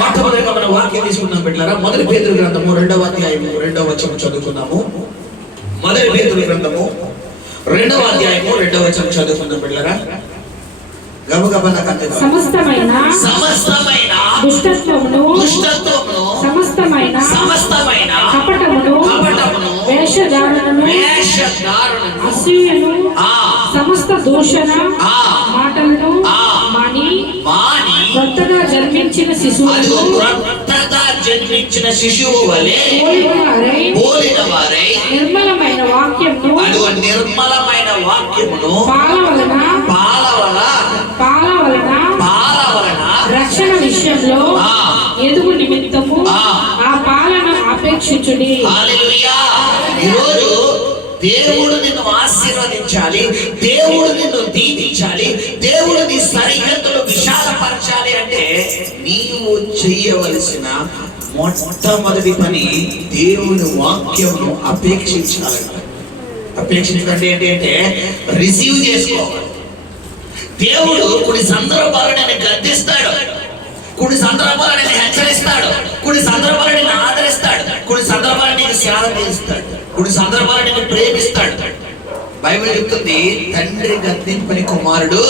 మొట్టమొదటిగా మన వాక్యం తీసుకున్నాం బిడ్డలారా. మొదటి పేతురు గ్రంథము 2వ అధ్యాయము 2వ వచనం చదువుకున్నాము. మొదటి పేతురు గ్రంథము 2వ అధ్యాయము 2వ వచనం చదువుకున్నాం బిడ్డలారా. సమస్తమైన దుష్టత్వమును సమస్తమైన కపటమును వేషధారణను అసూయను సమస్త దూషణ మాటలను మాని కొత్తగా జన్మించిన శిశువు వలె పోలిన వారై నిర్మలమైన వాక్యమును పాల వలన రక్షణ విషయంలో ఎదుగు నిమిత్తము ఆ పాలన ఆపేక్షించుడి. ఈరోజు దేవుడు నిన్ను ఆశీర్వదించాలి, దేవుడు నిన్ను దీవించాలి, దేవుడు నీ సరిహద్దులు విశాలపరచాలి అంటే నీవు చెయ్యవలసిన మొట్టమొదటి పని దేవుని వాక్యమును అపేక్షించాలి. అపేక్షించండి ఏంటంటే రిసీవ్ చేసుకోవాలి. దేవుడు కొన్ని సందర్భాలు నేను గద్దిస్తాడు, కొన్ని సందర్భాలు నేను హెచ్చరిస్తాడు, కొన్ని సందర్భాలు నేను ఆదరిస్తాడు, కొన్ని సందర్భాలు నీకు సేవ చేస్తాడు, కొన్ని సందర్భాలు నేను ప్రేమిస్తాడు. బైబిల్ చెప్తుంది, తండ్రి గద్దింపని కుమారుడు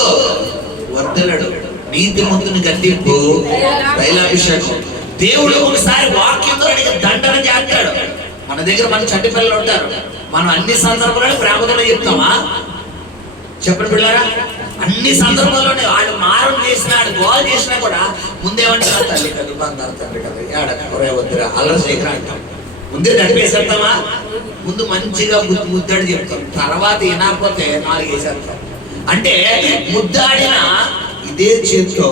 వర్ధలడు, నీతిమంతుని గద్దింపు తైలాభిషేకం. దేవుడు ఒకసారి వాక్యంతో అడిగి దండన చేస్తాడు. మన దగ్గర మన చంటి పిల్లలు ఉంటారు, మనం అన్ని సందర్భాలను ప్రేమతోనే చెప్తామా? చెప్పండి పిల్లరా, అన్ని సందర్భాల్లోనే వాళ్ళు మారం చేసినా గోల్ చేసినా కూడా ముందేమంటారు, తల్లి కదా బంగారు తండ్రి కదా ఏడకరే వద్దురా అల్లరి చేయకరా అంటాం. ముందే నడిపేసేస్తామా? ముందు మంచిగా ముద్దాడి చెప్తాం, తర్వాత వినకపోతే 4 వేసేస్తాం. అంటే ముద్దాడిన ఇదే చేతితో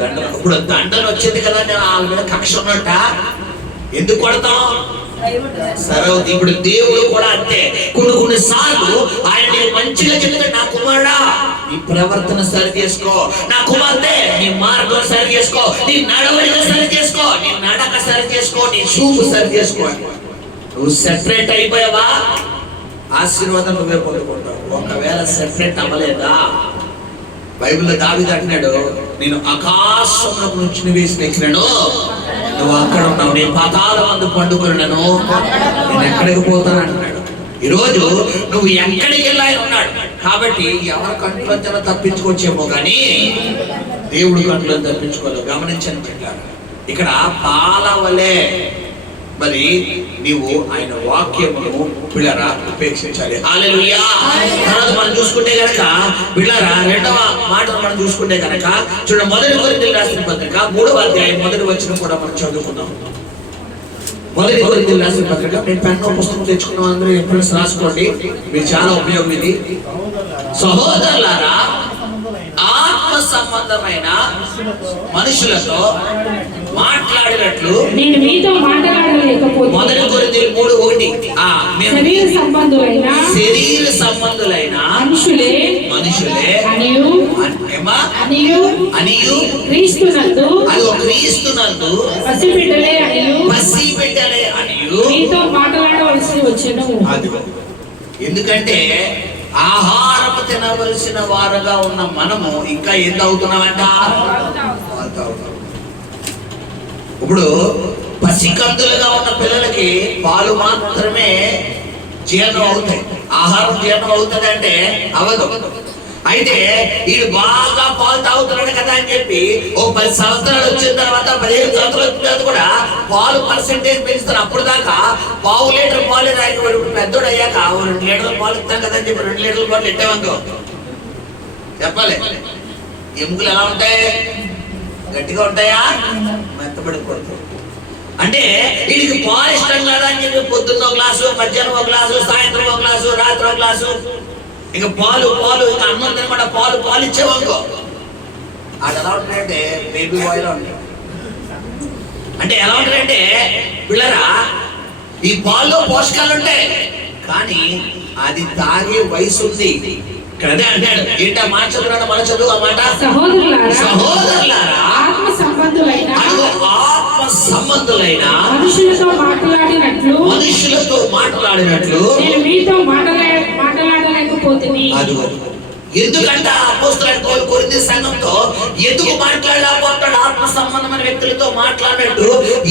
దండలు. ఇప్పుడు దండలు వచ్చేది కదా, నేను వాళ్ళ మీద కక్ష ఉన్నట్ట ఎందుకు కొడతాం? సరే, ఇప్పుడు దేవుడు కూడా అంతే. కొన్ని సార్లు ఆయన మంచిగా చెప్తాడు, నా కుమారుడా నీ ప్రవర్తన సరి చేసుకో, నా కుమార్తె నీ మార్గం సరి చేసుకో, నీ నడవడిక సరి చేసుకో, నీ నడక సరి చేసుకో, నీ చూపు సరి చేసుకో. నువ్వు సెపరేట్ అయిపోయావా, ఆశీర్వాదం నువ్వే పొందుకుంటావు. ఒకవేళ సెపరేట్ అవ్వలేదా, బైబిల్లో దావీదు అంటున్నాడు, నేను ఆకాశంలో నుంచి వేసి ఎక్కినాను, నువ్వు అక్కడ ఉన్నావు, నేను పాతాళం మందు పండుకున్నాను, నేను ఎక్కడికి పోతాను అంటున్నాడు. ఈరోజు నువ్వు ఎక్కడికి వెళ్ళాలి ఉన్నాడు కాబట్టి ఎవరి కంట్లోంచైనా తప్పించుకోవచ్చేమో కానీ దేవుడు కంట్లో తప్పించుకోలేవు. గమనించండి ఇక్కడ పాలవలే మరి నీవు ఆయన వాక్యమును బిళ్ళరా ఉపేక్షించాలి. హల్లెలూయా. తర్వాత మనం చూసుకుంటే గనక బిళ్ళరా 2వ మాటను మనం చూసుకుంటే గనక చూడండి, మొదటి కొరింథీయులకు రాసిన పత్రిక 3వ అధ్యాయం 1వ వచనం కూడా మనం చదువుకుందాం. మొదటి కొరింథీయులకు రాసిన పత్రిక, నేను పెన్ను పుస్తకం తెచ్చుకున్నాం, అందరూ ఎప్పుడు రాసుకోండి, మీరు చాలా ఉపయోగం ఇది. సహోదరులారా, ఆత్మ సంబంధమైన మనుషులతో మాట్లాడినట్లు నేను మీతో మాట్లాడలేకపోతే, మొదటి కొరింథీయులు 3:1 శరీర సంబంధులైన మనుషులే అనియు క్రీస్తునందు పసిబిడ్డలే అనియు మీతో మాట్లాడవలసి వచ్చెను. ఎందుకంటే ఆహారము తినవలసిన వారుగా ఉన్న మనము ఇంకా ఎంత అవుతున్నామంట? ఇప్పుడు పసికందులుగా ఉన్న పిల్లలకి పాలు మాత్రమే జీర్ణం అవుతాయి, ఆహారం జీర్ణం అవుతుంది అంటే అవ్వదు. అయితే వీడు బాగా పాలు తాగుతున్నాడు కదా అని చెప్పి ఓ 10 సంవత్సరాలు వచ్చిన తర్వాత 15 సంవత్సరాలు వచ్చిన తర్వాత కూడా పాలు పర్సెంటేజ్ పెంచుతారు. అప్పుడు దాకా 1/2 లీటర్ పాలు తాగేవాడు పెద్దోడు అయ్యాక 2 లీటర్ల పాలు ఇస్తాం కదా అని చెప్పి 2 లీటర్ల పాలు ఇట్టామనుకో, చెప్పాలి ఎముకలు ఎలా ఉంటాయి? గట్టిగా ఉంటాయా? మెత్తబడిపోతాయి. అంటే వీడికి పాలు ఇష్టం కదా అని చెప్పి పొద్దున్న 1 గ్లాసు, మధ్యాహ్నం 1 గ్లాసు, సాయంత్రం 1 గ్లాసు, రాత్రి 1 గ్లాసు, ఇంకా పాలు ఇంకా అన్నం తినకుండా పాలు ఇచ్చేవాళ్ళో అది ఎలా ఉంటాయంటే బేబీ బాయ్లో ఉంటాయి. అంటే ఎలా ఉంటాయంటే పిల్లరా, ఈ పాల్లో పోషకాలు ఉంటాయి కానీ అది తాగే వయసు ఉంది. ఇక్కడ అదే అంటాడు, ఏంటా మాట చదువున్నాడు, మన చదువు ఆ మాట, సహోదరులారా ఆత్మ సంబంధులైన మనుషులతో మాట్లాడినట్లు నేను మీతో మాట్లాడలేకపోతుంది. ఎందుకంటే అపోస్తలుడైన పౌలు కొరింథీ సంఘంతో ఎందుకు మాట్లాడలేకపోతాడు? ఆత్మ సంబంధమైన వ్యక్తి వ్యక్తులతో మాట్లాడినట్టు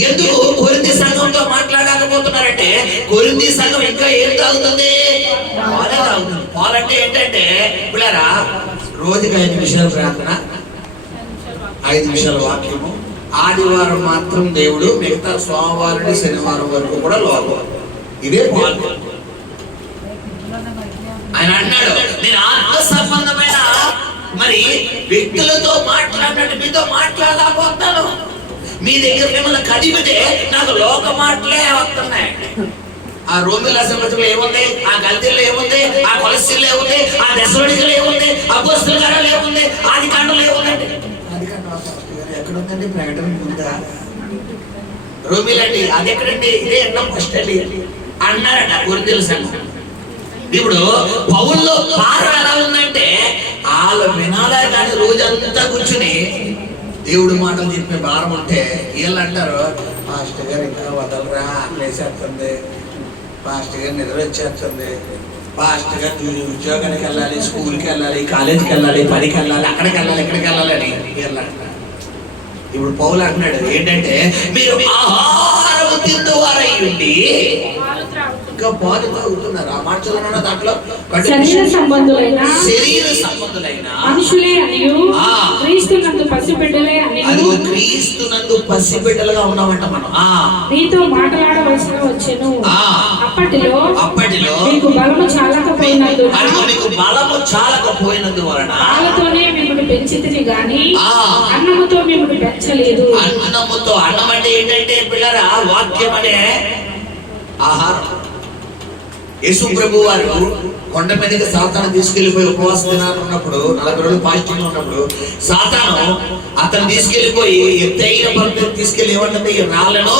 ఎందుకు కొరింథీ సంఘంతో మాట్లాడకపోతున్నారంటే కొరింథీ సంఘం ఇంకా ఏం తాగుతుంది? పాలే తాగుతుంది. పాలంటే ఏంటంటే పిల్లరా, రోజుకి 5 నిమిషాలు ప్రార్థన, 5 నిమిషాల వాక్యము, ఆదివారం మాత్రం దేవుడు, మిగతా సోమవారం నుండి శనివారం వరకు కూడా లోకం. ఇదే పాలు. ఆయన అన్నాడు, నేను ఆత్మ సంబంధమైన మరి వ్యక్తులతో మాట్లాడినట్టు మీతో మాట్లాడలేకపోతున్నాను. మీ దగ్గర మిమ్మల్ని కదిపితే నాకు లోక మాటలే వస్తున్నాయి. ఆ రోమిల అసలు ఏముంది, ఆ గల్తీల్లో ఏముంది, ఆ కొలసీల్లో ఏముంది, ఆ దశలోనికలు ఏముంది, అపోస్తుల కార్యాలు ఏముంది, ఆది కాండంలో ఏముందండి? ఆది కాండం ఎక్కడుందండి? ప్రకటన ఉందా? రోమిలండి అది ఎక్కడండి? ఇదే ఎన్నో ఫస్ట్ అండి అన్నారట కొరింథీయుల సంఘం. ఇప్పుడు పౌల్లో భారం ఎలా ఉందంటే వాళ్ళు వినాలే కానీ రోజంతా కూర్చుని దేవుడి మాటలు చెప్పే భారం ఉంటే వీళ్ళు అంటారు, పాస్టర్ గారు ఇంకా వదలరా, ఆకలేసేస్తుంది, పాస్టర్ గారు నిద్ర వచ్చేస్తుంది, పాస్టర్ గారు ఉద్యోగానికి వెళ్ళాలి, స్కూల్కి వెళ్ళాలి, కాలేజీకి వెళ్ళాలి, పనికి వెళ్ళాలి, అక్కడికి వెళ్ళాలి, ఇక్కడికి వెళ్ళాలి అని వీళ్ళు అంటారు. ఇప్పుడు పౌలు అంటున్నాడు ఏంటంటే, మీరు ఆహారం తిందువారయ్యుండి ఇంకా పాలు తాగుతున్నారు. ఆ మాట చదువుతున్న దాంట్లో శరీర సంబంధులైన మనుషులే అనియు క్రీస్తునందు పసిబిడ్డలే అనియు, అదిగో క్రీస్తునందు పసిబిడ్డలుగా ఉన్నామంట మనం. నీతో మాట్లాడవలసిన వచ్చెను. అప్పటిలో మీకు బలము చాలకపోయినందున, మీకు బలము చాలకపోయినందువలన పాలతోనే మిమ్మల్ని పెంచితిని గాని అన్నముతో మిమ్మల్ని పెంచలేదు. అన్నముతో, అన్నం అంటే ఏంటంటే పిల్లరా, వాక్యం అనే ఆహారం. యేసు ప్రభు వారు కొండ మీదకి సాతాను తీసుకెళ్లిపోయి ఉపవాస దినాలు ఉన్నప్పుడు, 40 రోజులు ఫాస్టింగ్ ఉన్నప్పుడు సాతాను అతను తీసుకెళ్లిపోయి ఎత్తైన పర్వతం తీసుకెళ్లి ఏమంటుంది, రాళ్ళను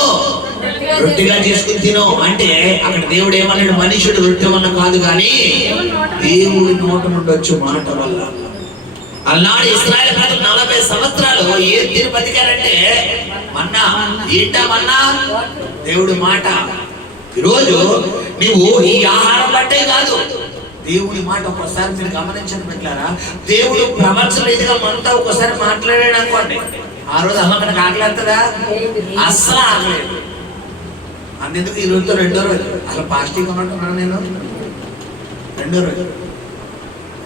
రొట్టెగా చేసుకుని తిను అంటే అక్కడ దేవుడు ఏమన్నాడు, మనుషుడు రొట్టె వల్ల కాదు కానీ దేవుడి నోట నుండొచ్చు మాట వల్ల. అన్నాడు ఇశ్రాయేలు ప్రజలు 40 సంవత్సరాలు ఏం తిని బతికారంటే మన్నా. ఏంటా మన్నా? దేవుడి మాట. ఈరోజు నువ్వు ఈ ఆహారం బట్టే కాదు, దేవుడి మాట ఒక్కసారి మీరు గమనించండి పెట్టారా, దేవుడు ప్రపంచ రీతిగా మనతో ఒక్కసారి మాట్లాడాడు అనుకోండి, ఆ రోజు అమ్మ మనకు ఆకలేస్తుందా? అస్సలు ఆగలేదు. అందుకు ఈ రోజుతో 2వ రోజు అసలు ఫాస్టింగ్ ఉన్నట్టున్నాను నేను. 2వ రోజు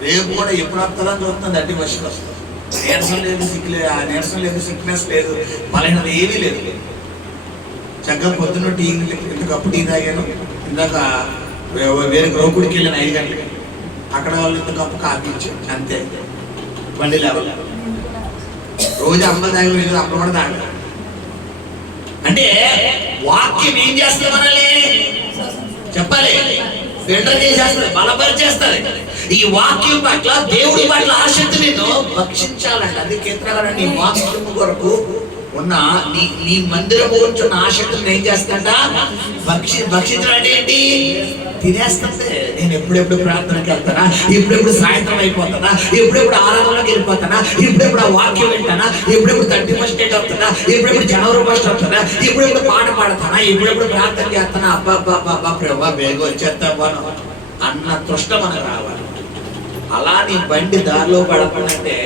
రేపు కూడా ఎప్పుడు వస్తుందని చూస్తుంది. అడ్డి వర్షం వస్తుంది. నీరసం లేదు, సిక్ లేదు, ఆ నీరసం లేదు, సిక్నెస్ లేదు, బలహీనత ఏమీ లేదు. చక్కగా పొద్దున్న టీ, ఇంత కప్పు టీ తాగాను. ఇందాక వేరే గ్రోకుడికి వెళ్ళాను 5 గంటలకి. అక్కడ వాళ్ళు ఇంత కప్పు కాఫీ ఇచ్చారు అంతే. బండి లేవాలి. రోజు అమ్మ తాగి లేదు, అమ్మ కూడా తాగ. అంటే వాక్యం ఏం చేస్తుంది మనల్ని చెప్పాలి, ఫిల్టర్ చేసేస్తుంది, బలపరిచేస్తుంది. ఈ వాక్యం పట్ల, దేవుడి పట్ల ఆసక్తి నిన్ను భక్షించాలంట. అది కేంద్రంగా నీ వాక్యం కొరకు ఉన్న నీ మందిరం గురించి ఉన్న ఆసక్తిని ఏం చేస్తాడ, భక్షించడం అంటే ఏంటి? తినేస్తుంది. నేను ఎప్పుడెప్పుడు ప్రార్థనకి వెళ్తానా, ఎప్పుడెప్పుడు సాయంత్రం అయిపోతానా, ఎప్పుడెప్పుడు ఆరాధనలోకి వెళ్ళిపోతానా, ఎప్పుడెప్పుడు ఆ వాక్యం వింటానా, ఎప్పుడెప్పుడు 31st డేట్ అవుతానా, ఎప్పుడెప్పుడు జనవరి 1st అవుతానా, ఎప్పుడెప్పుడు పాట పాడతానా, ఎప్పుడెప్పుడు ప్రార్థన చేస్తానా, అబ్బా ప్రభా బేగ వచ్చేస్తాను అన్న తృష్ట మనకు రావాలి. అలా నీ బండి దారిలో పడకుండా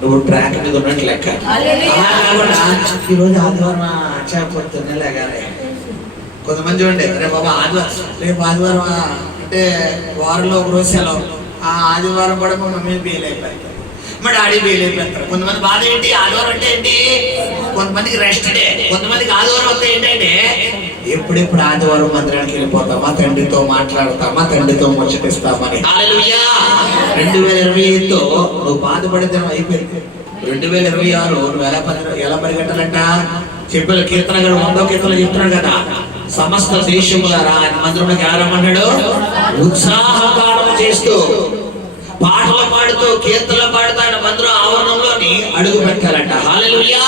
నువ్వు ట్రాక్ మీద ఉన్నట్టు లెక్క. అలా కాకుండా ఈరోజు ఆదివారం ఆచారపడుతున్నా లేగానే కొంతమంది చూడండి, రేపు బాబా ఆదివారం, రేపు ఆదివారం అంటే వారంలో ఒక రోజు సెలవు, ఆ ఆదివారం కూడా మా మమ్మీ బెయిల్ అయిపోయింది, మా డాడీ బెయిల్ అయిపోతారు. కొంతమంది బాధ ఏంటి, ఆదివారం అంటే ఏంటి, కొంతమందికి రెస్ట్ డే, కొంతమందికి ఆదివారం అంటే ఏంటంటే ఎప్పుడెప్పుడు ఆదివారం మందిరానికి వెళ్ళిపోతామా, తండ్రితో మాట్లాడతామా, తండ్రితో ముచ్చటిస్తామని. హల్లెలూయా. 2025తో నువ్వు బాధపడితే అయిపోయింది. 2026 నువ్వు ఎలా పరిగెట్టాలంట? చెప్పారు కీర్తన గారు 100వ కీర్తనలో చెప్తున్నాడు కదా, సమస్త దేశములారా ఆయన మందిరంలోకి వెళ్ళమన్నాడు, ఉత్సాహగానం చేస్తూ పాటలు పాడుతూ కీర్తనలు పాడుతూ ఆయన మందిరం ఆవరణంలోని అడుగు పెట్టాలంట. హల్లెలూయా.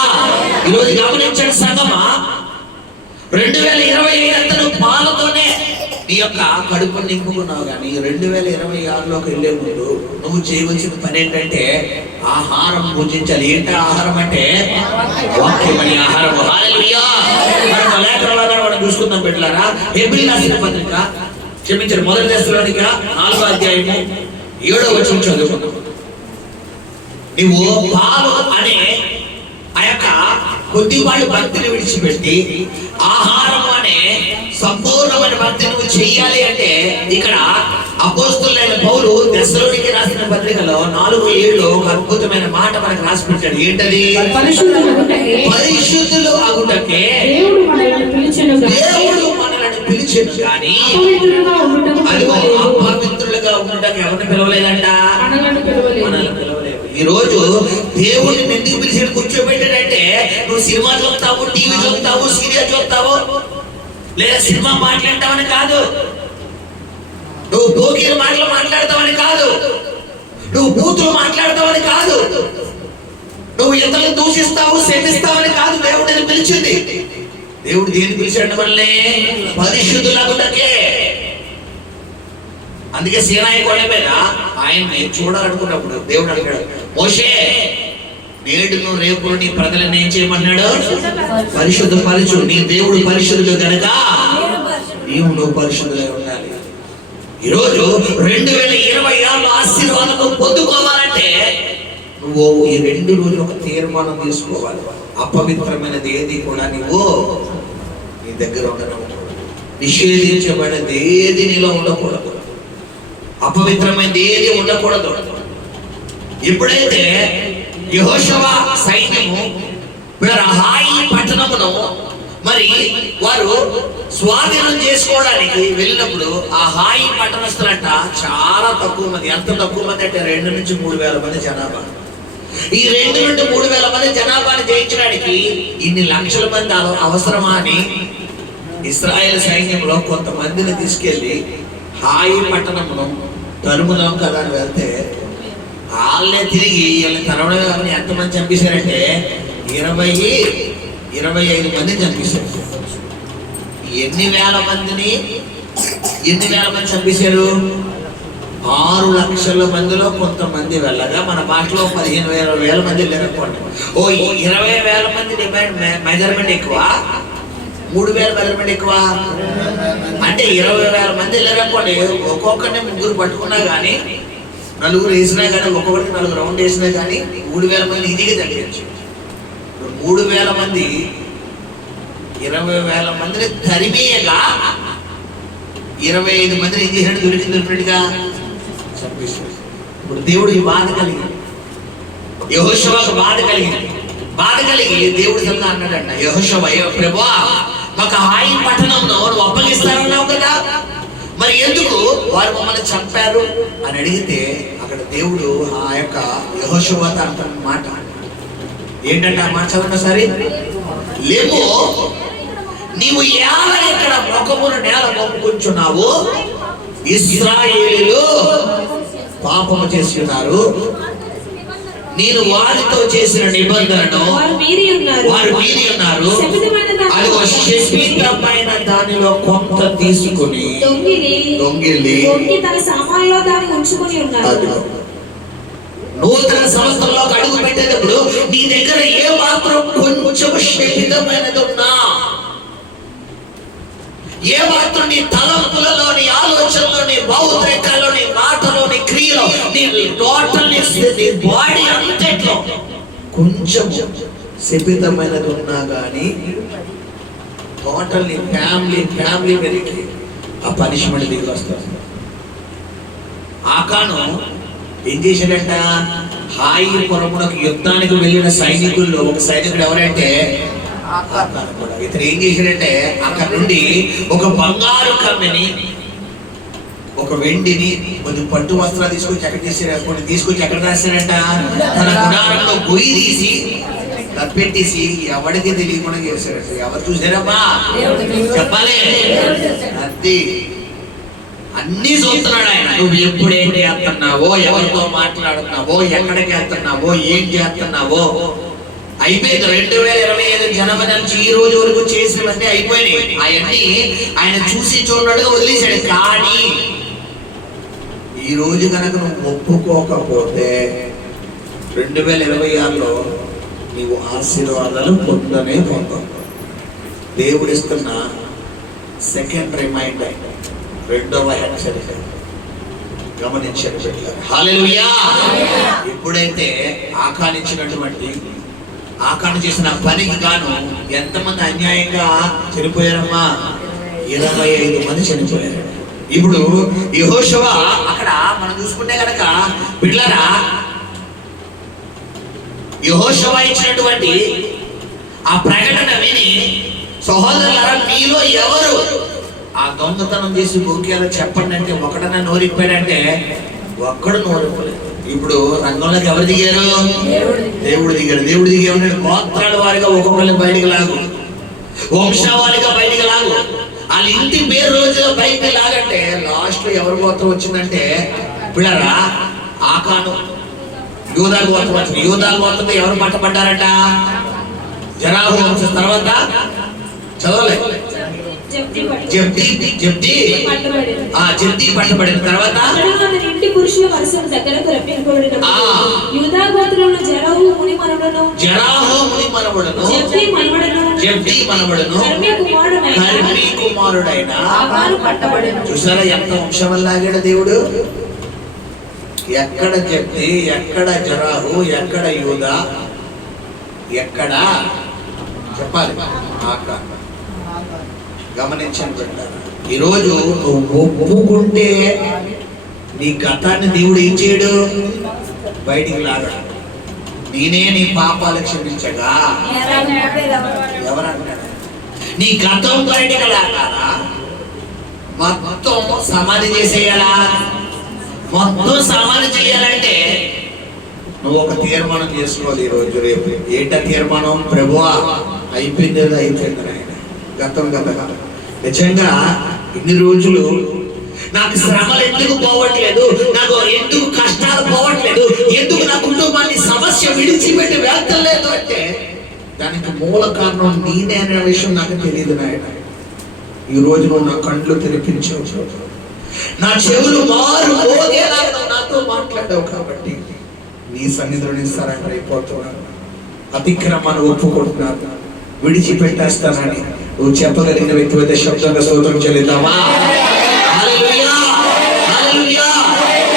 ఈరోజు గమనించండి సంగమా, 2025 అంతా నువ్వు పాలతోనే నీ యొక్క కడుపు నింపుకున్నావు. కానీ 2026లోకి వెళ్ళే ముందు నువ్వు చేయవలసిన పని ఏంటంటే ఆహారం భుజించాలి. ఏంటి ఆహారం అంటే? వాక్యమని ఆహారం. హల్లెలూయా. మనం లేఖనాలను మనం చూసుకుందాం బిడ్డలారా. హెబ్రీయులకు రాసిన పత్రిక, క్షమించండి, 1 దశలోనిక 4వ అధ్యాయము 7వ వచనం చదువుకుందాం. నువ్వు పాలు అనే ఆ యొక్క కొద్దిపాటి భక్తిని విడిచిపెట్టి ఆహారం అనే సంపూర్ణమైన భక్తి నువ్వు చెయ్యాలి అంటే ఇక్కడ అపోస్తలుడైన పౌలు తెస్సలోనికీ రాసిన పత్రికలో 4:7 ఒక అద్భుతమైన మాట మనకు రాసి పెట్టాడు. ఏంటది? పరిశుద్ధులు అగుటకే దేవుడు మనల్ని పిలిచెను కానీ అదిగో అపవిత్రులుగా ఉండటానికి ఎవరిని పిలవలేదంట, మనల్ని పిలవలేదు. ఈ రోజు దేవుడిని ఎందుకు పిలిచి కూర్చోబెట్టాడంటే నువ్వు సినిమా చూస్తావు, టీవీ చూస్తావు, సీరియల్ చూస్తావు, లేదా సినిమా మాట్లాడతావని కాదు, నువ్వు భోగిల మాటలు మాట్లాడతావని కాదు, నువ్వు బూతులు మాట్లాడతావని కాదు, నువ్వు ఇతరులను దూషిస్తావు, శపిస్తావని కాదు దేవుడిని పిలిచింది. దేవుడు దేని పిలిచాడు? వల్లే పరిశుద్ధులగుటకే. అందుకే సీనాయి కొండ మీద ఆయన్ని చూడాలనుకున్నప్పుడు దేవుడు అడిగాడు, మోషే నేడును రేపు నీ ప్రజలను ఏం చేయమన్నాడు? పరిశుద్ధపరచు, నీ దేవుడు పరిశుద్ధుడు కనుక నువ్వు పరిశుద్ధులై ఉండాలి. ఈరోజు 2026 ఆశీర్వాదం పొందుకోవాలంటే నువ్వు ఈ 2 రోజులు ఒక తీర్మానం తీసుకోవాలి. అపవిత్రమైనది ఏది కూడా నువ్వు నీ దగ్గర ఉండకూడదు, నిషేధించబడినది ఏది నీలో ఉండకూడదు, అపవిత్రమైనది ఏది ఉండకూడదు. ఎప్పుడైతే యెహోషువ సైన్యము హాయి పట్టణమును మరి వారు స్వాధీనం చేసుకోవడానికి వెళ్ళినప్పుడు ఆ హాయి పట్టణస్తులంట చాలా తక్కువ మంది. ఎంత తక్కువ మంది అంటే 2 నుంచి 3 వేల మంది జనాభా. ఈ 2 నుండి 3 వేల మంది జనాభాని జయించడానికి ఇన్ని లక్షల మంది అవసరమా అని ఇశ్రాయేల్ సైన్యంలో కొంతమందిని తీసుకెళ్లి హాయి పట్టణమును తరుముదాం కదా అని వెళ్తే వాళ్ళే తిరిగి వీళ్ళని తరవడం ఎంతమంది చంపేశారంటే 25 మందిని చంపేశారు. ఎన్ని వేల మంది చంపేశారు? 6 లక్షల మందిలో కొంతమంది వెళ్ళగా మన భాషలో 15,000 మంది వెళ్ళకపోండి. 20,000 మంది మెజర్మెంట్ ఎక్కువ, 3,000 మెజర్మెంట్ ఎక్కువ. అంటే 20,000 మంది వెళ్ళకపోండి. ఒక్కొక్కరిని 3 పట్టుకున్నా కానీ, 4 వేసినా కానీ, ఒక్కొక్కరికి 4 రౌండ్ వేసినా కానీ 3,000 మంది ఈజీగా తగ్గించు. 3,000 మంది 20,000 మందిని తరిమేయగా 25 మందిని ఏం చేశాడు? దొరికినట్టుగా చంపేశాడు. ఇప్పుడు దేవుడు ఈ బాధ కలిగింది, యెహోషువకు బాధ కలిగి దేవుడు సల్లా అన్నాడంట, యెహోషువ ప్రభువా మాకు హాయి పట్టణంలో నువ్వు అప్పగిస్తానన్నావు కదా, మరి ఎందుకు వారు మమ్మల్ని చంపారు అని అడిగితే అక్కడ దేవుడు ఆ యొక్క యెహోషువతో అంటున్న మాట ఏంటంటే ఆ మాట చదవండి సరే. లేమో నీవు ఎలా ఇక్కడ ముఖమున నేల మోపుకుంటున్నావు, ఇశ్రాయేలీయులు పాపము చేస్తున్నారు, నేను వారితో చేసిన నిబంధనను వారు మీరి ఉన్నారు, అదిగో శపితమైన దానిలో కొంత తీసుకుని దొంగిలి తన సామాన్లో దాన్ని ఉంచుకొని ఉన్నారు. నూతన సంవత్సరంలోకి అడుగు పెట్టేటప్పుడు నీ దగ్గర ఏ మాత్రం కొంచెం శపితమైనది ఉన్నా, ఏ మాత్రం నీ తలంపులలో, నీ ఆలోచనలో, నీ భావోద్రేకాల్లో, నీ మాటలో, నీ క్రియలో, నీ టోటల్ నీ బాడీ అంతట్లో కొంచెం శపితమైనది ఉన్నా కానీ టోటల్ నీ ఫ్యామిలీ మీదకి ఆ పనిష్మెంట్ దిగి వస్తుంది. ఆకాను ఏం చేశాడంట? హాయి పురమునకు యుద్ధానికి వెళ్ళిన సైనికుల్లో ఒక సైనికుడు ఎవరంటే ఆకాను కూడా. ఇతను ఏం చేశాడంటే అక్కడ నుండి ఒక బంగారు కమ్మిని, ఒక వెండిని, కొన్ని పట్టు వస్త్రాలు తీసుకొచ్చి ఎక్కడ రాశాడంట? తన గుడారంలో గొయ్యి తీసి పెట్టేసి ఎవరికి తెలియకుండా చేశాడంట. ఎవరు చూసారమ్మా? చెప్పాలి. అంతే, అన్ని చూస్తున్నాడు ఆయన. నువ్వు ఎప్పుడు ఏం చేస్తున్నావో, ఎవరితో మాట్లాడుతున్నావో, ఎక్కడికి వెళ్తున్నావో, ఏం చేస్తున్నావో అయిపోయింది. 2025 జనవరి నుంచి ఈ రోజు వరకు చేసినవన్నీ అయిపోయినాయి. అవన్నీ ఆయన చూసి చూడగా వదిలేశాడు. కానీ ఈ రోజు కనుక నువ్వు ఒప్పుకోకపోతే 2026లో నీవు ఆశీర్వాదాలు పొందనే పొందావు. దేవుడు ఇస్తున్న సెకండ్ రిమైండర్, 2వ హెచ్చరిక గమనించండి. హల్లెలూయా. ఎప్పుడైతే ఆకానించినటువంటి ఆకాను చేసిన పనికి గాను ఎంతమంది అన్యాయంగా చనిపోయారమ్మా? 25 మంది చనిపోయారు. ఇప్పుడు యెహోషువ అక్కడ మనం చూసుకుంటే కనుక బిడ్డలారా, యెహోషువ ఇచ్చినటువంటి ఆ ప్రకటన విని సహోదరులారా, మీలో ఎవరు ఆ దొంగతనం చేసి బోకేయాలో చెప్పండి అంటే ఒకడన్నా నోరిప్పాడంటే ఒక్కడు నోరిప్పలేదు. ఇప్పుడు రంగంలోకి ఎవరు దిగారు? దేవుడు దిగాడు. దేవుడు దిగే ఉన్నాడు. గోత్రాల వారిగా ఒక్కొక్కరిని బయటికి లాగు, వంశావారిగా బయటికి లాగు, వాళ్ళ ఇంటి పేరు రోజుగా బయటికి లాగంటే లాస్ట్ లో ఎవరి గోత్రం వచ్చిందంటే పిల్లరా ఆకాను యూదా గోత్రం వచ్చింది. యూదా గోత్రంలో ఎవరు పట్టబడ్డారట? జరాహు వంశం. తర్వాత చదవలే జబ్దీ పట్టబడిన తర్వాత ఇంటి పురుషుల వరుసను దగ్గరకు రప్పింపబడిన యూదా గోత్రంలో జరాహు ముని మనవడును జబ్దీ మనవడును కర్మీ కుమారుడైన పట్టబడిన. చూసారా ఎంత వంశం లాగాడు దేవుడు? ఎక్కడ జబ్దీ, ఎక్కడ జరాహు, ఎక్కడ యూదా, ఎక్కడ చెప్పాలి? ఆకాను. గమనించండి. ఈరోజు నువ్వు ఒప్పుకుంటే నీ గతాన్ని దేవుడు ఏం చేయడు? బయటికి లాగడు. నేనే నీ పాపాలు క్షమించగా ఎవరంటాడు? నీ గతం బయటికి లాగాలా? మొత్తం సమాధి చేసేయాలా? మొత్తం సమాధి చేయాలంటే నువ్వు ఒక తీర్మానం చేసుకోవాలి ఈరోజు రేపు. ఏంట తీర్మానం? ప్రభువా అయిపోయింది అయిపోయింది ఆయన గతం కదా. నిజంగా ఇన్ని రోజులు నాకు శ్రమలు ఎందుకు పోవట్లేదు, నాకు ఎందుకు కష్టాలు పోవట్లేదు, ఎందుకు నా కుటుంబాన్ని సమస్య విడిచిపెట్టి వెళ్తలేదు అంటే దానికి మూల కారణం నేనే అనే విషయం నాకు తెలియదు నాయన. ఈ రోజు నువ్వు నా కళ్ళు తెరిపించవచ్చు, నా చెవులు మారు మోగేలాగా నాతో మాట్లాడావు కాబట్టి నీ సన్నిధిలో నేను సరెండర్ అయిపోతున్నాను. అతిక్రమాన్ని ఒప్పుకుంటున్నాను, విడిచిపెట్టేస్తానని నువ్వు చెప్పగలిగిన వ్యక్తి అయితే శబ్దంగా స్తోత్రం చెల్లిద్దామా? హల్లెలూయా, హల్లెలూయా.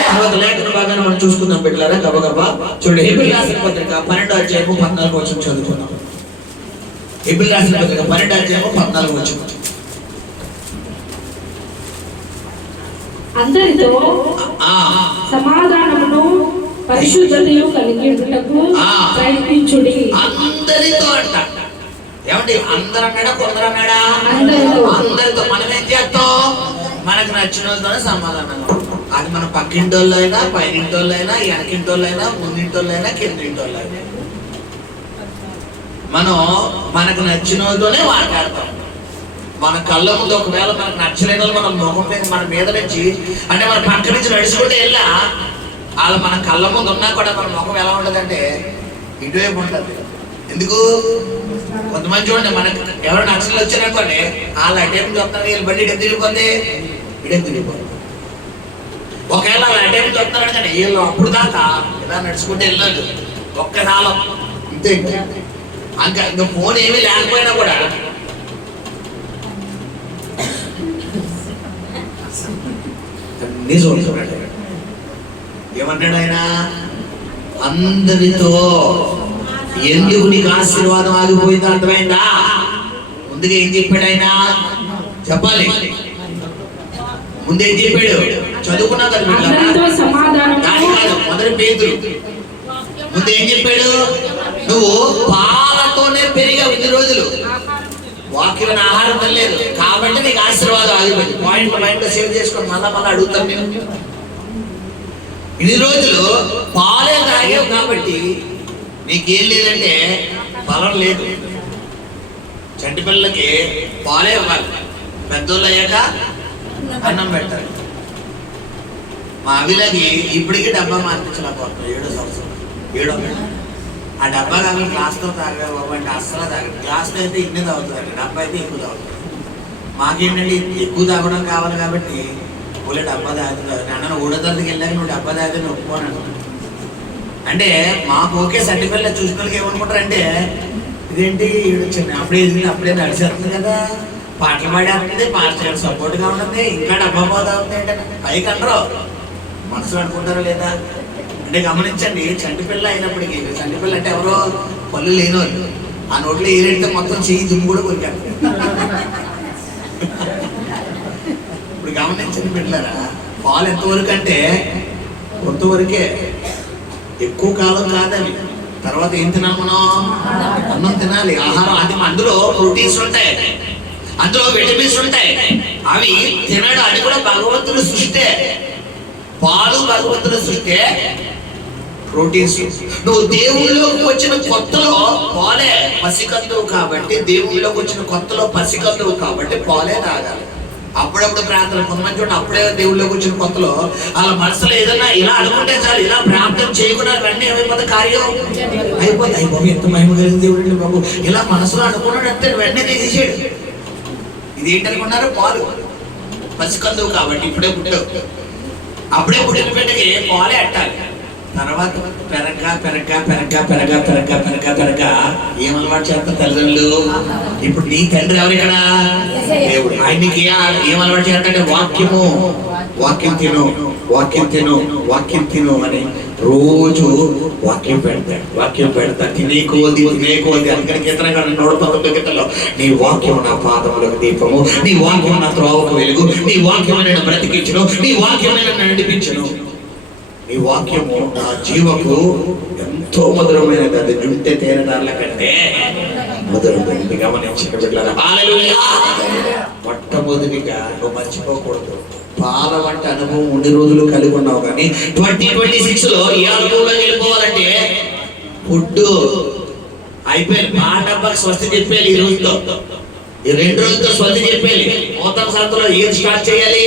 తర్వాత లేఖన భాగాన్ని మనం చూసుకుందాం బిడ్డలారా. గబగబా చూడండి. హెబ్రీయులకు రాసిన పత్రిక 12వ అధ్యాయము 14వ వచనం చదువుకుందాం. హెబ్రీయులకు రాసిన పత్రిక 12వ అధ్యాయము 14వ వచనం. అందరితో సమాధానమును పరిశుద్ధతయు కలిగి ఉండుటకు ప్రయత్నించుడి. అందరితో అంట. ఏమండి? అందరు అన్నాడా? కొందరు అన్నాడా? అందరితో. మనం ఏం చేస్తాం? మనకు నచ్చిన వాళ్ళతోనే సమాధానంగా ఉంటాం. అది మన పక్కింటోళ్ళు అయినా, పైనింటోళ్ళు అయినా, వెనకింటోళ్ళు అయినా, ముందింటోళ్ళు అయినా, కిందింటోళ్ళు అయినా మనం మనకు నచ్చిన వాళ్ళతోనే మాట్లాడతాం. మన కళ్ళ ముందు ఒకవేళ మనకు నచ్చలేని వాళ్ళు మన ముఖం మీద మన మీద నుంచి అంటే మన పక్క నుంచి నడుచుకుంటే వెళ్ళా వాళ్ళు మన కళ్ళ ముందు ఉన్నా కూడా మన ముఖం ఎలా ఉంటుందంటే ఇటువైపు ఉంటుంది. ఎందుకు? కొంతమంది చూడండి, మనకు ఎవరు నచ్చలు వచ్చారనుకోండి వాళ్ళు అటేపు చెప్తారు, వీళ్ళు బండి ఇటు తిరిగిపోతే ఇటేపు తిరిగిపోతుంది. ఒకవేళ వాళ్ళు అటేపు చెప్తారు కానీ వీళ్ళు అప్పుడు దాకా ఇలా నడుచుకుంటే వెళ్ళదు ఒక్కసాలం ఇంతే. ఇంకా ఫోన్ ఏమీ లేకపోయినా కూడా చూస్తున్నాడు. ఏమన్నాడు ఆయన? అందరితో. ఎందుకు నీకు ఆశీర్వాదం ఆగిపోయిందో అర్థమైందా? ముందుగా ఏం చెప్పాడు ఆయన? చెప్పాలి. ముందేం చెప్పాడు? చదువుకున్నా కదా దాని కాదు, మొదటి పేతురు. ముందేం చెప్పాడు? నువ్వు పాలతోనే పెరిగావు ఇన్ని రోజులు, వాక్యం ఆహారం తినలేదు కాబట్టి నీకు ఆశీర్వాదం ఆగిపోయింది. పాయింట్ మైండ్ సేవ్ చేసుకొని మళ్ళా అడుగుతాను నేను. ఇన్ని రోజులు పాలే తాగావు కాబట్టి నీకేం లేదంటే బలం లేదు. చంటి పిల్లలకి పాలే ఇవ్వాలి, పెద్దోళ్ళు అయ్యాక అన్నం పెట్టాలి. మా అవిలకి ఇప్పటికీ డబ్బా మార్పించలేకపోతున్నాం. 7వ సంవత్సరం 7వ ఆ డబ్బా కావాలి గ్లాస్తో తాగా బాబు అంటే అస్సలు తాగదు. గ్లాస్తో అయితే ఇన్ని తాగుతుందండి, డబ్బా అయితే ఎక్కువ తాగుతుంది. మాకేంటంటే ఎక్కువ తాగడం కావాలి కాబట్టి ఊళ్ళో డబ్బా తాగుతుంది. అన్న ఊళ్ళో తరగతికి వెళ్ళాక నువ్వు డబ్బా తాగితే నువ్వు ఒప్పుకోను అంటే మాకు ఓకే. సర్టిఫికెట్ చూసుకోవడానికి ఏమనుకుంటారంటే ఇదేంటి అప్పుడే అప్పుడే నడిచేస్తుంది కదా, పాటలు పాడేస్తుంది, పాటలు సపోర్ట్గా ఉంటుంది, ఇంకా డబ్బా పోతా ఉంది ఏంటంటే పైకి అనరు, మనసులో అనుకుంటారా లేదా అంటే గమనించండి. చంటి పిల్ల అయినప్పటికీ, చంటి పిల్ల అంటే ఎవరో పళ్ళు లేని వాళ్ళు ఆ నోట్లో ఏరెడితే మొత్తం చెయ్యి దుమ్ము కూడా కొరికారు. ఇప్పుడు గమనించండి బిడ్డలారా, పాలు ఎంతవరకు అంటే కొంతవరకే, ఎక్కువ కాలం కాదని. తర్వాత ఏం తినాలి మనం? అన్నం తినాలి, ఆహారం. అది అందులో ప్రోటీన్స్ ఉంటాయి, అందులో విటమిన్స్ ఉంటాయి. అవి తినడం అది కూడా భగవంతుడి సృష్టే. పాలు భగవంతుడి సృష్టే, ప్రోటీన్స్. నువ్వు దేవుళ్ళలోకి వచ్చిన కొత్తలో పాలే పసికందువు కాబట్టి, దేవుళ్ళలోకి వచ్చిన కొత్తలో పసికందువు కాబట్టి పాలే తాగాలి. అప్పుడప్పుడు ప్రార్థన. కొంతమంది చూడండి, అప్పుడే దేవుళ్ళలోకి వచ్చిన కొత్తలో అలా మనసులో ఏదన్నా ఇలా అనుకుంటే చాలు, ఇలా ప్రార్థన చేయకుండా వెంటనే ఏమైపోతే కార్యం అయిపోతుంది. అయిపోయి ఎంత మహిమ కలిగిన దేవుడు బాబు, ఇలా మనసులో అనుకున్నాడు అంతే, వెంటనే తీసేసాడు. ఇదేంటనుకున్నారు? పాలు పసికందువు కాబట్టి. ఇప్పుడే పుట్టావు, అప్పుడే పుట్టిన బిడ్డకి పాలే అట్టాలి. తర్వాత పెరగ్గా పెరగ్గా పెరగ్గా పెరగ్గా పెరగ్గా పెరగ్గా పెరగ్గా ఏం అలవాటు చేస్తారు తల్లిదండ్రులు? ఇప్పుడు నీ తండ్రి ఎవరు ఇక్కడ? దేవుడు. ఆయనకి ఏం అలవాటు చేస్తాడంటే వాక్యము. వాక్యం తిను, వాక్యం తిను, వాక్యం తిను అని రోజు వాక్యం పెడతాడు. వాక్యం పెడతా తినేకోది తినేకోది. అందుకని కీర్తన 119 గీతలో నీ వాక్యం నా పాదములకు దీపము, నీ వాక్యం నా త్రోవకు వెలుగు, నీ వాక్యం నేను బ్రతికించును, నీ వాక్యం నేను నడిపించును. ఈ వాక్యము నా జీవకు ఎంతో మధురమైనది, అది జుంటె తేనెల కంటే మధురమైనది. గమనించిన బిడ్డలారా, హల్లెలూయా. మొట్టమొదటిగా నువ్వు మర్చిపోకూడదు, పాల వంటి అనుభవం ఉండి రోజులు కలిగి ఉన్నావు. కానీ 2026లో ఈ అనుభవంలో వెళ్ళిపోవాలంటే ఫుడ్ అయిపోయింది. మా డబ్బాకి స్వస్తి చెప్పేయాలి ఈ రోజుతో, ఈ 2 రోజులతో స్వస్తి చెప్పేయాలి. నూతన సంవత్సరంలో ఏది స్టార్ట్ చేయాలి?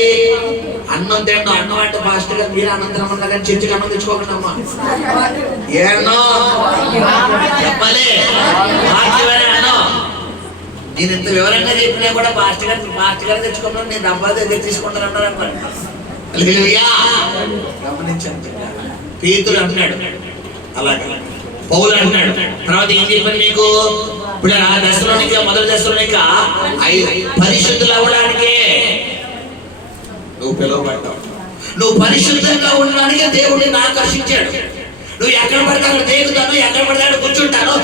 అన్నం తింటాం. అన్నం అంటే ఫాస్ట్ గా మీరు అన్నం తినమన్నా కానీ చర్చికి అన్నం తెచ్చుకోకండి అమ్మా. ఏమో చెప్పాలి, అన్నం. నేను ఇంత వివరంగా చెప్పినా కూడా ఫాస్ట్ గా తెచ్చుకున్నాను, నేను డబ్బాలు దగ్గర తీసుకుంటాను అన్నారు అనుకోండి. గమనించండి, పేతురు అంటున్నాడు అలాగే, పౌలు అంటున్నాడు. తర్వాత ఏం చెప్పాను మీకు? ఇప్పుడు ఆ దశలోనిక, మొదటి దశలోనిక పరిశుద్ధులు అవ్వడానికే నువ్వు పిలువబడ్డావు. నువ్వు పరిశుద్ధంగా ఉండడానికే దేవుడిని ఆకర్షించాడు. నువ్వు ఎక్కడ పడితే అక్కడ దేగుతాను, ఎక్కడ పడితే అక్కడ కూర్చుంటాను,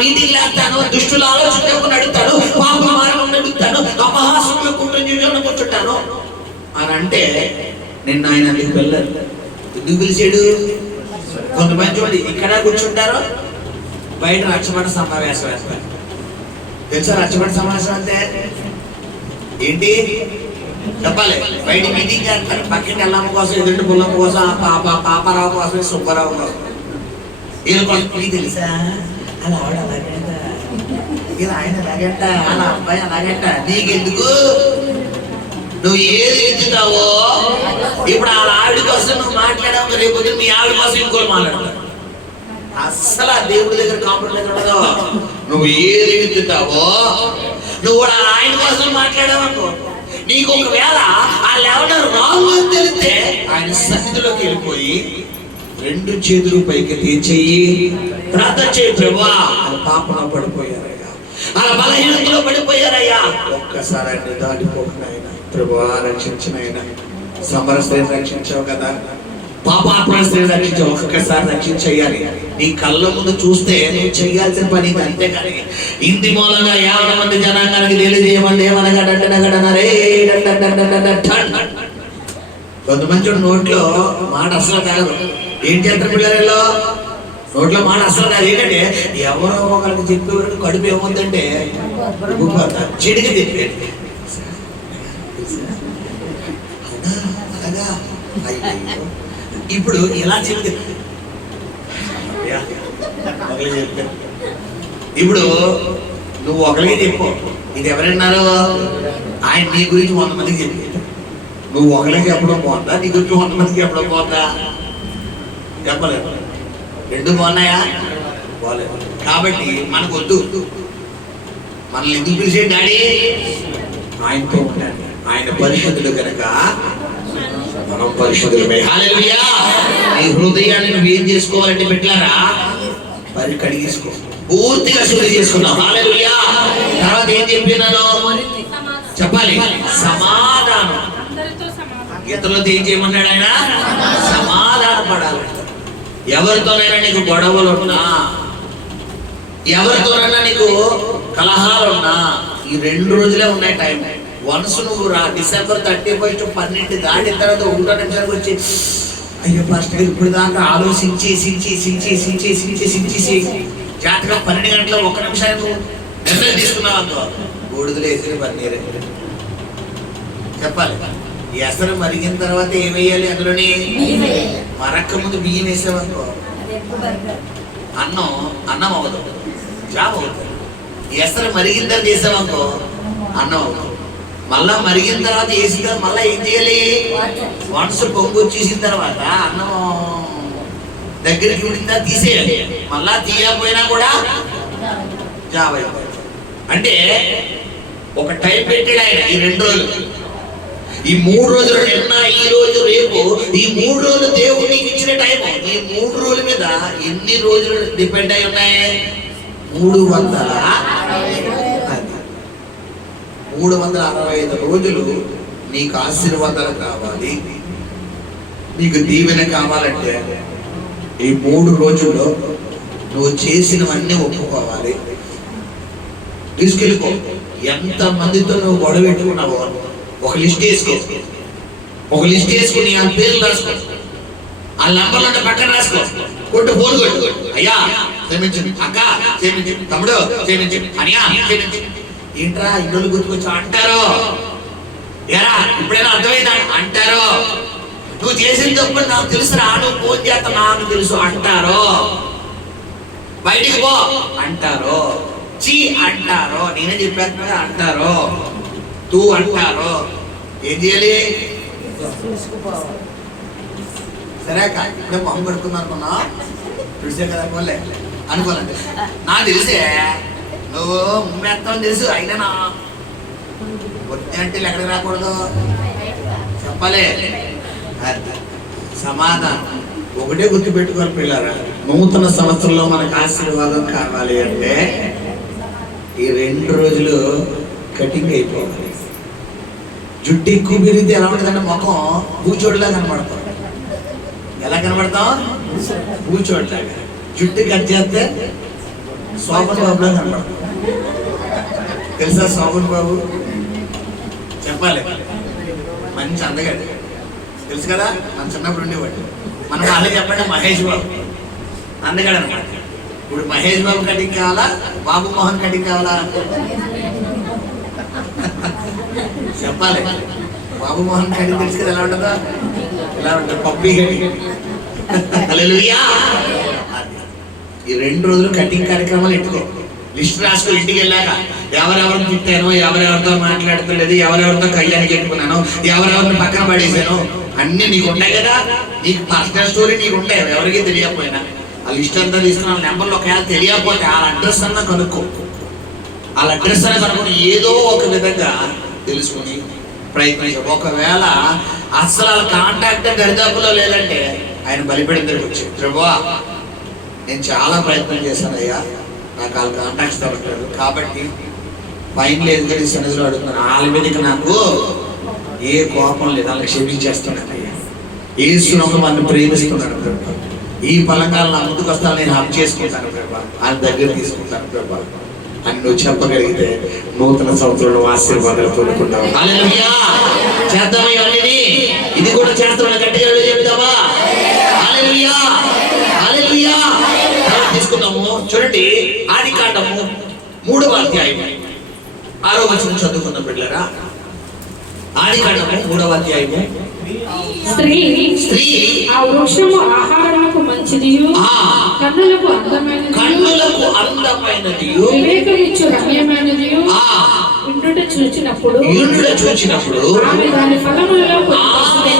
మీటింగ్ లేస్తాను, దుష్టుల ఆలోచన నడుస్తాను, పాప మార్గం నడుస్తాను, అపహాసంలో కుటుంబం కూర్చుంటాను అని అంటే నిన్న ఆయన నీకు వెళ్ళారు. ఎందుకు పిలిచాడు? కొంతమంది చూడండి ఇక్కడ కూర్చుంటారు, బయట రక్షణ సమావేశం వేస్తారు. తెలుసా రక్షణ సమావేశం అంటే ఏంటి చెప్పాలి? బయట మీటింగ్ చేస్తారు, పక్కన ఎల్లమ్మ కోసం, ఎదుటి పుల్లమ్మ కోసం, పాపారావు కోసం, సుబ్బారావు కోసం. వీళ్ళ కోసం తెలుసా అలా ఆవిడ అలాగంట, ఇలా ఆయన అలాగంట, అలా అబ్బాయి అలాగంట. నీకెందుకు? నువ్వు ఏది ఎత్తుతావో ఇప్పుడు ఆ ఆవిడ కోసం నువ్వు మాట్లాడావు, రేపు మీ ఆవిడ కోసం ఇంకోటి మాట్లాడతావు. అస్సలు ఆ దేవుడి దగ్గర కాంప్రమైజ్ ఉండదు. నువ్వు ఏది ఎత్తుతావో నువ్వు ఆయన కోసం మాట్లాడావనుకో, నీకు ఒకవేళ ఆ లెవెల్ రాంగ్ అని తెలిస్తే ఆయన సన్నిధిలోకి వెళ్ళిపోయి 2 చేతులు పైకి చెయ్యి ప్రార్థన చేయి. ప్రభువా పాపన పడిపోయారయ్యా, అలా బలహీనతలో పడిపోయారయ్యా, ఒక్కసారి ఆయన దాటిపోకుండా ఆయన ప్రభువా రక్షించిన ఆయన సమరస్త్రీని రక్షించావు కదా, పాపాత్మ స్త్రీని రక్షించావు, ఒక్కసారి రక్షించేయాలి. నీ కళ్ళ ముందు చూస్తే నువ్వు చేయాల్సిన పని ఇది, అంతేకాని ఇంటి మూలంగా 50 మంది జనాంగానికి తెలియజేయమంది ఏమనగా డంటనగడనరే. కొంతమంది నోట్లో మాట అసలు కాదు. ఏం చేస్తారు పిల్లలలో? నోట్లో మాట అసలు కాదు. ఏంటంటే ఎవరో ఒకరికి చెప్పే వరకు కడుపు ఏమవుతుందంటే చెడిగా చెప్పేది. ఇప్పుడు ఇలా చెప్తే ఇప్పుడు నువ్వు ఒకరికి చెప్పు, ఇది ఎవరన్నారు? ఆయన నీ గురించి 100 మందికి చెప్పి, నువ్వు ఒకరికి చెప్పడం బాగుందా, నీ గురించి 100 మందికి చెప్పడం బాగుందా? చెప్పలేదు. 2 బాగున్నాయా? బాగలేదు. కాబట్టి మనకు వద్దు. మనల్ని ఎందుకు పిలిచే డాడీ? ఆయనతో ఉండాలి. ఆయన పరిశుద్ధుడు కనుక మనం పరిశుద్ధులమే. హల్లెలూయా. నీ హృదయాన్ని నువ్వు ఏం చేసుకోవాలంటే బిడ్డలారా, కడిగేసుకో, పూర్తిగా శుద్ధి చేసుకున్నావు. హల్లెలూయా. తర్వాత ఏం చెప్పినాను చెప్పాలి? సమాధానం. ఇతరులతో ఏం చేయమన్నాడు ఆయన? సమాధాన పడాలి. ఎవరితోనైనా నీకు గొడవలు ఉన్నా ఎవరితోనన్నా నీకు కలహాలున్నా ఈ 2 రోజులే ఉన్నాయి టైం. వన్స్ నువ్వు డిసెంబర్ 31 12 దాటిన తర్వాత 1 నిమిషానికి వచ్చి అయ్యో ఫస్ట్ ఇప్పుడు దాకా ఆలోచించి జాతకం 12 గంటల 1 నిమిషానికి నువ్వు నిర్ణయం తీసుకున్నావు అనుకో, బూడిదలు వేసిన పన్నీరే చెప్పాలి. ఎసరు మరిగిన తర్వాత ఏం వేయాలి అందులోని? మరక్క ముందు బియ్యం వేసావనుకో అన్నం అవ్వదు, జాబ్ అవుతుంది. ఎసరు మరిగిన తర్వాత చేసావనుకో అన్నం అవుతుంది. మళ్ళా మరిగిన తర్వాత వేసిన తర్వాత మళ్ళీ ఏం చేయాలి? వన్స్ పొంగు వచ్చేసిన తర్వాత అన్నం దగ్గరికి ఉడికిందా తీసేయాలి. మళ్ళా తీయకపోయినా కూడా జాబ్ అయిపోతుంది. అంటే ఒక టైం పెట్టాడు ఆయన. ఈ 2 రోజులు, ఈ 3 రోజులు, నిన్న ఈ రోజు రేపు, ఈ 3 రోజులు దేవుడు నీకు ఇచ్చిన టైం. ఈ 3 రోజుల మీద ఎన్ని రోజులు డిపెండ్ అయి ఉన్నాయి? 365 రోజులు నీకు ఆశీర్వాదాలు కావాలి, నీకు దీవెన కావాలంటే ఈ 3 రోజుల్లో నువ్వు చేసినవన్నీ ఒప్పుకోవాలి. తీసుకెళ్ళిపో. ఎంత మందితో నువ్వు గొడవ పెట్టుకున్నావో ఒక లిస్ట్ వేసుకో. ఒక లిస్ట్ వేసుకుని ఆ పేర్లు రాసుకో, ఆ నంబర్లు అంటే పక్కన రాసుకో. కొట్టు, ఫోన్ కొట్టు. అయ్యా క్షమించండి, అక్క క్షమించండి, తమ్ముడు క్షమించండి, అనియా క్షమించండి. ఏంట్రా ఇల్లు గుర్తుకొచ్చా అంటారు. ఎరా ఇప్పుడైనా అర్థమైందా అంటారు. నువ్వు చేసిన తప్పు నాకు తెలుసురా, నువ్వు ఫోన్ చేస్తా నాకు తెలుసు అంటారు. బయటికి పో అంటారు, చీ అంటారు, నేనే చెప్పేస్తున్నా అంటారు, తూ అంటారు. ఏం చేయాలి? సరే అక్క ఇప్పుడే మొహం కడుక్కున్నా అనుకున్నా, చూసే కదా పోలే అనుకోలేదు. నాకు తెలిసే నువ్వు ముమ్మేస్తావు తెలుసు, అయినా నా వచ్చే అంటే ఎక్కడికి రాకూడదు చెప్పలే. సమాధానం ఒకటే గుర్తుపెట్టుకోవాలి పిల్లరా, నూతన సంవత్సరంలో మనకు ఆశీర్వాదం కావాలి అంటే ఈ 2 రోజులు కటింగ్ అయిపోవాలి. జుట్టు ఎక్కువ పెరిగితే ఎలా ఉంటుందంటే ముఖం పూచోడిలా కనబడతాం. ఎలా కనబడతాం? పూచోడిలాగా. జుట్టు కట్ చేస్తే శోభన్ బాబులా కనబడతాం. తెలుసా శోభన్ బాబు? చెప్పాలి, మంచి అందగాడు తెలుసు కదా, మన చిన్నప్పుడు ఉండేవాడు. మన వాళ్ళే చెప్పండి మహేష్ బాబు అందగాడు అనమాట. ఇప్పుడు మహేష్ బాబు కటింగ్ కావాలా, బాబు మోహన్ కటింగ్ కావాలా? చెప్పాలి. బాబు మోహన్ కటింగ్ తెలుసు కదా ఎలా ఉంటుందో? ఎలా ఉంటుంది? Puppy cutting. హల్లెలూయా. ఈ 2 రోజులు కటింగ్ కార్యక్రమాలు ఎట్టుకో. లిస్ట్ రాసుకో. ఇంటికి వెళ్ళాక ఎవరెవరు తిట్టాను, ఎవరెవరితో మాట్లాడుతులేదు, ఎవరెవరితో కళ్యాణి చెప్పుకున్నాను, ఎవరెవరిని పక్కన పడేసాను అన్ని నీకు ఉంటాయి కదా. నీకు పర్సనల్ స్టోరీ నీకు ఉంటాయి, ఎవరికి తెలియకపోయినా. ఆ లిస్ట్ అంతా తీసుకున్న నెంబర్లో ఒకవేళ తెలియకపోతే వాళ్ళ అడ్రస్ అన్నా కనుక్కో. వాళ్ళ అడ్రస్ అన్నా కనుక్కొని ఏదో ఒక విధంగా తెలుసుకుని ప్రయత్నించు. ఒకవేళ అసలు వాళ్ళ కాంటాక్ట్ దరిదాపులో లేదంటే ఆయన బలిపీఠం దగ్గరికి వచ్చి, ప్రభువా నేను చాలా ప్రయత్నం చేశాను అయ్యా, నాకు వాళ్ళ కాంటాక్ట్స్ దొరకలేదు, కాబట్టి ఫైన్ లేదు కానీ సన్నిధిలో అడుగుతున్నాను. వాళ్ళ మీదకి నాకు ఏ కోపం లేదు, వాళ్ళకి క్షమించేస్తున్నాను అయ్యా. ఏసునొక మంది ప్రేమిస్తున్నాను ప్రభా. ఈ పలంకాలు నా ముందుకు వస్తాను, నేను హక్ చేసుకుంటాను ప్రభా, ఆయన దగ్గర తీసుకుంటాను ప్రభా అని నువ్వు చెప్పగలిగితే నూతన సంవత్సరంలో ఆశీర్వాదాలు పొందుకుంటావు. హల్లెలూయా. చేద్దామా ఇవన్నీ? ఇది కూడా చేస్తామని గట్టిగా చెప్తావా? హల్లెలూయా, హల్లెలూయా. తీసుకున్నాము. చూడండి, ఆదికాండము 3వ అధ్యాయం 6వ వచనం చదువుకున్నాం బిడ్డలారా. ఆదికాండము 3వ అధ్యాయము. స్త్రీ ఆ వృక్షము ఆహారములకు మంచిదియు, కన్నులకు అందమైనదియు, వివేకమిచ్చు రమ్యమైనదియు ఉండుట చూచినప్పుడు ఆమె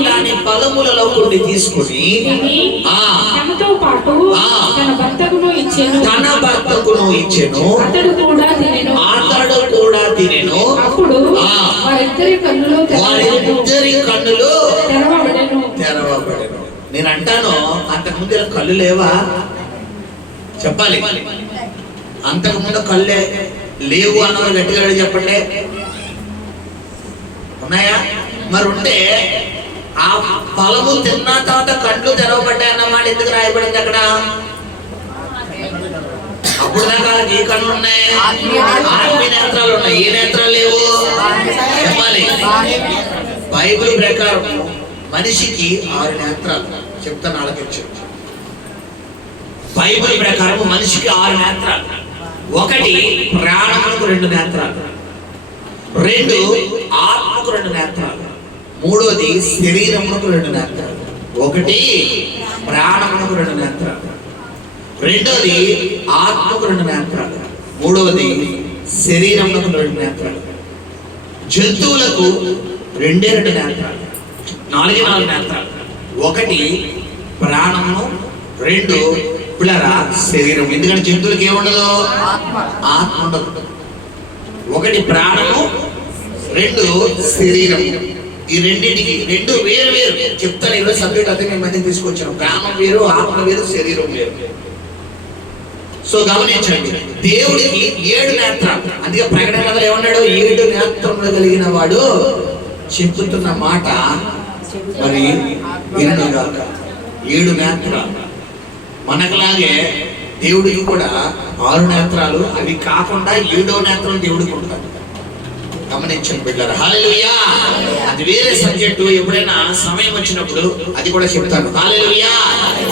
దాని ఫలములలో కొన్ని తీసుకుని తనతో పాటు తన భర్తకును ఇచ్చెను. అతడు కూడా తినెను. అప్పుడు వారిద్దరి కన్నులు తెరవబడెను. నేను అంటాను, అంతకుముందు కళ్ళు లేవా? చెప్పాలి. అంతకుముందు కళ్ళే లేవు అన్నవారు గట్టిగా చెప్పండి. ఉన్నాయా? మరి ఉంటే ఆ ఫలము తిన్న తర్వాత కళ్ళు తెరవబడ్డాయి అన్నమాట ఎందుకు రాయబడింది అక్కడ? అప్పుడు దాకా ఏ కన్నులు ఉన్నాయి? ఆత్మీయ నేత్రాలు ఉన్నాయి. ఏ నేత్రాలు లేవు చెప్పాలి. బైబిల్ ప్రకారం మనిషికి 6 నేత్రాలు. చెప్తాను ఆలకించు. బైబిల్ ప్రకారం మనిషికి 6 నేత్రాలు. 1 ప్రాణములకు 2 నేత్రాలు, 2 ఆత్మకు 2 నేత్రాలు, 3 శరీరములకు 2 నేత్రాలు. 1 ప్రాణములకు 2 నేత్రాలు, 2 ఆత్మకు 2 నేత్రాలు, 3 శరీరములకు 2 నేత్రాలు. జంతువులకు 2 నేత్రాలు, 4 నేత్రాలు. 1 ప్రాణము, 2 పిల్లరా శరీరం. ఎందుకంటే జంతువులకి ఏముండదు? ఆత్మ ఉండదు. 1 ప్రాణము, 2 శరీరం. ఈ రెండింటికి 2 వేరు వేరు. చెప్తాను ఈరోజు సబ్జెక్ట్ అయితే మేము మధ్య తీసుకొచ్చాము. ప్రాణం వేరు, ఆత్మ వేరు, శరీరం వేరు. సో గమనించండి, దేవుడికి 7 నేత్రాలు. అందుకే ప్రకటన కథలో ఏమన్నాడు? 7 నేత్రములు కలిగిన వాడు చెప్పుతున్న మాట మరి వినుగాక. 7 నేత్రాలు. మనకులాగే దేవుడికి కూడా 6 నేత్రాలు. అవి కాకుండా 7వ నేత్రం దేవుడికి ఉంటాడు. గమనించండి బిడ్డలారా. హల్లెలూయా. అది వేరే సబ్జెక్టు. ఎప్పుడైనా సమయం వచ్చినప్పుడు అది కూడా చెప్తాను. హల్లెలూయా.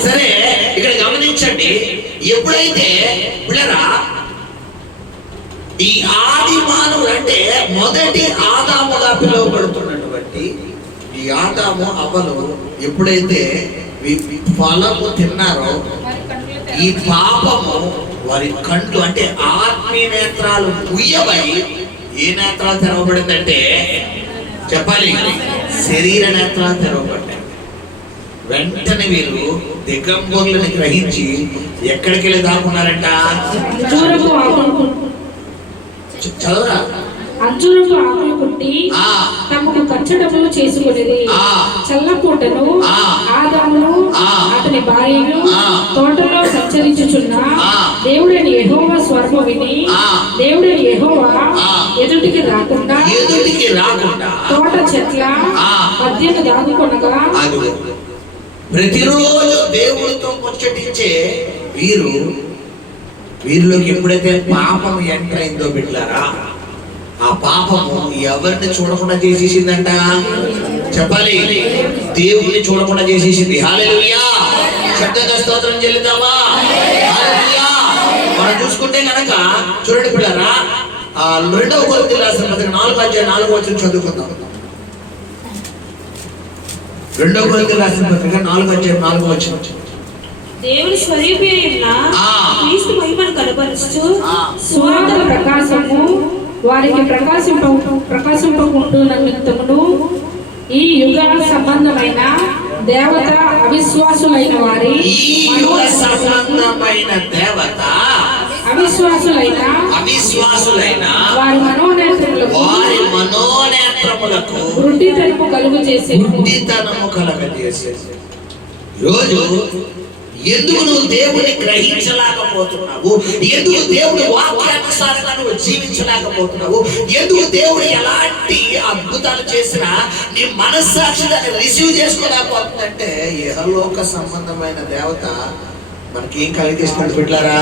సరే, ఇక్కడ గమనించండి. ఎప్పుడైతే బిడ్డలారా ఈ ఆది మానవుడు అంటే మొదటి ఆదాముగా పిలువబడుతున్నటువంటి ఈ ఆదాము అవ్వలు ఎప్పుడైతే ఫలము తిన్నారో ఈ పాపము వారి కండ్లు అంటే ఆత్మీయ నేత్రాలు ముయ్యబడి ఏ నేత్రాలు తెరవబడిందంటే చెప్పాలి, శరీర నేత్రాలు తెరవబడ్డాయి. వెంటనే వీరు దిగంబరులను గ్రహించి ఎక్కడికి వెళ్ళి దాక్కున్నారంట? చదవరా. అంజూరపు ఆకులు కుట్టి తమకు కచ్చడములు చేసుకునేది. చల్లపూటను ఆదామును అతని భార్యను తోటలో సంచరించుచున్న దేవుడైన యెహోవా స్వరము విని దేవుడైన యెహోవా ఎదుటికి రాకుండా తోట చెట్ల మధ్యను దాగుకొనగా ప్రతిరోజు దేవుడితో ముచ్చటించే వీరిలోకి ఎప్పుడైతే పాపం ఎంటర్ అయిందో బిడ్డలారా, ఆ పాపము ఎవరిని చూడకుండా చేసేసిందంట? చెప్పాలి, దేవుడిని చూడకుండా చేసేసింది. హల్లెలూయా. శబ్దంగా స్తోత్రం చెల్లిద్దామా? హల్లెలూయా. మనం చూసుకుంటే కనుక చూడండి పిల్లరా, 2వ కొరింథీయులకు రాసిన పత్రిక 4:4 చదువుకుందాం. 2వ కొరింథీయులకు రాసిన పత్రిక 4:4. దేవుని స్వరూపమైన క్రీస్తు మహిమను కనబరుస్తూ సువార్త ప్రకాశము వారికి ప్రకాశింపకుంటున్న నిమిత్తమును ఈ యుగ సంబంధమైన దేవత అవిశ్వాసులైన వారి అవిశ్వాసులైన వారి మనోనేత్రములకు వృద్ధితనము కలుగజేసే. రోజు ఎందుకు నువ్వు దేవుని గ్రహించలేకపోతున్నావు? ఎందుకు దేవుని వాక్యానుసారంగా నువ్వు జీవించలేకపోతున్నావు? ఎందుకు దేవుడు ఎలాంటి అద్భుతాలు చేసినా నీ మనస్సాక్షి దాన్ని రిసీవ్ చేసుకోలేకపోతుందంటే ఇహలోక సంబంధమైన దేవత మనకి ఏం కలిగేస్తున్నాడు బిడ్డలారా?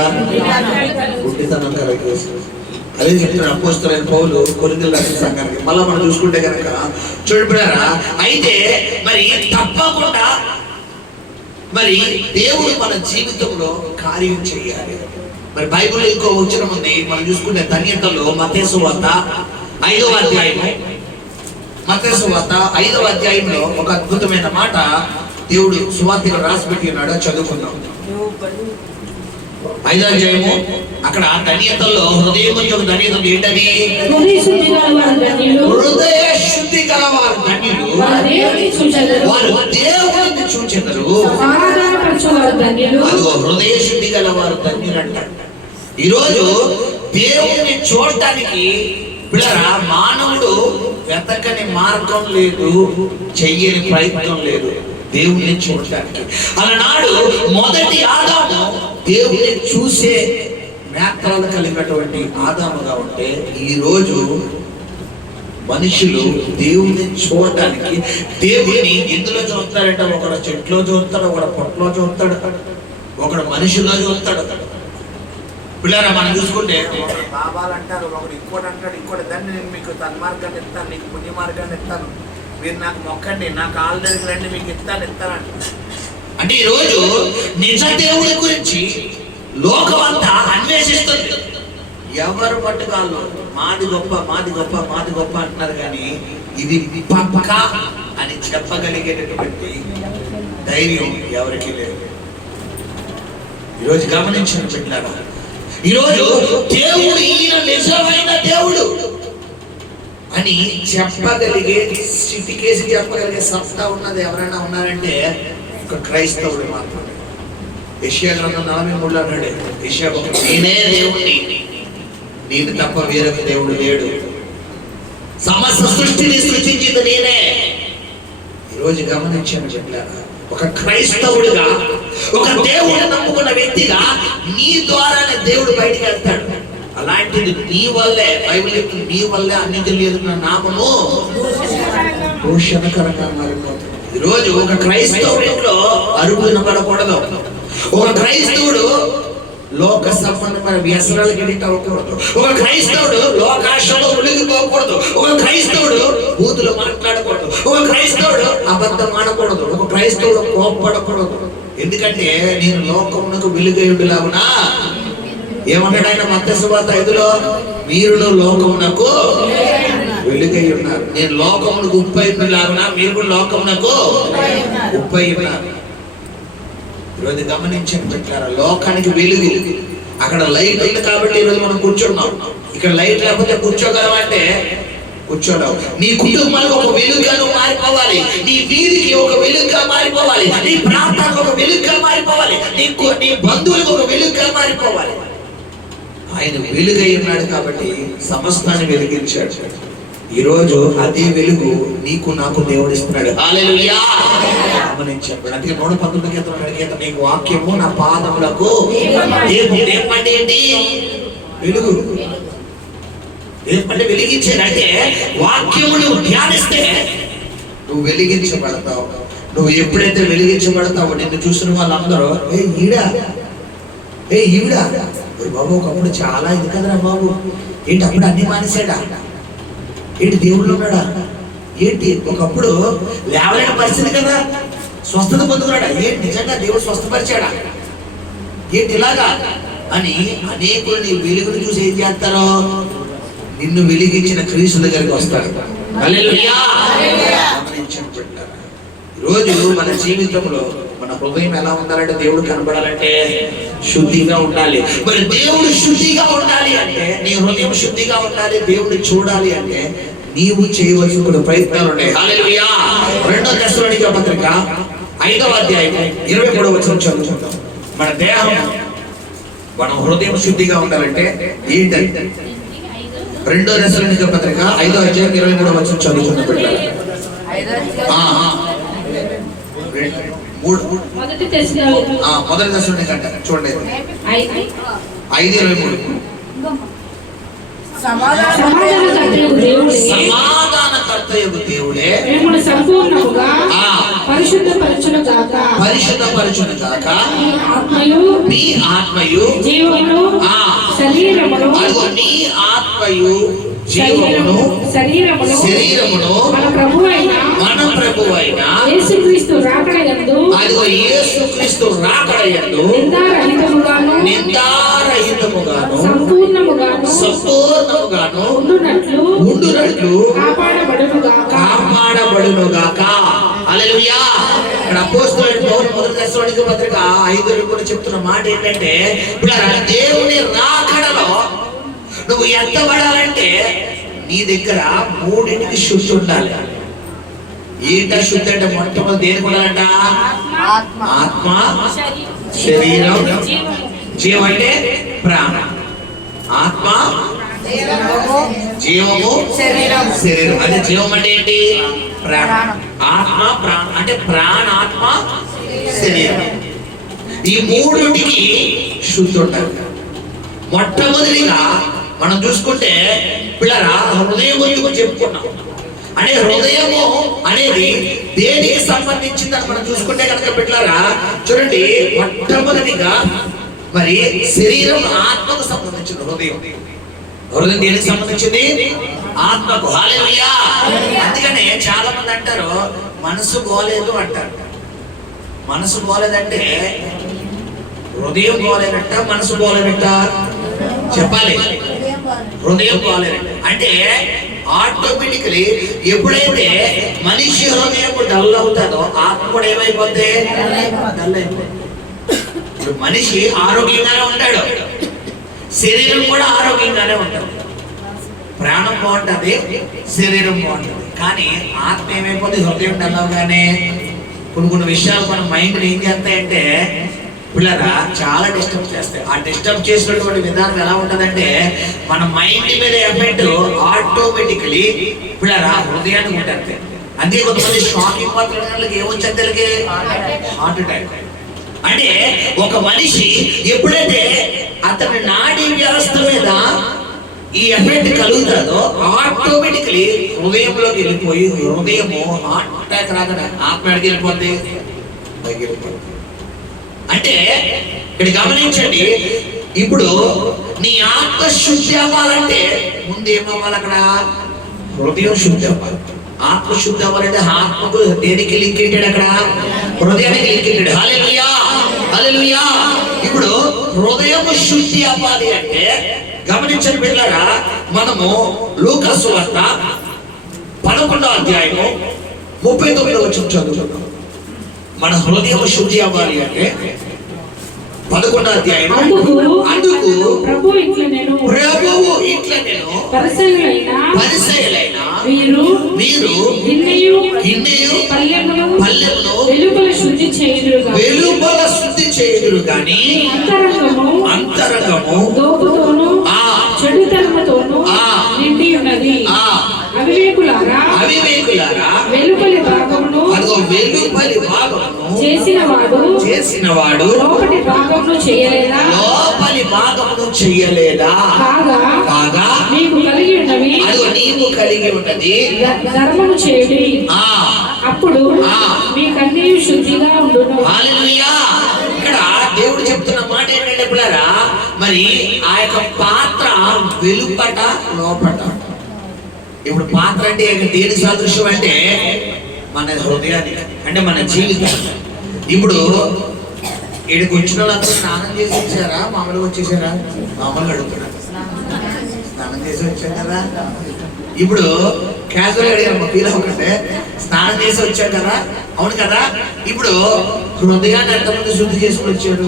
గుడ్డితనం కలిగేస్తున్నాడు. అదే చెప్తున్నాడు అపోస్తలుడైన పౌలు కొరింథీయుల రాసిన సంఘానికి. మళ్ళా మనం చూసుకుంటే కనుక చూడు బిడ్డలారా, అయితే మరి తప్పకుండా మరి దేవుడు మన జీవితంలో కార్యం చేయాలి. మరి బైబిల్లో ఇంకో వచనం ఉంది, మనం చూసుకుంటే ధన్యతలో మత్తయి సువార్త 5వ అధ్యాయము, మత్తయి సువార్త 5వ అధ్యాయంలో ఒక అద్భుతమైన మాట దేవుడు సువార్తలో రాసి పెట్టి ఉన్నాడు. చదువుకుందాం. 5వ అధ్యాయము. అక్కడ ధన్యతల్లో హృదయం నుంచి ఒక ధన్యత ఏంటది? హృదయ శుద్ధి గలవారు ధన్యులు, వారు దేవుడిని చూచెదరు. అదిగో హృదయ శుద్ధి గలవారు ధన్యులు అంటారు. ఈరోజు దేవుడిని చూడటానికి బిడ్డలారా మానవుడు వెతకని మార్గం లేదు, చెయ్యని ప్రయత్నం లేదు దేవుడిని చూడటానికి. అలనాడు మొదటి ఆదాము దేవుడిని చూసే నేత్రాలు కలిగినటువంటి ఆదాముగా ఉంటే, ఈరోజు మనుషులు దేవుడిని చూడటానికి దేవుడిని ఎందులో చూస్తాడంటే, ఒకడు చెట్లో చూస్తాడు, ఒకడు పొట్టలో చూస్తాడు, ఒకడు మనిషిలో చూస్తాడు. పిల్లరా మనం చూసుకుంటే ఒకరు బాబాలు అంటారు, ఒకడు ఇంకోటి అంటాడు, ఇంకోటి దాన్ని నేను మీకు తన్మార్గాన్ని ఇస్తాను, నీకు పుణ్య మార్గాన్ని ఇస్తాను, మీరు నాకు మొక్కండి, నా కాళ్ళ దగ్గరికి రండి, మీకు ఇస్తాను అంటే ఈరోజు నిజ దేవుడి గురించి లోకమంతా అన్వేషిస్తుంది. ఎవరు పట్టుకాళ్ళు మాది గొప్ప మాది గొప్ప మాది గొప్ప అంటున్నారు, కానీ ఇది పక్క అని చెప్పగలిగేటటువంటి ధైర్యం ఎవరికి లేదు. ఈరోజు గమనించిన పెట్టారా, ఈరోజు దేవుడు ఈయన నిజమైన దేవుడు అని చెప్పగలిగే స్థితికేసి చెప్పగలిగే సత్తా ఉన్నది ఎవరైనా ఉన్నారంటే ఒక క్రైస్తవుడు మాత్రమే. యెషయా గ్రంథం 43 అన్నాడు, యెషయా నేనే దేవుడిని, నేను తప్ప వేరొక దేవుడు లేడు, సమస్త సృష్టిని సృష్టించింది నేనే. ఈరోజు గమనించాను చెప్పారా, ఒక క్రైస్తవుడిగా ఒక దేవుడిని నమ్ముకున్న వ్యక్తిగా నీ ద్వారానే దేవుడు బయటికి వెళ్తాడు. అలాంటిది నీ వల్లే బైబిల్ చెప్తుంది, నీ వల్లే అన్ని తెలియదు నామము దూషణకరంగా మారిపోతుంది. ఈరోజు ఒక క్రైస్తవుడిలో అరుపు వినపడకూడదు. ఒక క్రైస్తవుడు లోక సంబంధమైన వ్యసనాలకు ఎడిట్ అవ్వకూడదు. ఒక క్రైస్తవుడు లోకాశలో మునిగిపోకూడదు. ఒక క్రైస్తవుడు బూతులు మాట్లాడకూడదు. ఒక క్రైస్తవుడు అబద్ధం ఆడకూడదు. ఒక క్రైస్తవుడు కోప్పడకూడదు. ఎందుకంటే నేను లోకమునకు వెలుగయుడులాగునా ఏమన్నాడు ఆయన మత్తయి సువార్త 5లో, మీరు లోకమునకు వెలుగై ఉన్నారు, నేను లోకమునకు ఉప్పై లాగునా మీరు కూడా లోకమునకు ఉప్పై ఉన్నారు. ఈరోజు గమనించండి పెట్టారా, లోకానికి వెలుగు అక్కడ లైట్ ఉంది కాబట్టి ఈరోజు మనం కూర్చున్నాం. ఇక్కడ లైట్ లేకపోతే కూర్చోగలమంటే కూర్చోలేవు. నీ కుటుంబానికి ఒక వెలుగుగా మారిపోవాలి, నీ వీధికి ఒక వెలుగుగా మారిపోవాలి, నీ ప్రాంతానికి ఒక వెలుగుగా మారిపోవాలి, నీ బంధువులకు ఒక వెలుగుగా మారిపోవాలి. ఆయన వెలుగై ఉన్నాడు కాబట్టి సమస్తాన్ని వెలిగించాడు. ఈరోజు అదే వెలుగు నీకు నాకు దేవుడు ఇస్తున్నాడు. హల్లెలూయా. గమనించండి, అందుకే 119 కీర్తన నీకు వాక్యము నా పాదములకు దీపం అంటే ఏంటి? వెలుగు. అంటే వెలిగించేదంటే వాక్యము నువ్వు ధ్యానిస్తే నువ్వు వెలిగించబడతావు. నువ్వు ఎప్పుడైతే వెలిగించబడతావో నిన్ను చూసిన వాళ్ళందరూ ఈవిడ బాబు ఒకప్పుడు చాలా ఇది కదరా బాబు, ఏంటి అప్పుడు అన్ని మానేసాడా, ఏంటి దేవుళ్ళు ఉన్నాడా, ఏంటి ఒకప్పుడు లేవలేని పరిస్థితి కదా స్వస్థత పొందుకున్నాడా, ఏంటి నిజంగా దేవుడు స్వస్థపరిచాడా, ఏంటి ఇలాగా అని అనేకులు నీ వెలుగును చూసి ఏం చేస్తారో నిన్ను వెలిగించిన క్రీస్తు దగ్గరికి వస్తారు. హల్లెలూయా. రోజు మన జీవితంలో మన హృదయం ఎలా ఉండాలంటే, దేవుడు కనబడాలంటే శుద్ధిగా ఉండాలి. మరి దేవుడు శుద్ధిగా ఉండాలి అంటే నీ హృదయం శుద్ధిగా ఉండాలి. దేవుడిని చూడాలి అంటే నీవు చేయవలసిన కొన్ని ప్రయత్నాలు ఉన్నాయి. హల్లెలూయా. 2వ తెస్సలోనికీయుల పత్రిక 5వ అధ్యాయం 23వ వచనం చదువుకుందాం. మన దేహం మన హృదయం శుద్ధిగా ఉండాలంటే ఏంటంటే 2వ తెస్సలోనికీయుల పత్రిక 5వ అధ్యాయం 23వ వచనం చదువుకుందాం. మొదటి తెస్సలోనికీయుల కంటే చూడండి 5:23. సమాధానకర్తయగు దేవుడే మిమ్మల్ని సంపూర్ణముగా పరిశుద్ధపరచును గాక. మీ ఆత్మయు జీవమును శరీరమును నీ ఆత్మయు జీవమును శరీరమును మన ప్రభువైన యేసుక్రీస్తు రాకడయందు అదిగో యేసుక్రీస్తు రాకడయందు నిందారహితముగాను సంపూర్ణముగాను ఉండునట్లు కాపాడబడును గాక. హల్లెలూయా. ఇక్కడ అపోస్తలుడైన పౌలు 1వ తెస్సలోనికీయుల పత్రిక 5 కూడా చెప్తున్న మాట ఏంటంటే, దేవుని రాకడలో నువ్వు ఎత్తబడాలంటే నీ దగ్గర 3టికి శుద్ధి ఉండాలి. ఏంట శుద్ధి అంటే మొట్టమొదటి దేనికి ఉండాలంట? ఆత్మ, శరీరం, జీవం అంటే ప్రాణం. ఆత్మ, జీవము, శరీరం. అదే జీవం అంటే ఏంటి? ప్రాణం. ఆత్మ ప్రాణం అంటే ప్రాణాత్మ శరీరం. ఈ 3టికి శుద్ధి ఉండాలి. మొట్టమొదటిగా మనం చూసుకుంటే పిల్లరా హృదయం గురించి చెప్పుకున్నాం. అంటే హృదయము అనేది దేనికి సంబంధించిందని మనం చూసుకుంటే కనుక పిల్లరా చూడండి, మొట్టమొదటిగా మరి శరీరం ఆత్మకు సంబంధించిన హృదయం. హృదయం దేనికి సంబంధించింది? ఆత్మకు. హల్లెలూయా. అందుకనే చాలా మంది అంటారు మనసు బాలేదు అంటారు. మనసు బాలేదంటే హృదయం బాలేనట్ట, మనసు బాలేనట్ట చెప్పాలి. హృదయం బాలేనట్ట అంటే ఆటోమేటికలీ ఎప్పుడైతే మనిషి హృదయం డల్ అవుతుందో ఆత్మ కూడా ఏమైపోతే డల్ అయిపోతుంది. ఇప్పుడు మనిషి ఆరోగ్యంగానే ఉంటాడు, శరీరం కూడా ఆరోగ్యంగానే ఉంటుంది. ప్రాణం బాగుంటుంది, శరీరం బాగుంటుంది, కానీ ఆత్మ ఏమైపోతుంది? హృదయం డల్ అవగానే కొన్ని విషయాలు మన మైండ్ ఏం చేస్తాయంటే పిల్లరా చాలా డిస్టర్బ్ చేస్తాయి. ఆ డిస్టర్బ్ చేసినటువంటి విధానం ఎలా ఉంటుందంటే మన మైండ్ మీద ఎఫెక్ట్ ఆటోమేటికలీ పిల్లరా హృదయానికి ఉంటుంది. అంతే కొంతమంది షాకింగ్ మాత్రం ఏమొచ్చేది హార్ట్ అటాక్. అంటే ఒక మనిషి ఎప్పుడైతే అతని నాడీ వ్యవస్థ మీద ఈ ఎఫెక్ట్ కలుగుతుందో ఆటోమేటికలీ హృదయంలోకి వెళ్ళిపోయి హృదయము హార్ట్ అటాక్ రాగానే ఆత్మ ఎక్కడికి వెళ్ళిపోద్ది? అంటే ఇక్కడ గమనించండి, ఇప్పుడు నీ ఆత్మ శుద్ధి అవ్వాలంటే ముందు ఏమవ్వాలి? అక్కడ హృదయం శుద్ధి అవ్వాలి. ఆత్మ శుద్ధి అవ్వాలంటే ఆత్మకు దేనికి లింక్ ఏంటాడు? అక్కడ హృదయానికి లింక్ ఏంటాడు. హల్లెలూయా, హల్లెలూయా. ఇప్పుడు హృదయం శుద్ధి అవ్వాలి అంటే గమనించండి పిల్లరా, మనము లూకా సువార్త 11వ అధ్యాయము 39వ వచనం చదువుతున్నాం. మన హృదయం శుద్ధి అవ్వాలి అంటే 11వ అధ్యాయం. అందుకు ప్రభువు ఇట్లా నేను పరిసయ్యులైన మీరు గిన్నెయు పల్లెమును వెలుపల శుద్ధి చేయుదురు గాని అంతరంగము దోపుతోను చెడుతనముతోను నిండి ఉన్నది. అవివేకులారా వెలుపలి భాగమును చేసిన వాడు లోపలి భాగమును చేయలేదా? కాగా నీవు కలిగి ఉన్నది ధర్మము చేయుడి, అప్పుడు మీకన్నీ శుద్ధిగా ఉండును. హల్లెలూయా. ఇక్కడ దేవుడు చెప్తున్న మాట ఏంటంటే పిల్లరా, మరి ఆ యొక్క పాత్ర వెలుపట లోపట. ఇప్పుడు పాత్ర అంటే దేని సాదృశ్యం అంటే మన హృదయానికి, అంటే మన జీవితం. ఇప్పుడు ఇక్కడికి వచ్చిన వాళ్ళందరూ స్నానం చేసి వచ్చారా, మామూలుగా వచ్చేసారా? మామూలుగా అడుగుతున్నారు. స్నానం చేసి వచ్చారు కదా. ఇప్పుడు క్యాజువల్ అడిగారు, ఫీల్ అవ్వకంటే స్నానం చేసి వచ్చారు కదా, అవును కదా. ఇప్పుడు హృదయాన్ని ఎంతమంది శుద్ధి చేసుకుని వచ్చారు?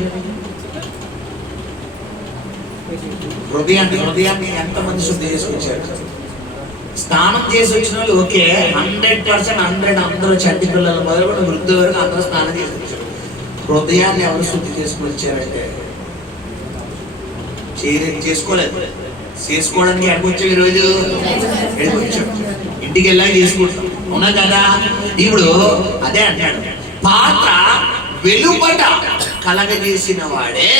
హృదయాన్ని ఎంతమంది శుద్ధి చేసుకొచ్చారు? స్నానం చేసి వచ్చిన వాళ్ళు ఓకే, 100% అందరూ చంటి పిల్లలు మొదలుకొని వృద్ధుల వరకు అందరూ స్నానం చేసి వచ్చారు. హృదయాన్ని ఎవరు శుద్ధి చేసుకుని వచ్చారంటే చేసుకోలేదు. చేసుకోవడానికి ఎక్కడికి వచ్చాం? ఈరోజు ఎక్కడికి వచ్చాం? ఇంటికి వెళ్ళాక చేసుకుంటాం, అవునా కదా. ఇప్పుడు అదే అంటాడు, పాత్ర వెలుపట కలగజేసిన వాడే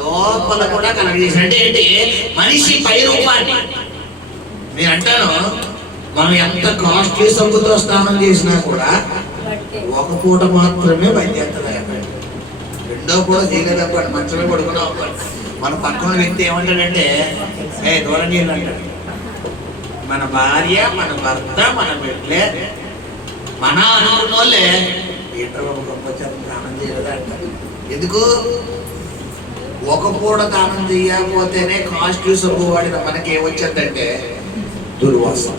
లోపల కూడా కలగజేసిన. అంటే ఏంటి? మనిషి పై రూపాన్ని. నేను అంటాను, మనం ఎంత కాస్ట్లీ సబ్బుతో స్నానం చేసినా కూడా ఒక పూట మాత్రమే పనిచేస్తుంది. రెండో పూట చేయలేదప్పటి మంచమే పడుకున్నాం అప్పటి. మన పక్కన వ్యక్తి ఏమంటాడంటే దూరం చేయాలి అంటాడు. మన భార్య, మన భర్త, మన బిడ్డలే మన అనుకున్న వాళ్ళే దానం చేయలేదా అంటారు. ఎందుకు? ఒక పూట దానం చేయకపోతేనే కాస్ట్లీ సబ్బు వాడిన మనకి ఏమొచ్చిందంటే దుర్వాసన.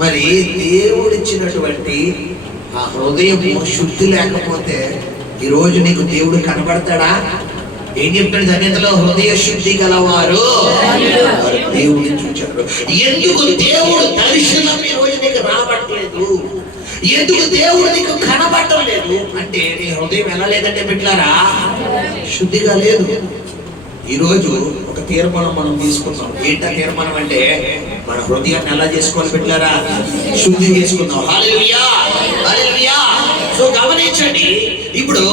మరి దేవుడిచ్చినటువంటి ఆ హృదయము శుద్ధి లేకపోతే ఈరోజు నీకు దేవుడు కనబడతాడా? ఏం చెప్తాడు ధన్యతలో? హృదయ శుద్ధి గలవారు దేవుడిని చూచారు. ఎందుకు దేవుడు దర్శనం ఈ రోజు నీకు రావట్లేదు? ఎందుకు దేవుడు నీకు కనబడటం లేదు అంటే నీ హృదయం ఎలా లేదంటే బిడ్డలారా శుద్ధిగా లేదు. ఈరోజు ఒక తీర్మానం మనం తీసుకున్నాం. ఏంటా తీర్మానం అంటే మన హృదయాన్ని ఎలా చేసుకోవాలి బిడ్డలారా? శుద్ధి చేసుకుందాం. హల్లెలూయా, హల్లెలూయా. సో గమనించండి, ఇప్పుడు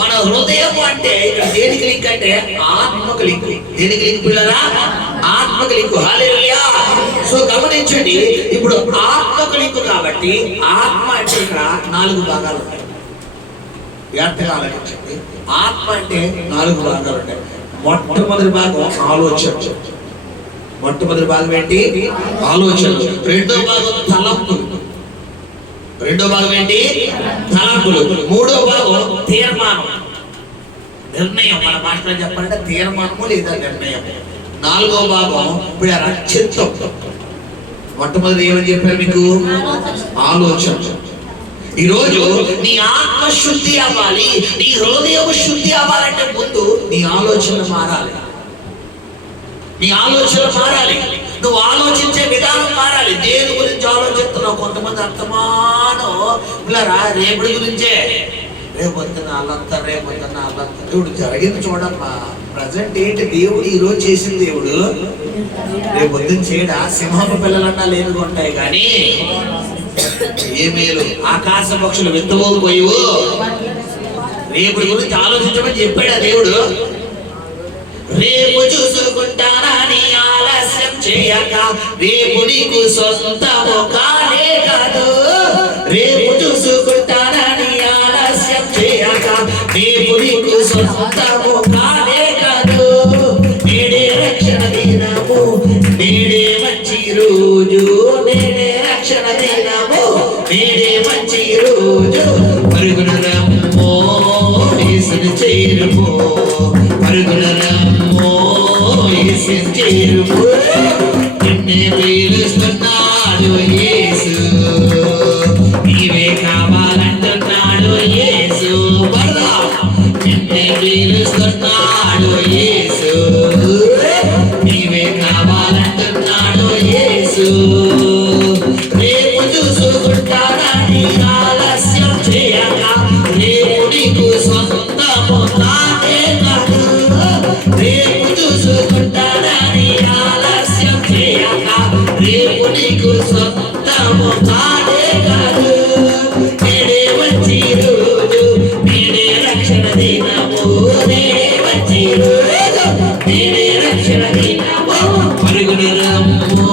మన హృదయం అంటే ఇక్కడ దేనికి లింక్ అంటే ఆత్మకు లింక్. దేనికి లింక్ పిల్లరా? ఆత్మకు లింక్. హల్లెలూయా. సో గమనించండి, ఇప్పుడు ఆత్మకు లింక్ కాబట్టి ఆత్మ అంటే ఇక్కడ 4 భాగాలు ఉంటాయి. జాగ్రత్తగా ఆలోచించండి. ఆత్మ అంటే 4 భాగాలు ఉంటాయి. మొట్టమొదటి భాగం ఆలోచన. మొట్టమొదటి భాగం ఏంటి? ఆలోచన. రెండో భాగం తలంపులు. రెండో భాగం ఏంటి? తలంపులు. మూడో భాగం తీర్మానం, నిర్ణయం. మన భాషలో చెప్పాలంటే తీర్మానము లేదా నిర్ణయం. నాలుగో భాగం ఇప్పుడు చిత్తం. మొట్టమొదటి ఏమని చెప్పారు మీకు? ఆలోచన. ఈరోజు నీ ఆత్మ శుద్ధి అవ్వాలి, నీ హృదయం శుద్ధి అవ్వాలంటే ముందు నీ ఆలోచనలు మారాలి. నీ ఆలోచనలు మారాలి. నువ్వు ఆలోచించే విధానం మారాలి. దేని గురించి ఆలోచిస్తున్నావు? కొంతమంది అర్థమానం ఇలా రేపటి గురించే, రేపొద్దున అల్లంతా, రేపొద్దున అల్లంతా. ఇప్పుడు జరిగింది చూడమ్మా. ప్రజెంట్ ఏంటి? దేవుడు ఈరోజు చేసిన దేవుడు రేపొద్దున చేయడా? సింహపు పిల్లలన్నా లేనుగా ఉంటాయి కానీ ఏ మేలు. ఆకాశ పక్షులు విత్తబోకపోయివు. రేపటి గురించి ఆలోచించమని చెప్పాడు ఆ దేవుడు. రేపు చూసుకుంటానా నీ ఆలస్యం చేయక, రేపు నీకు సొంతము కానే కాదు. రేపు చూసుకుంటానా నీ ఆలస్యం చేయక, రేపు నీకు సొంతము కానే కాదు. నేడే రక్షణ దినము, నేడే మంచి రోజు, నేడే రక్షణ దినము, నేడే మంచి రోజు. పరుగున రమ్మో యేసుని చేరుమో, పరుగున రమ్మో యేసుని చేరుమో. నిన్నే పిలుస్తున్నాడు యేసు, నీవే కావాలంటున్నాడు యేసు. నిన్నే పిలుస్తున్నాడు యేసు, నీవే కావాలంటున్నాడు యేసు. రేపు చూసుకుంటాడా నీ ఆలస్యం చేయక, రేపు నీకు సొంతము కానే కాదు. రేపు చూసుకుంటాడా నీ ఆలస్యం చేయక, రేపు నీకు సొంతము కానే కాదు. నేడే వచ్చి రోజు, నేడే రక్షణ దినము, నేడే వచ్చి రోజు, నేడే రక్షణ దినము. పరుగున రమ్మో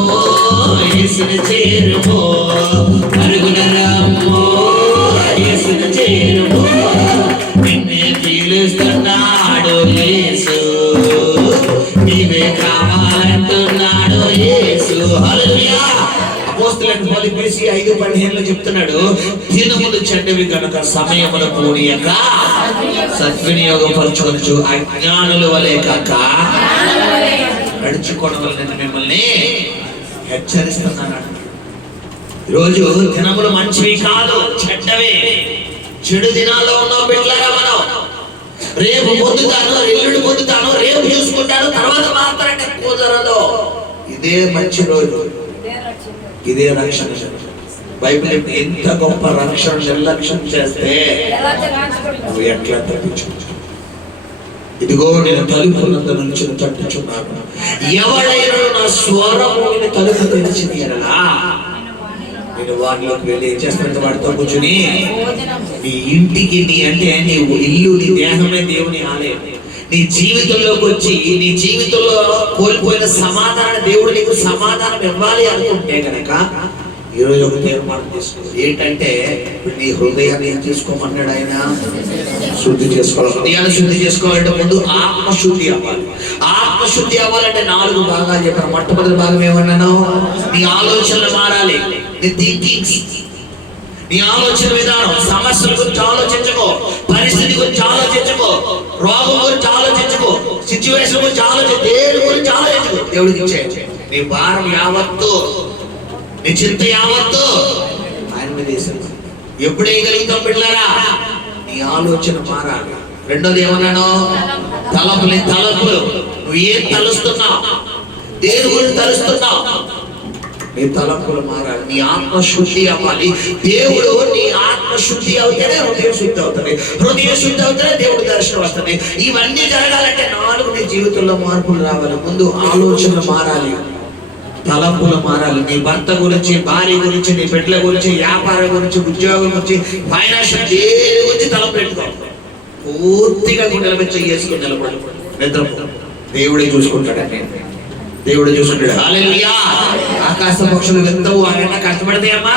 యేసుని చేరుమో, పరుగున రమ్మో యేసుని చేరుమో. నిన్నే పిలుస్తున్నాడు యేసు, నీవే కావాలంటున్నాడు యేసు. హల్లెలూయా. అపోస్తలులైన పౌలు ఎఫెసీ 5:15 చెప్తున్నాడు, దినములు చెడ్డవి గనుక సమయమును పోనీయక సద్వినియోగపరచుకొనుచు అజ్ఞానుల వలె కాక నడుచుకోవడం మిమ్మల్ని హెచ్చరిస్తున్నాను. ఈరోజు దినములు మంచివి కాదు, చెడ్డవే. చెడు దినాల్లో ఉన్నాం బిడ్డలారా మనం. రేపు పొందుతాను, ఎల్లుండి పొందుతాను, రేపు చూసుకుంటాను, తర్వాత మాత్రమే కుదరదు. ఇదే మంచి రోజు, ఇదే రక్షణ. బైబిల్ ఎంత గొప్ప రక్షణ నిర్లక్ష్యం చేస్తే నువ్వు ఎట్లా తప్పించుకుంటావు? ఇదిగో నేను తలుపులందు నుంచి తట్టుచున్నాను, ఎవడైనా నా స్వరము తలుపు తెరిచింది అనగా నేను వారిలోకి వెళ్ళి ఏం చేస్తానంటే వాడితో కూర్చుని నీ ఇంటికి, నీ అంటే నీ ఇల్లు, నీ దేహమే దేవుని ఆలయం. నీ జీవితంలోకి వచ్చి నీ జీవితంలో కోల్పోయిన సమాధానం దేవుడు నీకు సమాధానం ఇవ్వాలి అనుకుంటే కనుక ఈరోజు ఒక తీర్మానం తీసుకో. ఏంటంటే నీ హృదయాన్ని ఏం చేసుకోమన్నాడు ఆయన? శుద్ధి చేసుకోవాలి. హృదయాన్ని శుద్ధి చేసుకోవాలంటే ముందు ఆత్మశుద్ధి అవ్వాలి. ఆత్మశుద్ధి అవ్వాలంటే 4 భాగాలు చెప్పారు. మొట్టమొదటి భాగం ఏమన్నాను? నీ ఆలోచనలు మారాలి. నీ థింకింగ్స్, నీ ఆలోచన విధానం. సమస్యల గురించి ఆలోచించుకో, పరిస్థితి గురించి ఆలోచించుకో, రోగం గురించి ఆలోచించుకో, సిచ్యువేషన్ గురించి ఆలోచించు, దేని గురించి ఆలోచించుకో. దేవుడికి ఇచ్చే నీ భారం యావత్తు, నీ చింత యావత్తు ఆయన మీద వేసాను. ఎప్పుడు వేయగలుగుతాం బిడ్డలారా? నీ ఆలోచన మారాలి. రెండోది ఏమన్నాను? తలపులు. తలపులు. నువ్వు ఏం తలుస్తున్నావు? దేని గురించి తలుస్తున్నావు? నీ తలంపులు మారాలి. నీ ఆత్మశుద్ధి అవ్వాలి. దేవుడు నీ ఆత్మశుద్ధి అవుతేనే హృదయ శుద్ధి అవుతుంది. హృదయ శుద్ధి అవుతేనే దేవుడి దర్శనం వస్తుంది. ఇవన్నీ జరగాలంటే 4 నీ జీవితంలో మార్పులు రావాలి. ముందు ఆలోచనలు మారాలి, తలంపులు మారాలి. నీ భర్త గురించి, భార్య గురించి, నీ బిడ్డల గురించి, వ్యాపారం గురించి, ఉద్యోగం గురించి, ఫైనాన్షియల్ దేని గురించి తలంపు పెట్టుకో. పూర్తిగా గుండెల మీద చేసుకుని నిలబడి నిద్రపో. దేవుడే చూసుకుంటాడండి, దేవుడు చూసుకుంటాడు. హల్లెలూయా. ఆకాశ పక్షులు ఎంతవు ఆయన కష్టపడతాయమ్మా?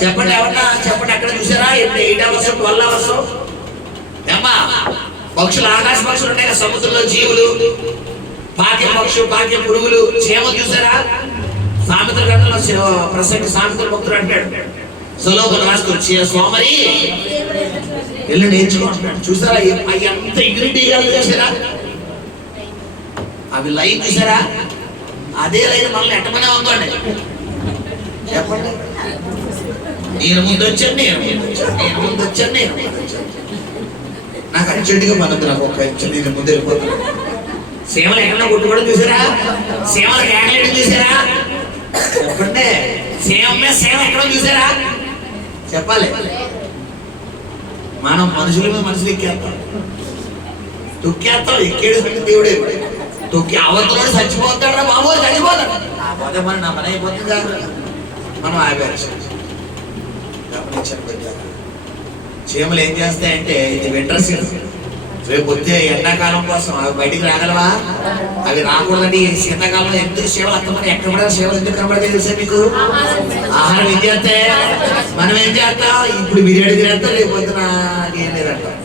చెప్పండి ఎవరన్నా చెప్పండి. అక్కడ చూసారా? 8 అవర్స్ 12 అవర్స్ ఏమ్మా పక్షులు, ఆకాశ పక్షులు ఉంటాయి కదా, సముద్రంలో జీవులు, పాకే పక్షులు, పాకే పురుగులు, చేమలు చూసారా? సామెతల గ్రంథంలో ప్రసంగి సామెతల భక్తుడు అంటాడు, సులోభను రాస్తూ సోమరి వెళ్ళి నేర్చుకుంటున్నాడు. చూసారా అవి అంత యూనిటీగా చూసారా? అవి లైన్ చూసారా? అదే లైన్ మళ్ళీ ఎట్టమనే ఉందండి. చెప్పండి, నేను ముందు వచ్చాను, నేను ముందు వచ్చాను. నాకు అర్జెంటుగా మనకు నాకు ఒక నేను ముందు వెళ్ళిపోతాను. సీమలు ఎక్కడన్నా కొట్టుకోవడం చూసారా? సీమల కేకలేయడం చూసారా? చెప్పండి, సీమ ఎక్కడో చూసారా? చెప్పాలి. మనం మనుషుల మీద మనుషులు ఎక్కేస్తాం, తొక్కేస్తాం. ఎక్కేడు దేవుడే తొక్కి అవతలోడు చచ్చిపోతాడు రా బాబు, చచ్చిపోతాడు. ఆ పోతే మరి నా పని అయిపోతుంది కాదు, మనం ఆపేస్తాం. చీమలు ఏం చేస్తాయంటే, ఇది వింటర్ సీజన్, రేపు వచ్చే ఎండాకాలం కోసం అవి బయటికి రాగలవా? అవి రాకూడదండి. శీతాకాలంలో ఎందుకు చీమలు అత్తమని ఎక్కడ పడాలి? చీమలు ఎందుకు కనబడతాయి తెలుసా మీకు? ఆహారం ఏం చేస్తే మనం ఏం చేస్తాం? ఇప్పుడు బిర్యానీ తినేస్తాం, లేకపోతే ఏం లేదంటాం.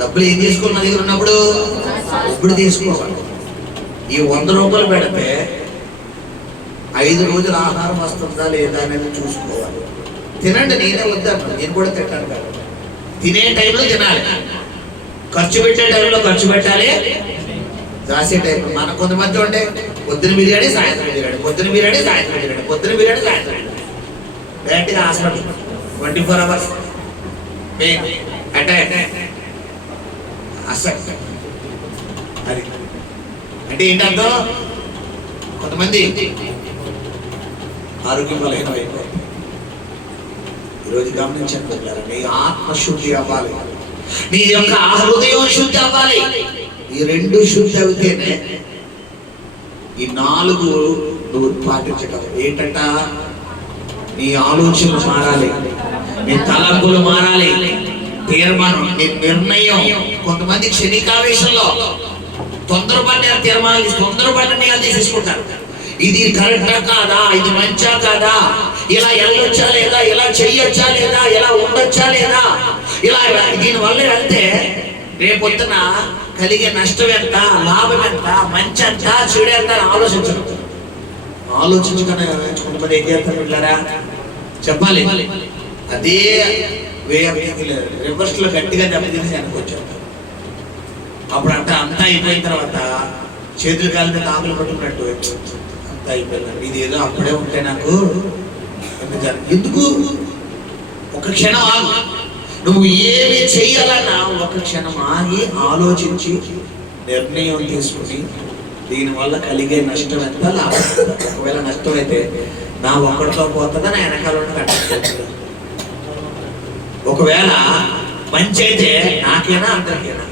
డబ్బులు ఏం చేసుకోవాలి? మన దగ్గర ఉన్నప్పుడు ఇప్పుడు తీసుకోవాలి. ఈ 100 రూపాయలు పెడితే 5 రోజుల ఆహారం వస్తుందా లేదా అనేది చూసుకోవాలి. తినండి, నేనే వద్దాను, నేను కూడా తింటాను కదా. తినే టైంలో తినాలి, ఖర్చు పెట్టే టైంలో ఖర్చు పెట్టాలి, రాసే టైంలో. మన కొంతమంది ఉంటే పొద్దున బిర్యానీ, సాయంత్రం బిర్యానీ, పొద్దున బిర్యానీ, సాయంత్రం బిర్యానీ, పొద్దున బిర్యానీ, సాయంత్రం బిర్యానీ. డైరెక్ట్గా హాస్పిటల్ 24 hours పెయిన్ అటాక్ అసలు. అది అంటే ఏంటంటే కొంతమంది ఆరోగ్యం బలహీనం అయిపోయింది. ఈరోజు గమనించండి, నీ ఆత్మశుద్ధి అవ్వాలి, నీ యొక్క హృదయం శుద్ధి అవ్వాలి. ఈ 2 శుద్ధి అవుతేనే ఈ 4 నువ్వు పాటించగలవు. ఏంటంట? నీ ఆలోచనలు మారాలి, నీ తలంపులు మారాలి, తీర్మానం, నీ నిర్ణయం. కొంతమంది క్షణికావేశంలో తొందరపడి నిర్ణయాలు తీసేసుకుంటారు. ఇది కరెక్టా కాదా, ఇది మంచా కాదా, ఇలా వెళ్ళొచ్చా లేదా, ఇలా చెయ్యొచ్చా లేదా, ఇలా ఉండొచ్చా లేదా, ఇలా దీనివల్ల వెళ్తే రేపొద్దున కలిగే నష్టం ఎంత, లాభం ఎంత, మంచి ఎంత, చెడు ఎంత అని ఆలోచించుకునే కొంతమంది ఏం చేస్తారు పిల్లరా? చెప్పాలి. అదే రివర్స్ లో గట్టిగా దెబ్బతినేసి అనుకొచ్చారు. అప్పుడు అంతా అయిపోయిన తర్వాత చేతులు కాళ్ళ మీద ఆకులు పట్టుకున్నట్టు అంతా అయిపోయింది. ఇది ఏదో అప్పుడే ఉంటే నాకు ఎందుకు? ఒక క్షణం ఆగు. నువ్వు ఏమి చెయ్యాలన్నా ఒక క్షణం ఆగి ఆలోచించి నిర్ణయం తీసుకుని దీనివల్ల కలిగే నష్టం ఎంత, లాభం. ఒకవేళ నష్టం అయితే నా ఒక్కడితో పోతుందా, నా వెనకాల కట్టేస్తుంది. ఒకవేళ మంచి అయితే నాకేనా అందరికైనా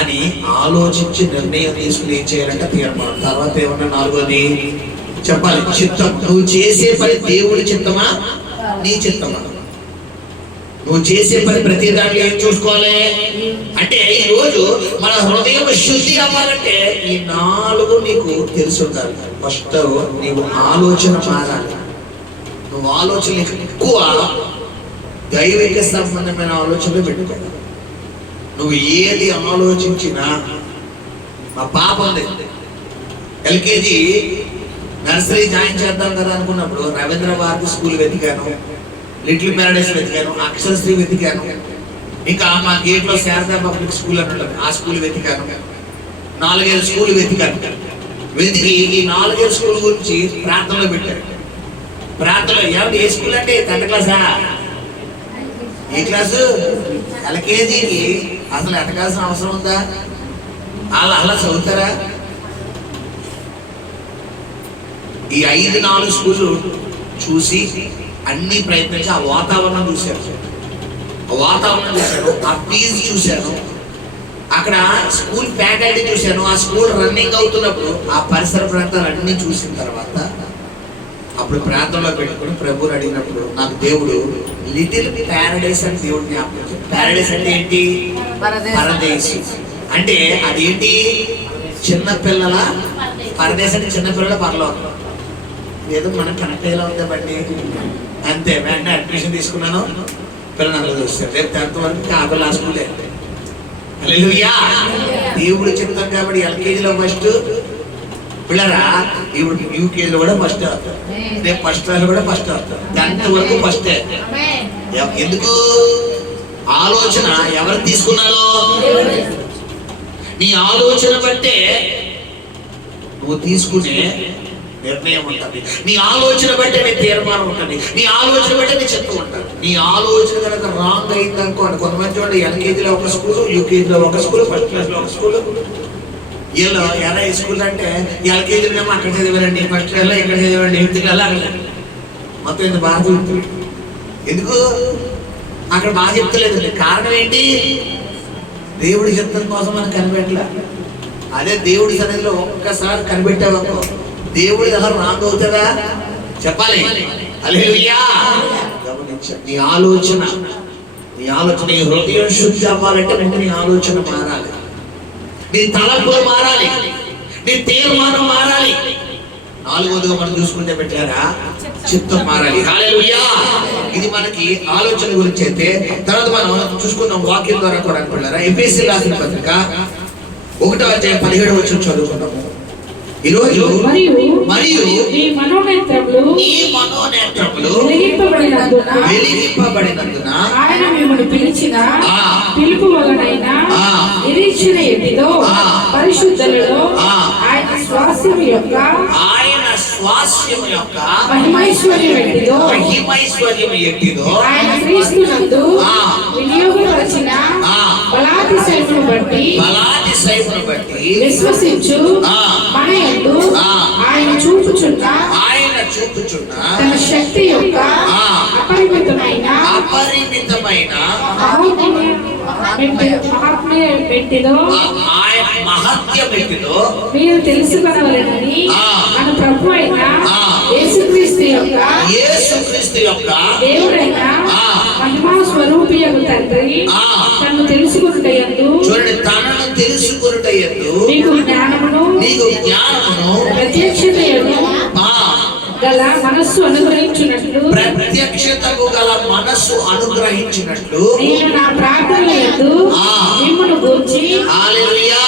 అని ఆలోచించి నిర్ణయం తీసుకుని ఏం చేయాలంటే తీర్మానం. తర్వాత ఏమన్నా 4వది చెప్పాలి, చిత్తం. నువ్వు చేసే పని దేవుడి చిత్తమా, నీ చిత్తమా? నువ్వు చేసే పని ప్రతి దాంట్లో ఏం చూసుకోవాలి అంటే, ఈ రోజు మన హృదయం శుద్ధి అవ్వాలంటే ఈ 4 నీకు తెలిసి ఉండాలి. ఫస్ట్ నీవు ఆలోచన మారాలి. నువ్వు ఆలోచన ఎక్కువ దైవిక సంబంధమైన ఆలోచనలు పెట్టుకోవాలి. నువ్వు ఏది ఆలోచించినా, మా పాప ఉంది ఎల్కేజీ నర్సరీ జాయిన్ చేద్దాం కదా అనుకున్నప్పుడు రవీంద్ర భారతి స్కూల్ వెతికాను, లిటిల్ ప్యారడైస్ వెతికాను, అక్షరశ్రీ వెతికాను, ఇంకా మా గేట్ లో శారదా పబ్లిక్ స్కూల్ అని ఉంటుంది, ఆ స్కూల్ వెతికాను. 4-5 స్కూల్ వెతికాను. వెతికి ఈ 4-5 స్కూల్ గురించి ప్రార్థనలో పెట్టారు. ప్రార్థనలో ఏమిటి, ఏ స్కూల్ అంటే 10th క్లాసా, ఏ క్లాసు? ఎల్కేజీకి అసలు ఎతకాల్సిన అవసరం ఉందా? అలా చదువుతారా? ఈ 5-4 స్కూళ్ళు చూసి అన్ని ప్రయత్నించి ఆ వాతావరణం చూశాను, ఆ ఫీజు చూశాను, అక్కడ స్కూల్ ఫ్యాకల్టీ చూశాను, ఆ స్కూల్ రన్నింగ్ అవుతున్నప్పుడు ఆ పరిసర ప్రాంతాలు అన్ని చూసిన తర్వాత అప్పుడు ప్రాంతంలో పెట్టుకుని ప్రభువుని అడిగినప్పుడు నాకు దేవుడు లిటిల్ ప్యారడైస్ అని దేవుడు జ్ఞాపకం. ప్యారడైస్ అంటే ఏంటి? పరదేశి. అంటే అదేంటి? చిన్నపిల్లల పరదేశం అంటే చిన్నపిల్లల పరలోకం. ఏదో మనం కనెక్ట్ అయ్యేలా ఉందా బండి, అంతే. వెంటనే అడ్మిషన్ తీసుకున్నాను, పిల్లలందరూ చూస్తారు. రేపు 10th వరకు కాపలా స్కూలే. హల్లెలూయా. దేవుడు చెప్తాం కాబట్టి ఎల్కేజీలో ఫస్ట్ పిల్లరా, ఇప్పుడు యూకేజీలో కూడా ఫస్ట్ అవుతారు, రేపు ఫస్ట్ క్లాస్ కూడా ఫస్ట్ అవుతారు, 10th వరకు ఫస్టే. ఎందుకు? ఆలోచన ఎవరు తీసుకున్నారో నీ ఆలోచన బట్టే నువ్వు తీసుకునే నిర్ణయం ఉంటుంది. నీ ఆలోచన బట్టే నీ తీర్మానం ఉంటుంది. నీ ఆలోచన బట్టే నీ చెప్తూ ఉంటారు. నీ ఆలోచన కనుక రాంగ్ అయిందనుకోండి, కొంతమంది చూడండి ఎల్కేజీలో ఒక స్కూల్, యూకేజీలో ఒక స్కూల్, ఫస్ట్ క్లాస్లో ఒక స్కూల్. వీళ్ళు ఎలా స్కూల్ అంటే ఎల్కేజీలో అక్కడ చదివారండి, ఫస్ట్ క్లాస్లో ఇక్కడ చదివారండి, 8th క్లాస్ అక్కడ మొత్తం ఇంత బాగా చెప్తుంది. ఎందుకు అక్కడ బాగా చెప్తలేదండి? కారణం ఏంటి? దేవుడి చిత్తం కోసం మనం కనిపెట్టలే. అదే దేవుడి సన్నిధిలో ఒక్కసారి కనిపెట్టావనుకో, దేవుడి దగ్గర రాంగ్ అవుతుందా? చెప్పాలి. హల్లెలూయా. నీ ఆలోచన నీ హృదయం శుద్ధి అవ్వాలంటే ముందు నీ ఆలోచన మారాలి, నీ తలంపులు మారాలి, నీ తీర్మానం మారాలి. 4వదిగా మనం చూసుకుంటే పెట్టారా, చిత్తం మారాలి. హల్లెలూయా. ఇది మనకి ఆలోచన గురించి అయితే. తర్వాత మనం చూసుకున్నాం వాక్యం ద్వారా కూడా అనుకున్నారా. ఎఫెసీయులకు రాసిన పత్రిక 1వ అధ్యాయం 17వ వచనం చదువుకున్నాము ఈరోజు. మరియు ఈ మనోనేత్రములు వెలిగింపబడినందున ఆయన మిమ్మల్ని పిలిచిన పిలుపు వలనైన నిరీక్షణ ఎట్టిదో పరిశుద్ధులలో ఆయన స్వాస్యము యొక్క మహిమైశ్వర్యం ఎట్టిదో ఆయన క్రీస్తునందు వినియోగపరిచిన బలాతిశయమును బట్టి విశ్వసించు మన యందు ఆయన చూపుచున్న తన శక్తి యొక్క అపరిమితమైన మహత్యమెట్టిదో మీరు తెలుసుకొనవలెనని మన ప్రభు అయిన యేసుక్రీస్తు యొక్క దేవుడైన మహిమా స్వరూపియగు తండ్రి తనను తెలుసుకొనుటయందు చూడండి, తనను తెలుసుకొనుటయందు నీకు జ్ఞానమును ప్రత్యక్షతయు గల మనస్సు అనుగ్రహించినట్లు నేను నా ప్రార్థనలందు మిమ్మును గూర్చి. హల్లెలూయా.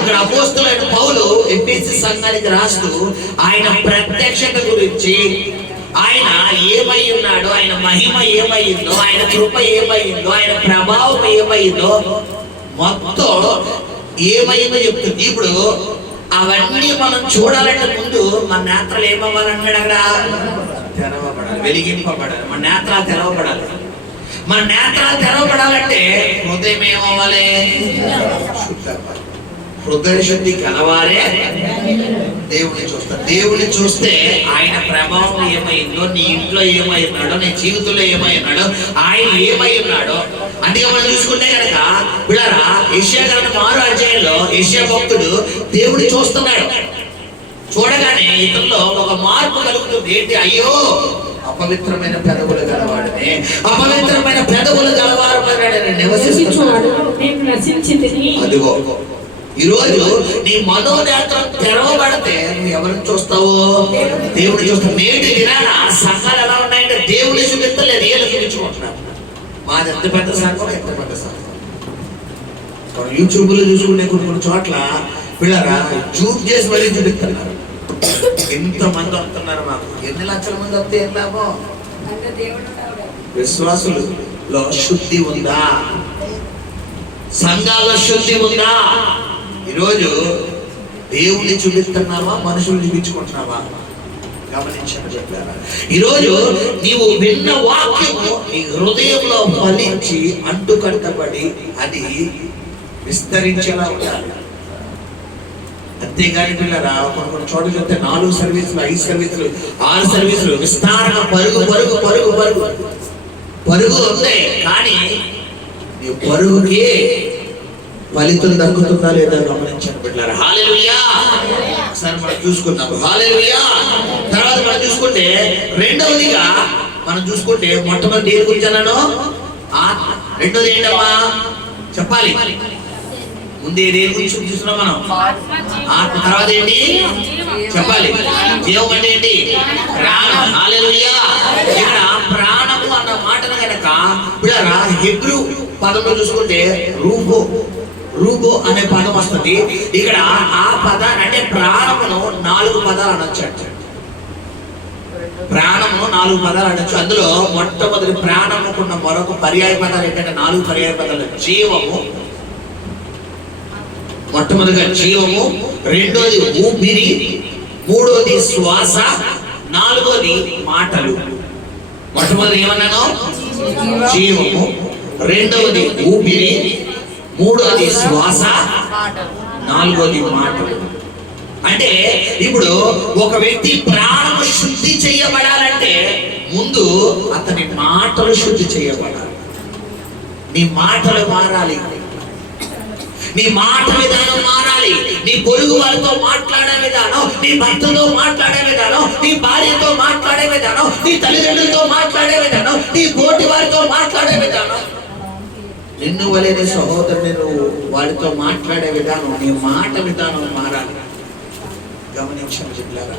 ఇక్కడ అపోస్తలుడైన పౌలు ఎఫెసీ సంఘానికి రాస్తూ ఆయన ప్రత్యక్షత గురించి, ఆయన ఏమై ఉన్నాడో, ఆయన మహిమ ఏమైందో, ఆయన కృప ఏమైందో, ఆయన ప్రభావం ఏమైందో, మొత్తం ఏమైందో చెప్తుంది. ఇప్పుడు అవన్నీ మనం చూడాలంటే ముందు మన నేత్రాలు ఏమవ్వాలన్నాడు అక్కడ? తెరవబడాలి, వెలిగింపబడాలి. మన నేత్రాలు తెరవబడాలి. మన నేత్రాలు తెరవబడాలంటే హృదయం ఏమవ్వాలి? హృదయ శుద్ధి కలవారే దేవుని చూస్తారు. దేవుని చూస్తే ఆయన ప్రభావం ఏమైందో, నీ ఇంట్లో ఏమై ఉన్నాడో, నీ జీవితంలో ఏమై ఉన్నాడో, ఆయన ఏమై ఉన్నాడో. అందుకే మనం చూసుకుంటే కనుక పిల్లరా, యెషయా గ్రంథం 6వ అధ్యాయంలో యెషయా భక్తుడు దేవుడిని చూస్తున్నాడు. చూడగానే ఇతనిలో ఒక మార్పు కలుగుతుంది. ఏంటి? అయ్యో, అపవిత్రమైన పెదవులు గలవాడనే, అపవిత్రమైన పెదవులు గలవారు నివసిస్తున్నాడు. అదిగో ఈరోజు నీ మనోనేత్రం తెరవబడితే నువ్వు ఎవరిని చూస్తావు? దేవుడిని చూస్తావు. నేటి దినాన సంఘాలు ఎలా ఉన్నాయంటే దేవుని చూపించలేదు, ఏళ్ళు చూపించుకుంటున్నారు. మాది ఎంత పెద్ద సంఘం, ఎంత పెద్ద సంఘం. యూట్యూబ్ లో చూసుకునే కొన్ని చోట్ల పిల్లరా జూమ్ చేసి మళ్ళీ చూపిస్తున్నారు. ఎంతమంది వస్తున్నారు మాకు, ఎన్ని లక్షల మంది వస్తే ఏం లాభం? విశ్వాసులలో శుద్ధి ఉందా? సంఘాల్లో శుద్ధి ఉందా? ఈరోజు దేవుని చూపిస్తున్నావా, మనుషులు చూపించుకుంటున్నావా? గమనించండి చెప్పారా. ఈరోజు నీవు విన్న వాక్యము నీ హృదయంలో ఫలించి అంటుకట్టబడి అది విస్తరించేలా ఉండాలి. అంతేగాని పిల్లరా కొన్ని చోట్ల చూస్తే 4 సర్వీసులు, 5 సర్వీసులు, 6 సర్వీసులు విస్తారంగా పరుగు పరుగు పరుగు పరుగు పరుగు ఉంది. కానీ నీ పరుగుకి ఫలితం దక్కుతుందా లేదా గమనించండి బిడ్డలారా. హల్లెలూయా. ఒకసారి మనం చూసుకుందాం. హల్లెలూయా. తర్వాత మనం చూసుకుంటే రెండవదిగా మనం చూసుకుంటే మొట్టమొదటి దేని గురించి అన్నాను? ఆత్మ. రెండోది ఏంటమ్మా చెప్పాలి? ముందే దేని గురించి చూస్తున్నాం మనం? ఆత్మ. తర్వాత ఏంటి చెప్పాలి? జీవం అంటే ఏంటి? ప్రాణం. హల్లెలూయా. ఇక్కడ ప్రాణము అన్న అన్న మాటను కనుక పిల్లరా హెబ్రూ పదంలో చూసుకుంటే రూబో అనే పదం వస్తుంది. ఇక్కడ ఆ పదాన్ని అంటే ప్రాణమును 4 పదాలు అనొచ్చు. ప్రాణము 4 పదాలు అనొచ్చు. అందులో మొట్టమొదటి ప్రాణముకున్న మరొక పర్యాయ పదాలు ఏంటంటే 4 పర్యాయ పదాలు. జీవము, మొట్టమొదటిగా జీవము, రెండోది ఊపిరి, మూడోది శ్వాస, నాలుగోది మాటలు. మొట్టమొదటి ఏమన్నాను? జీవము, రెండవది ఊపిరి, మూడోది శ్వాస, నాలుగోది మాటలు. అంటే ఇప్పుడు ఒక వ్యక్తి ప్రాణము శుద్ధి చేయబడాలంటే ముందు అతని మాటలు శుద్ధి చేయబడాలి. నీ మాటలు మారాలి, నీ మాట విధానం మారాలి. నీ పొరుగు వారితో మాట్లాడే విధానం, నీ భర్తతో మాట్లాడే విధానం, నీ భార్యతో మాట్లాడే విధానం, నీ తల్లిదండ్రులతో మాట్లాడే విధానం, నీ తోటి వారితో మాట్లాడే విధానం, నిన్ను వలేని సహోదరుని నువ్వు వారితో మాట్లాడే విధానం, నీ మాట విధానం మారాలి. గమనించండి జిల్లారా,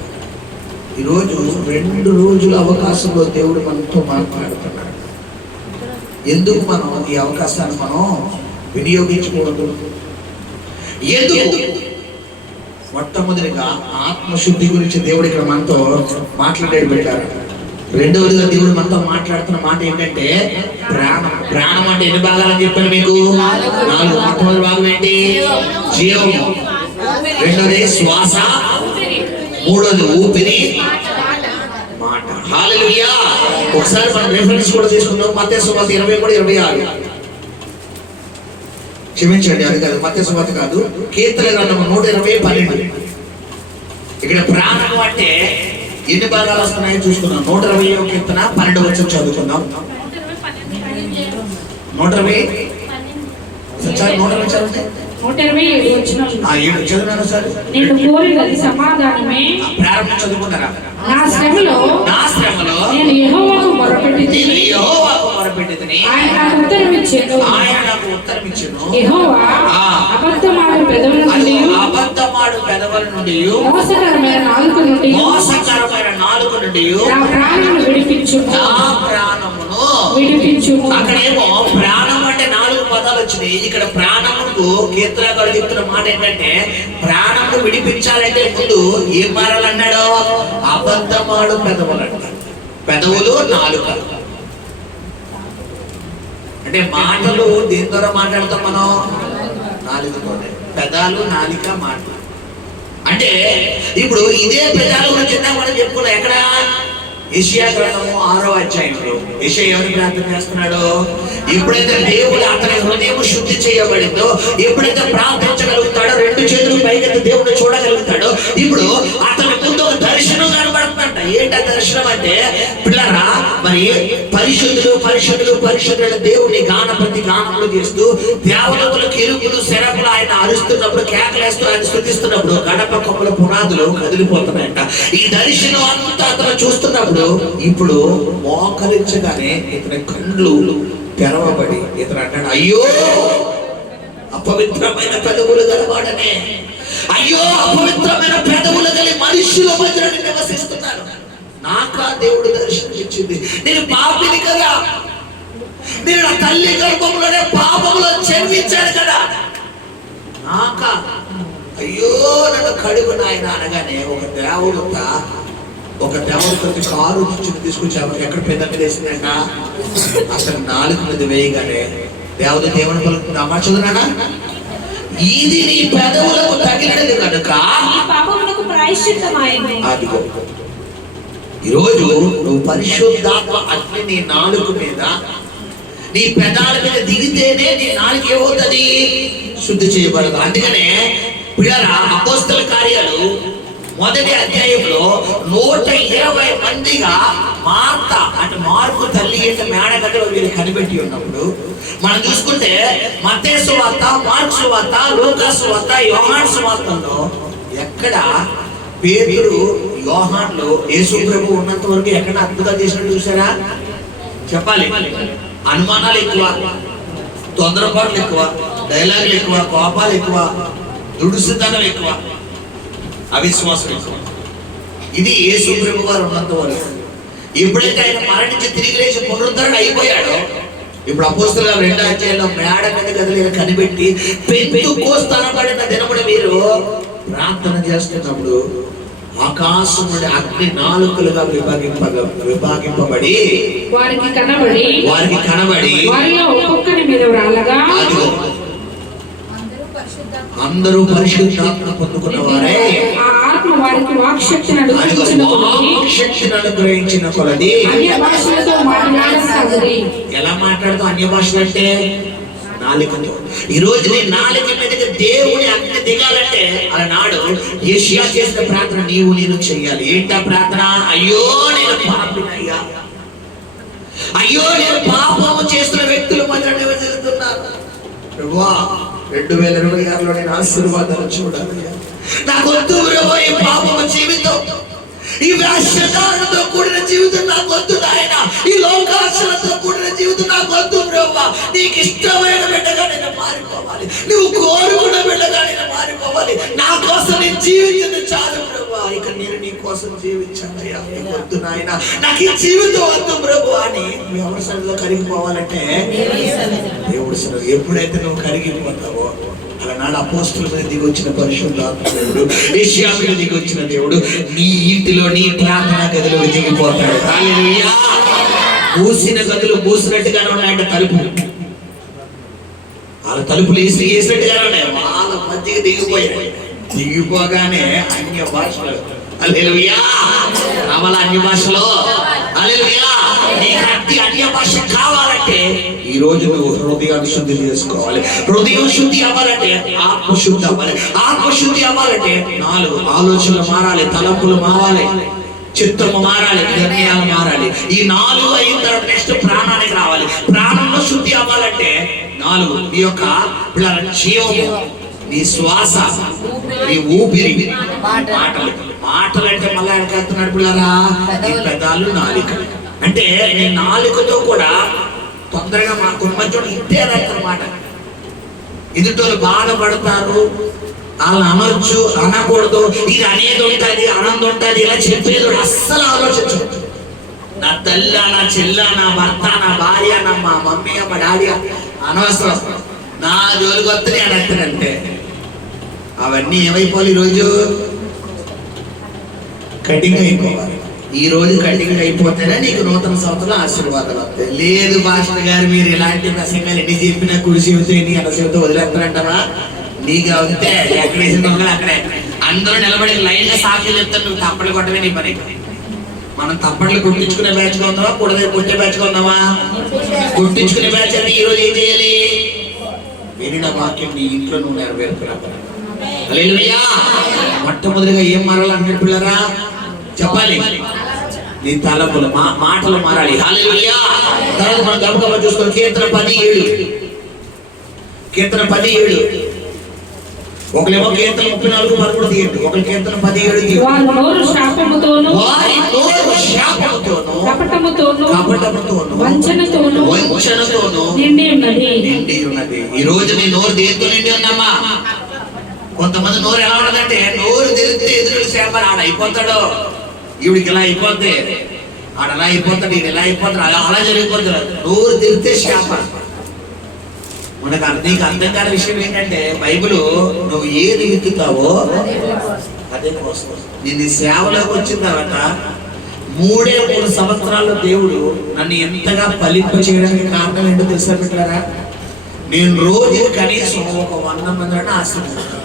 ఈరోజు 2 రోజుల అవకాశంలో దేవుడు మనతో మాట్లాడుతున్నాడు. ఎందుకు మనం ఈ అవకాశాన్ని మనం వినియోగించుకోవద్దు? ఎందుకు? మొట్టమొదటిగా ఆత్మశుద్ధి గురించి దేవుడు ఇక్కడ మనతో మాట్లాడేది పెట్టారు. రెండవదిగా దేవుడు మనతో మాట్లాడుతున్న మాట ఏంటంటే ప్రాణం అంటే ఎన్ని భాగాలని చెప్పాను మీకు? 4. మొట్టమొదటి భాగం ఏంటి? జీవము, రెండోది శ్వాస, మూడోది ఊపిరి, మాట. హల్లెలూయా. ఒకసారి మనం రిఫరెన్స్ కూడా తీసుకుందాం. మత్తయి సువార్త 23:26. క్షమించండి, అది కాదు, మత్తయి సువార్త కాదు, కీర్తన గ్రంథం 120:12. ఇక్కడ ప్రాణం అంటే ఎన్ని భాగాలు వస్తున్నాయో చూసుకుందాం. 120వ కీర్తన 12వ వచనం చదువుకుందాం. 120 127 వచనం. 7 చదివాను సార్. నేను కోరినది సమాధానమే. ప్రారంభం చదువుకున్నారా? నా శ్రమలో నేను యెహోవాకు మొరపెట్టితిని, ఆయన నాకు ఉత్తరమిచ్చెను. యెహోవా అబద్ధమాడు పెదవుల నుండి మోసకరమైన నాలుక నుండి నా ప్రాణమును విడిపించుము. అక్కడేమో ప్రాణం అంటే 4 పదాలు వచ్చినాయి. ఇక్కడ ప్రాణముకు కీర్తనకారుడు చెప్తున్న మాట ఏంటంటే ప్రాణము విడిపించాలంటే ముందు ఏం మారాలన్నాడు? అబద్ధమాడు పెదవులు అంటారు. పెదవులు, నాలుక. అంటే మాటలు దేని ద్వారా మాట్లాడతాం మనం? నాలుకతోనే. పెదాలు, నాలిక, మాట. అంటే ఇప్పుడు ఇదే పెదాలు గురించి మనం చెప్పుకున్నాం. ఎక్కడ? యెషయా గ్రంథము 6వ అధ్యాయంలో యెషయా ఎవరిని ప్రార్థన చేస్తున్నాడు? ఎప్పుడైతే దేవుడు అతని హృదయం శుద్ధి చేయబడిందో, ఎప్పుడైతే ప్రార్థించగలుగుతాడో, 2 చేతులు పైకెత్తి దేవుడిని చూడగలుగుతాడో, ఇప్పుడు అతని ముందు ఒక దర్శనం కనబడుతుందంట. ఏంట దర్శనం అంటే పిల్లరా, మరి పరిశుద్ధులు దేవుని గానములు చేస్తూ దేవతలు, కెరూబులు, సెరపులు ఆయన అరుస్తున్నప్పుడు, కేకలేస్తూ ఆయన స్తుతిస్తున్నప్పుడు గడప కొమ్మల పునాదులు కదిలిపోతున్నాయంట. ఈ దర్శనం అంతా అతను చూస్తున్నప్పుడు ఇప్పుడు మోకరించగానే ఇతని కళ్ళు తెరవబడి ఇతను అంటాడు, అయ్యో అపవిత్రమైన పెదవులు గలవాడనే, అయ్యో అపవిత్రమైన పెదవులు గల మనుషుల మధ్య నివసిస్తున్నాను. నాకా దేవుడు దర్శనం ఇచ్చింది. నేను పాపిని కదా, నేను నా తల్లి గర్భంలోనే పాపంలో జన్మించాను కదా, నాకా అయ్యో నన్ను కడుగు నాయన అనగానే ఒక దేవత కారు తీసుకొచ్చి ఎక్కడ పెద్ద మీద వేసిందంట. అసలు 4 మీద వేయగానే దేవత దేవుని పలుకుతుంది, అమ్మ చదువునా, ఇది నీ పెదవులకు తగిలినది కనుక అదిగో ఈరోజు నువ్వు పరిశుద్ధాత్మ అగ్ని నీ నాలుక మీద, నీ పెదాల మీద దిగితేనే నీ నాలుక ఏమవుతుంది? శుద్ధి చేయబడదు. అందుకనే పిల్లరా, అపోస్తల కార్యాలు 1వ అధ్యాయంలో 120 మందిగా మార్త అంటే మార్కు తల్లి మేడగదిలో వీళ్ళు కనిపెట్టి ఉన్నప్పుడు మనం చూసుకుంటే మత్తయి సువార్త, మార్కు సువార్త, లూకా సువార్త, యోహాను సువార్తల్లో ఎక్కడ పేతురు, యోహాన్లు యేసు ప్రభు ఉన్నంత వరకు ఎక్కడ అద్భుతాలు చేసినట్టు చూసారా? చెప్పాలి. అనుమానాలు ఎక్కువ, తొందరపాట్లు ఎక్కువ, డైలాగులు ఎక్కువ, కోపాలు ఎక్కువ, దుడుసుతనం ఎక్కువ, అవిశ్వాసం ఎక్కువ. ఇది యేసు ప్రభు వారు ఉన్నంత వరకు. ఎప్పుడైతే ఆయన మరణించి తిరిగి లేచి పునరుద్ధరణ అయిపోయాడో, ఇప్పుడు అపోస్తలుల 2వ అధ్యాయంలో మేడ మీద గదిలో కనిపెట్టి పెంతెకోస్తనబడిన దినమున మీరు ప్రార్థన చేస్తున్నప్పుడు ఆకాశం నుండి అగ్ని నాలుకలుగా విభాగింపబడి వారికి కనబడి వారిలో ఒక్కొక్కరి మీద రాలగా అందరూ పరిశుద్ధాత్మ పొందుకున్న వారే ఆ ఆత్మ వారికి వాక్శక్తిని అనుగ్రహించిన కొలది అన్య భాషలతో మాట్లాడసాగిరి. ఎలా మాట్లాడుతాం అన్య భాషలు అంటే? నాలుకతో. ఈ రోజు నీ నాలుక మీదకి దేవుని అగ్ని దిగాలంటే అలనాడు యేషయా చేసిన ప్రార్థన నేను చెయ్యాలి. ఏంటా ప్రార్థన? అయ్యో నేను పాపినయ్యా, అయ్యో నేను పాపము చేస్తున్న వ్యక్తుల మధ్య నివసిస్తున్నాను ప్రభువా, 2026లో నేను ఆశీర్వాదాలు చూడాలి. నాకు వద్దు ప్రభువా ఈ పాపము జీవితం, ఈ వ్యాసదానంతో కూడిన జీవితం నాకు వద్దు నాయన, ఈ లోకాశలతో కూడిన జీవితం నాకు వద్దు ప్రభువా. నీకు ఇష్టమైన బిడ్డగా నేను మారిపోవాలి, నువ్వు కోరుకున్న బిడ్డగా నేను మారిపోవాలి. నా కోసం నేను జీవించింది చాలు ప్రభువా, ఇక నేను నీ కోసం జీవించాలయ్యా. నీకు వద్దు నాయన, నాకు ఈ జీవితం వద్దు ప్రభువా అని ఎవరి సన్నిధిలో కరిగిపోవాలంటే దేవుడి సన్నిధిలో. ఎప్పుడైతే నువ్వు కరిగిపోతావో అలనాడు అపోస్తుల మీద దిగి వచ్చిన పరిశుద్ధాత్ముడు, యేషయా మీద దిగి వచ్చిన దేవుడు నీ ఇంటిలో నీ ప్రార్థన గదిలో దిగిపోతాడు. హల్లెలూయా. మూసిన గదులు మూసినట్టుగానే ఉన్నాయంట తలుపులు, వాళ్ళ తలుపులు వేసినట్టుగానే ఉన్నాయి. వాళ్ళ మధ్యకి దిగిపోయాయి. దిగిపోగానే అన్య భాషలు. హల్లెలూయా. రావాలా అన్య భాషలో? హల్లెలూయా. నీకు అట్టి అన్య భాష కావాలంటే ఈ రోజు నువ్వు హృదయాన్ని శుద్ధి చేసుకోవాలి. హృదయం శుద్ధి అవ్వాలంటే ఆత్మశుద్ధి అవ్వాలి. ఆత్మశుద్ధి అవ్వాలంటే 4 ఆలోచనలు మారాలి, తలంపులు మారాలి, చిత్తము మారాలి, నిర్ణయాలు మారాలి. ఈ 4 అయిన తర్వాత నెక్స్ట్ ప్రాణానికి రావాలి. ప్రాణంలో శుద్ధి అవ్వాలంటే 4 నీ యొక్క జీవము, నీ శ్వాస, నీ ఊపిరి, మాటలు. మాటలు అంటే మళ్ళీ వెళ్తున్నాడు పిల్లరా, నీ పెదాలు, నాలుక. అంటే నీ నాలుకతో కూడా తొందరగా మా కుటుంబంతో ఇంటేరన్నమాట. ఎదుటోళ్ళు బాధపడతారు, వాళ్ళని అనొచ్చు, అనకూడదు, ఇది అనేది ఉంటుంది, అనంది ఉంటుంది, ఇలా చెప్పేది అస్సలు ఆలోచించు. నా తల్లి, నా చెల్ల, నా భర్త, నా భార్య, నా మా మమ్మీ, మా డాడీ అనవసరం, నా జోలికి వస్తుంది అని అంటారంటే అవన్నీ ఏమైపోవాలి? ఈరోజు కటింగ్ అయిపోవాలి. ఈ రోజు కటింగ్ అయిపోతేనే నీకు నూతన సంవత్సరంలో ఆశీర్వాదాలు వస్తాయి. లేదు పాస్టర్ గారు మీరు ఇలాంటి ప్రసంగాలు ఎన్ని చెప్పినా కుడి చెబితే నీ అన్న చెబితే వదిలేస్తారంటారా? నీకు అవుతే ఎక్కడ వేసిన దొంగలు అక్కడే అందరూ నిలబడి లైన్ గా సాక్షులు చెప్తారు. నువ్వు తప్పట్లు కొట్టమే నీ పని. మనం తప్పట్లు కొట్టించుకునే బ్యాచ్ గా ఉందామా, కొడదే కొట్టే బ్యాచ్ గా ఉందామా? కొట్టించుకునే బ్యాచ్ అంటే ఈ రోజు ఏం చేయాలి? వినిన వాక్యం నీ ఇంట్లో నువ్వు నెరవేర్పురా. హల్లెలూయా. మొట్టమొదటిగా ఏం మారాలంటే పిల్లరా చెప్పాలి, నీ తలపులు, మాటలు మారాలి. హల్లెలూయా. తర్వాత మనం గబగబా చూసుకొని కీర్తన 10:7. కీర్తన 10:7. ఒకలేమో కీర్తన 34:13 తీయండి. ఒక కీర్తన 10:7. వారి నోరు శాపముతోను కపటముతోను వంచనతోను నిండి ఉన్నది. ఈ రోజు నీ నోరు దేంతో నిండి ఉందమ్మా? కొంతమంది నోరు ఎలా ఉన్నదంటే నోరు తెరిస్తే ఎదురు శాపాలు ఆడ అయిపోతాడు, ఈవిడికి ఇలా అయిపోద్ది, ఆడ ఎలా అయిపోతాడు, ఈయన ఎలా అయిపోతాడు, అలా జరిగిపోతాడు. నోరు తెరిస్తే శాపాలు. మనకు నీకు అర్థం కాని విషయం ఏంటంటే బైబిల్ నువ్వు ఏది విత్తుతావో అదే కోసం. నేను సేవలోకి వచ్చిన తర్వాత 3 సంవత్సరాల్లో దేవుడు నన్ను ఎంతగా ఫలింప చేయడానికి కారణం ఏంటో తెలుసా పెట్టారా? నేను రోజు కనీసం ఒక 100 మందిని ఆశిస్తాను.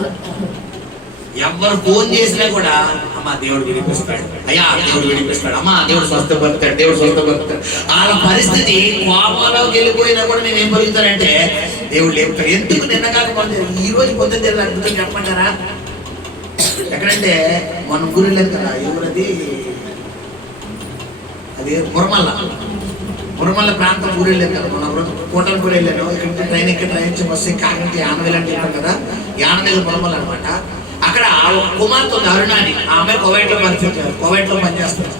ఎవరు ఫోన్ చేసినా కూడా అమ్మా దేవుడు విడిపిస్తాడు, అయ్యా దేవుడు విడిపిస్తాడు, అమ్మా దేవుడు స్వస్థపడతాడు, దేవుడు స్వస్థపడతాడు. వాళ్ళ పరిస్థితి కోపంలోకి వెళ్ళిపోయినా కూడా నేను ఏం పలుకుతానంటే దేవుడు లేపుతాడు. ఎందుకు నిన్న కాకపోతే ఈ రోజు పొద్దున్న జరిగిన అద్భుతం చెప్పమంటారా? ఎక్కడంటే మన ఊరు వెళ్ళారు కదా, ఎవరది అది మురమల్ల ప్రాంతం ఊరు వెళ్ళారు కదా, మన కోటలకు కూడా వెళ్ళాను. ఇక్కడ ట్రైన్ నుంచి బస్సు కాకినాడ యానవేలు అని చెప్పాను కదా, యానవేలు మురమల్ల అనమాట. అక్కడ కుమార్తె ఉంది అరుణాని, ఆ అమ్మాయి కోవైట్లో పనిచేస్తారు.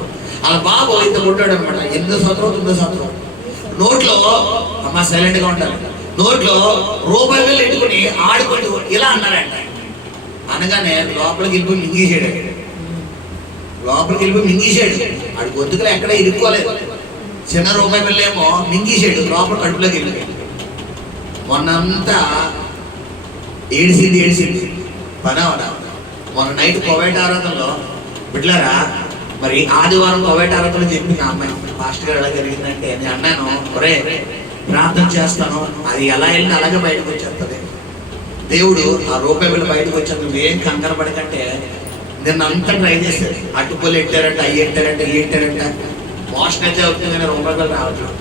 వాళ్ళ బాబు ఇంత కొట్టాడు అనమాట. 8వ సంవత్సరం 9వ సంవత్సరం. నోట్లో అమ్మ సైలెంట్ గా ఉండాలి, నోట్లో రూపాయలు ఎట్టుకుని ఆడుకుంటూ ఇలా అన్నారంట. అనగానే లోపలికి వెళ్ళిపోయి మింగేసాడు. లోపలికి వెళ్ళిపోయి మింగేసాడు. ఆడు గొంతుకులో ఎక్కడ ఇరుక్కోలేదు. చిన్న రూపాయి వెళ్ళేమో మింగేసాడు, లోపల కడుపులోకి వెళ్ళిపోయాడు. మొన్నంతా ఏడిసింది పని అవడా. మొన్న నైట్ కోవేట ఆరాధనలో బిడ్డలారా, మరి ఆదివారం కోవేట ఆరాధనలో చెప్పింది ఆ అమ్మాయి, మాస్టర్ గారు ఎలా జరిగిందంటే నేను అన్నాను, ఒరే ప్రార్థన చేస్తాను, అది ఎలా వెళ్ళినా అలాగే బయటకు వచ్చేస్తుంది. దేవుడు ఆ రూపాయి వెళ్ళి బయటకు వచ్చాను, నువ్వేం కంగారు పడకంటే నిన్న అంతా ట్రై చేశారు. అటుపోలు ఎట్టారంట, అవి ఎట్టారంట, ఇవి ఎట్టారంట, మోషన్ అయితే అవుతుంది కానీ రూపాయి వెళ్ళి రావట్లేదు.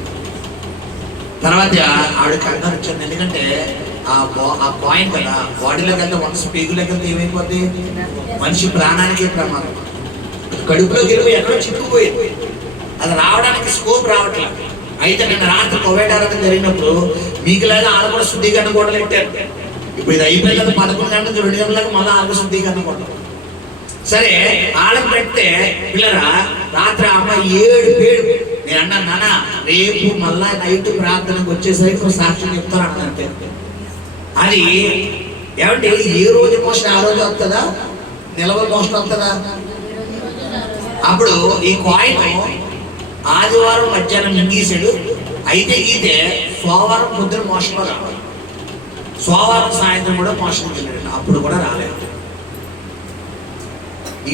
తర్వాత ఆవిడ కంగారు వచ్చింది, ఎందుకంటే ఆ కాయిన్ కదా బాడీలోకి వెళ్తే వన్స్ పీగులోకి వెళ్తే ఏమైపోద్ది, మనిషి ప్రాణానికి ప్రమాదం. కడుపులోకి వెళ్ళిపోయి ఎక్కడో చిక్కుపోయింది, అది రావడానికి స్కోప్ రావట్లేదు. అయితే నిన్న రాత్రి కోవేట ఆరాధన జరిగినప్పుడు మీకులాగా ఆడ కూడా శుద్ధీకరణ కూడా పెట్టారు. ఇప్పుడు ఇది అయిపోయిన 11 గంటల 2 గంటలకు మళ్ళీ ఆడ శుద్ధీకరణ కూడా. సరే ఆడకు పెడితే పిల్లరా రాత్రి అమ్మాయి 7 పేడు. నేను అన్నాను, నాన్న రేపు మళ్ళా నైట్ ప్రార్థనకు వచ్చేసరికి సాక్ష్యం చెప్తాను అన్నంతే. అది ఏమంటే ఏ రోజు మోషన్ ఆ రోజు వస్తుందా, నిలవ మోషన్ వస్తుందా? అప్పుడు ఈ కాయిన్ ఆదివారం మధ్యాహ్నం మింగేసాడు. అయితే గీతే సోమవారం పొద్దున మోషన్లో రావాలి, సోమవారం సాయంత్రం కూడా మోషన్ వెళ్ళాడు, అప్పుడు కూడా రాలేదు.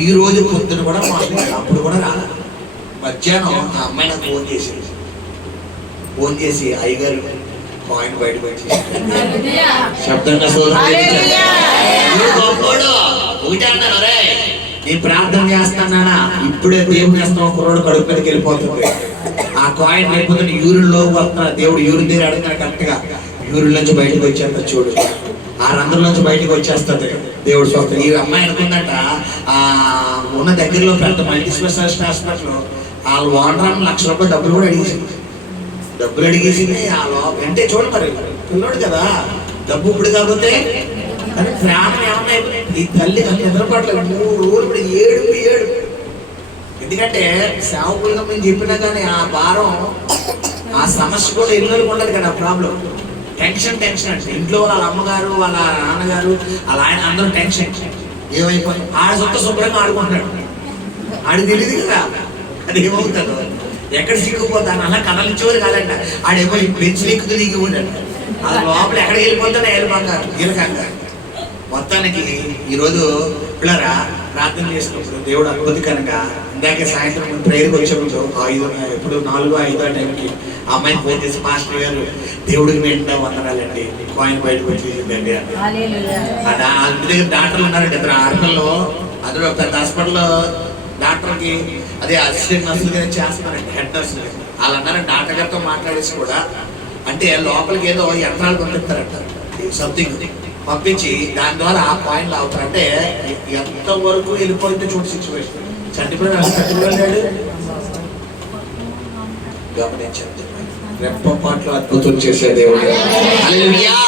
ఈ రోజు పొద్దున కూడా మోషన్ వెళ్ళాడు, అప్పుడు కూడా రాలేదు. మధ్యాహ్నం ఆ అమ్మాయి నాకు ఫోన్ చేసి అయ్యగారు కాయిన్ బయటకు వచ్చి శబ్దంగా ఒకటే అన్నాను, రే నేను ప్రార్థన చేస్తానా, ఇప్పుడే దేవుని వేస్తాం, ఒక రోడ్డు కడుపు మీదకి వెళ్ళిపోతుంది. ఆ కాయిన్ లేకపోతే యూరిన్ లో వస్తున్నా, దేవుడు యూరిన్ దగ్గర అడుగుతున్నాడు, కరెక్ట్ గా యూరిన్ నుంచి బయటకు వచ్చేస్తా చూడు, ఆ రంధ్రం నుంచి బయటకు వచ్చేస్తుంది దేవుడు స్వస్థ. ఈ అమ్మాయి అనుకుందంట ఆ ఉన్న దగ్గరలో పెద్ద మల్టీ స్పెషాలిస్ట్ హాస్పిటల్ వాళ్ళు ఓనర్ ₹1,00,000 డబ్బులు కూడా అడిగేసింది. ఆ లోపల అంటే చూడండి, మరి పిల్లోడు కదా, డబ్బు ఇప్పుడు కాకపోతే అని ప్రాణం ఏమన్నా ఈ తల్లి నిద్రపడలేదు 3 రోజులు. ఇప్పుడు ఏడు. ఎందుకంటే సేవకులుగా మేము చెప్పినా కానీ ఆ భారం, ఆ సమస్య కూడా ఎన్నోళ్ళకి ఉండదు కదా. ప్రాబ్లం టెన్షన్ అంటే ఇంట్లో వాళ్ళ అమ్మగారు, వాళ్ళ నాన్నగారు, వాళ్ళ ఆయన అందరూ టెన్షన్. ఏమైపోయింది ఆడ సొంత శుభ్రంగా ఆడుకుంటాడు, ఆడికి తెలియదు కదా అది ఏమవుతుందో, ఎక్కడ సిక్కుపోతాను అలా కదలించేవారు కాదంట. ఆడేమో బెంచ్లు ఎక్కుతూ దిగిపోతాడు, అది లోపల ఎక్కడ వెళ్ళిపోతాడో వెళ్ళిపోతారు గీలకంగా. మొత్తానికి ఈరోజు పిల్లరా ప్రార్థన చేసినప్పుడు దేవుడు అద్భుతకరంగా, ఇందాకే సాయంత్రం ప్రేయర్కి వచ్చినప్పుడు 5 ఎప్పుడు 4-5 టైంకి ఆ అమ్మాయిని ఫోన్ చేసి, మాస్టర్ గారు దేవుడికి నిండా వందనాలండి, కాయిన్ బయటకు వచ్చేసిందండి అని. ఇంటి దగ్గర డాక్టర్లు ఉన్నారండి, 2 ఆడపిల్లలు, అందులో పెద్ద హాస్పిటల్లో డాక్టర్కి అదే అసిస్టెంట్ నర్సులు గారు చేస్తున్నారండి, హెడ్ నర్సులు. వాళ్ళు అన్నారు డాక్టర్ గారితో మాట్లాడేసి కూడా, అంటే లోపలికి ఏదో యంత్రాలు పంపిస్తారంట, సంథింగ్ పంపించి దాని ద్వారా ఆ పాయింట్లు అవుతారు. అంటే ఎంతవరకు వెళ్ళిపోయిందో చూడు సిచ్యువేషన్. చండిపోయాడు గమనించండి, రెప్పపాట్లు అద్భుతం చేసే దేవుడు. హల్లెలూయా.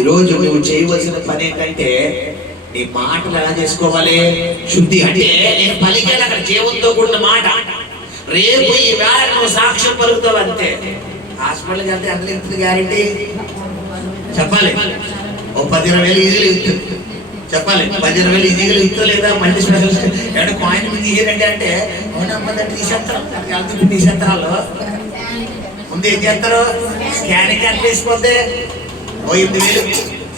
ఈరోజు నువ్వు చేయవలసిన పని ఏంటంటే నీ మాటలు ఎలా చేసుకోవాలి, శుద్ధి. అంటే నేను పలికేది అక్కడ జీవంతో కూడిన మాట. రేపు ఈ వేళ నువ్వు సాక్ష్యం పలుకుతావు అంతే. హాస్పిటల్కి వెళ్తే ఎంత ఇస్తుంది గ్యారెంటీ చెప్పాలి, ఓ 10-20 ఈజీగా ఇస్తుంది చెప్పాలి. 10-20 ఈజీగా ఇస్తుందో లేదా మల్టీ స్పెషలిస్ట్ ఏమంటే కాయిన్ తీసేదంటే అంటే అవునమ్మా తీసేస్తారు, తీసేస్తారు. ముందు ఏం చేస్తారు, స్కానింగ్ ఎంత వేసిపోతే ఓ 8,000,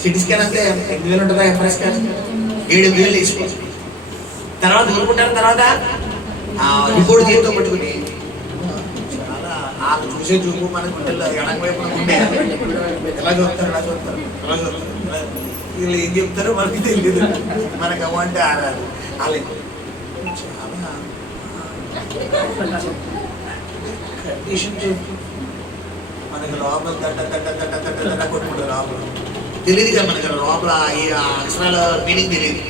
సిటీ స్కాన్ అంటే 8,000 ఉంటుందా, ఎంఆర్ఐ స్కాన్ 7,000 వేసిపోతుంది. తర్వాత ఊరుకుంటారు, తర్వాత రిపోర్ట్ చేతితో పట్టుకుని చాలా నాకు చూసే చూపు మన గుండెల్లో ఎడమ వైపున ఉండే ఎలా చూస్తారు వీళ్ళు ఏం చెప్తారో మనకి తెలియదు, మనకు అవ్వంటే ఆరాదు. వాళ్ళే చాలా కండిషన్ చూపు మనకి లోపల దడ్డ కొట్టుకుంటారు, లోపల తెలియదు కదా మనకి, లోపల ఈ అక్షరాల మీనింగ్ తెలియదు.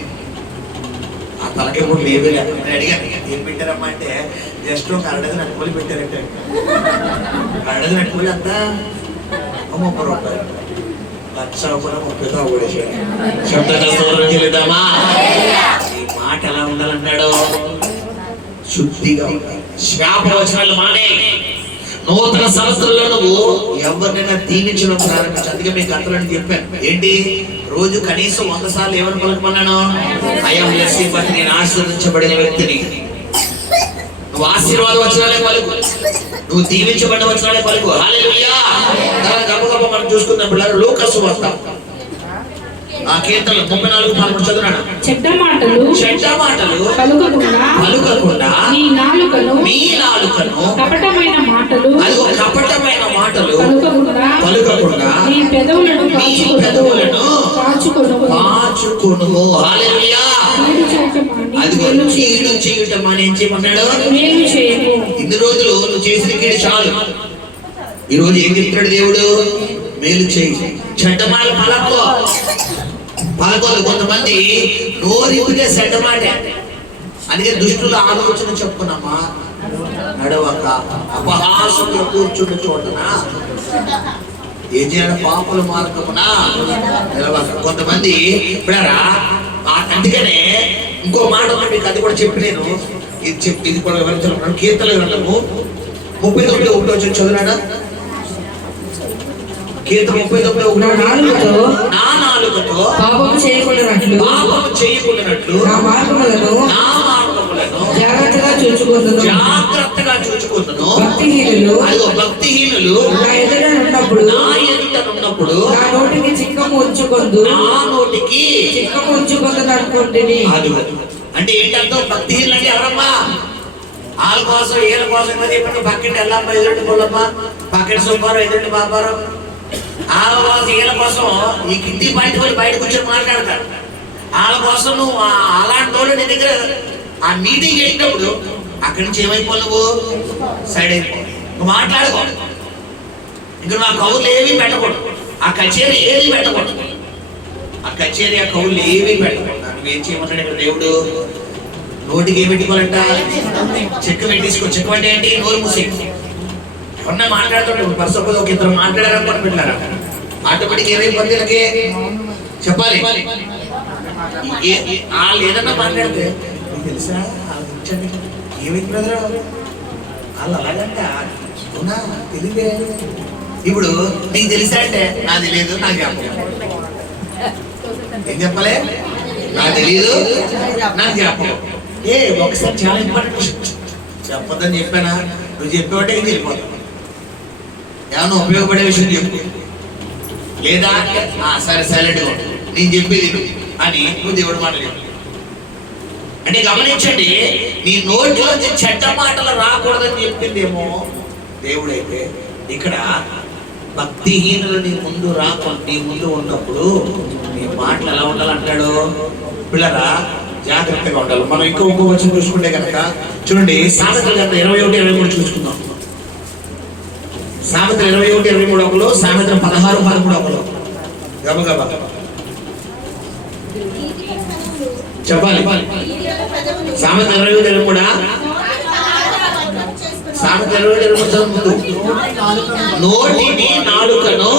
ఆ తలకే కూడా లేవే లేదు. నేను అడిగాను ఏం పెట్టారమ్మా అంటే జస్ట్ ఒక అరడది నట్టుకోలు పెట్టారంటే, అరడది నట్టుకోలు అంతా ₹30 1,00,000 కూడా 30తో కూడేసాడు. శబ్దమా ఈ మాట ఎలా ఉండాలన్నాడు, శుద్ధిగా ఉండాలి. శాపవచనాలు మానే. నూతన సంవత్సరంలో నువ్వు ఎవరినైనా దీవించడం ప్రారంభించు. అందుకే మీకు అంతలోని చెప్పాను ఏంటి, రోజు కనీసం 100 సార్లు ఏమని పలకమన్నాను, ఐఎమ్ బ్లెస్డ్, నేను ఆశీర్వదించబడిన వ్యక్తిని. నువ్వు ఆశీర్వాద వచనాలే పలుకు, నువ్వు దీవించబడ్డ వచనాలే పలుకు. హల్లెలూయా. తర్వాత గబగబ మనం చూసుకుందాం పిల్లలు. లూకాసు వార్త ఆ కీర్తనలు 34:13 చదువునాడు. చెడ్డ మాటలు పలుకకుండా నీ నాలుకను కపటమైన మాటలు పలుకకుండా నీ పెదవులను కాచుకొనుము. హల్లెలూయా. అదిగో కీడు చేయటం అని ఏం చేయమన్నాడు? మేలు చేయము. ఇన్ని రోజులు నువ్వు చేసిన కీడు చాలు. ఈ రోజు ఏం చెప్తాడు దేవుడు? మేలు చేయి. చెడ్డ మాట పలకోదు. కొంతమంది నోరిపితే చెడ్డ మాట. అందుకే దుష్టుల ఆలోచన చెప్పుకున్నామా, నడవక అపహాసంగా కూర్చున్న చోటన ఏం చేయాలి? పాపుల మార్గమున నిలవక. కొంతమంది ఇప్పుడారా అందుకనే ఇంకో మాట మీకు అది కూడా చెప్పి నేను ఇది కూడా వివరించాలన్నాను. కీర్తన గ్రంథము 39:1 చదువునాడా? కీర్తన 39:1 నా నాలుకతో పాపము చేయకుండానట్లు నా మార్గములను జాగ్రత్తగా చూచుకొందును. భక్తిహీనులు నా ఎదుట నున్నప్పుడు నా నోటికి చిక్కము ఉంచుకొందు అనుకుంటుని. అంటే ఏంటంటే భక్తిహీనులు అంటే ఎవరమ్మా? వాళ్ళ కోసం వీళ్ళ కోసం చెప్పండి. పక్కన ఎల్లమ్మ ఎదుటి పొల్లమ్మ, పక్కన సోమవారం ఎదుటి బాబారం, వాళ్ళ కోసం వీళ్ళ కోసం ఈ కింది బయట కూర్చొని మాట్లాడతారు. వాళ్ళ కోసం నువ్వు అలాంటి వాళ్ళు నీ దగ్గర ఆ మీటింగ్ వెళ్ళినప్పుడు అక్కడి నుంచి ఏమైపో నువ్వు సైడ్ అయిపో. నువ్వు మాట్లాడుకో. ఇంకా నా కౌలు ఏమీ పెట్టకూడదు. ఆ కచేరీ ఏది పెట్టకూడదు. ఆ కౌలు ఏమీ పెట్టకూడదు. నువ్వేం చేయమన్నాడు ఇక్కడ దేవుడు? నోటికి ఏమి పెట్టుకోవాలంట? చెక్ పెట్టేసుకో. చెక్ అంటే ఏంటి? నోరు మూసి. ఎవరన్నా మాట్లాడుతుంటే పర్సపోజ్ ఒక ఇద్దరు మాట్లాడారనుకోండి పెట్టారా, ఆటోమేటిక్ ఏమైపోతుంది? ఇలాగే చెప్పాలి. వాళ్ళు ఏదన్నా మాట్లాడితే తెలుసా ఏమైంది బ్రదర్ వాళ్ళు అలాగంట అవునా తెలియదే. ఇప్పుడు నీకు తెలుసా అంటే నాకు తెలియదు, నాకు జ్ఞాపకం. ఏం చెప్పలే? నాకు తెలియదు, నాకు జ్ఞాపకం. ఒకసారి చాలా ఇంపార్టెంట్ విషయం చెప్పొద్దని చెప్పానా? నువ్వు చెప్పేవాటే ఇది వెళ్ళిపోతావు. ఏమన్నా ఉపయోగపడే విషయం చెప్పు. లేదా సరే సైలెంట్గా నేను చెప్పేది అని నువ్వు దేవుడు మాట చెప్పు. అంటే గమనించండి, నీ నోట్లోంచి చెడ్డ మాటలు రాకూడదని చెప్పిందేమో దేవుడైతే, ఇక్కడ భక్తిహీనులు నీ ముందు నీ ముందు ఉన్నప్పుడు నీ మాటలు ఎలా ఉండాలంటాడు? పిల్లరా జాగ్రత్తగా ఉండాలి. మనం ఇంకో వచ్చిన చూసుకుంటే కనుక చూడండి, సామెతల గ్రంథం 21:23 చూసుకుందాం. సామెతలు 21:23 సామెతలు 16:13 గబగబా చెప్పాలి. సామెత 21:23 సామెత 21:23 ముందు నోటిని నాలుకను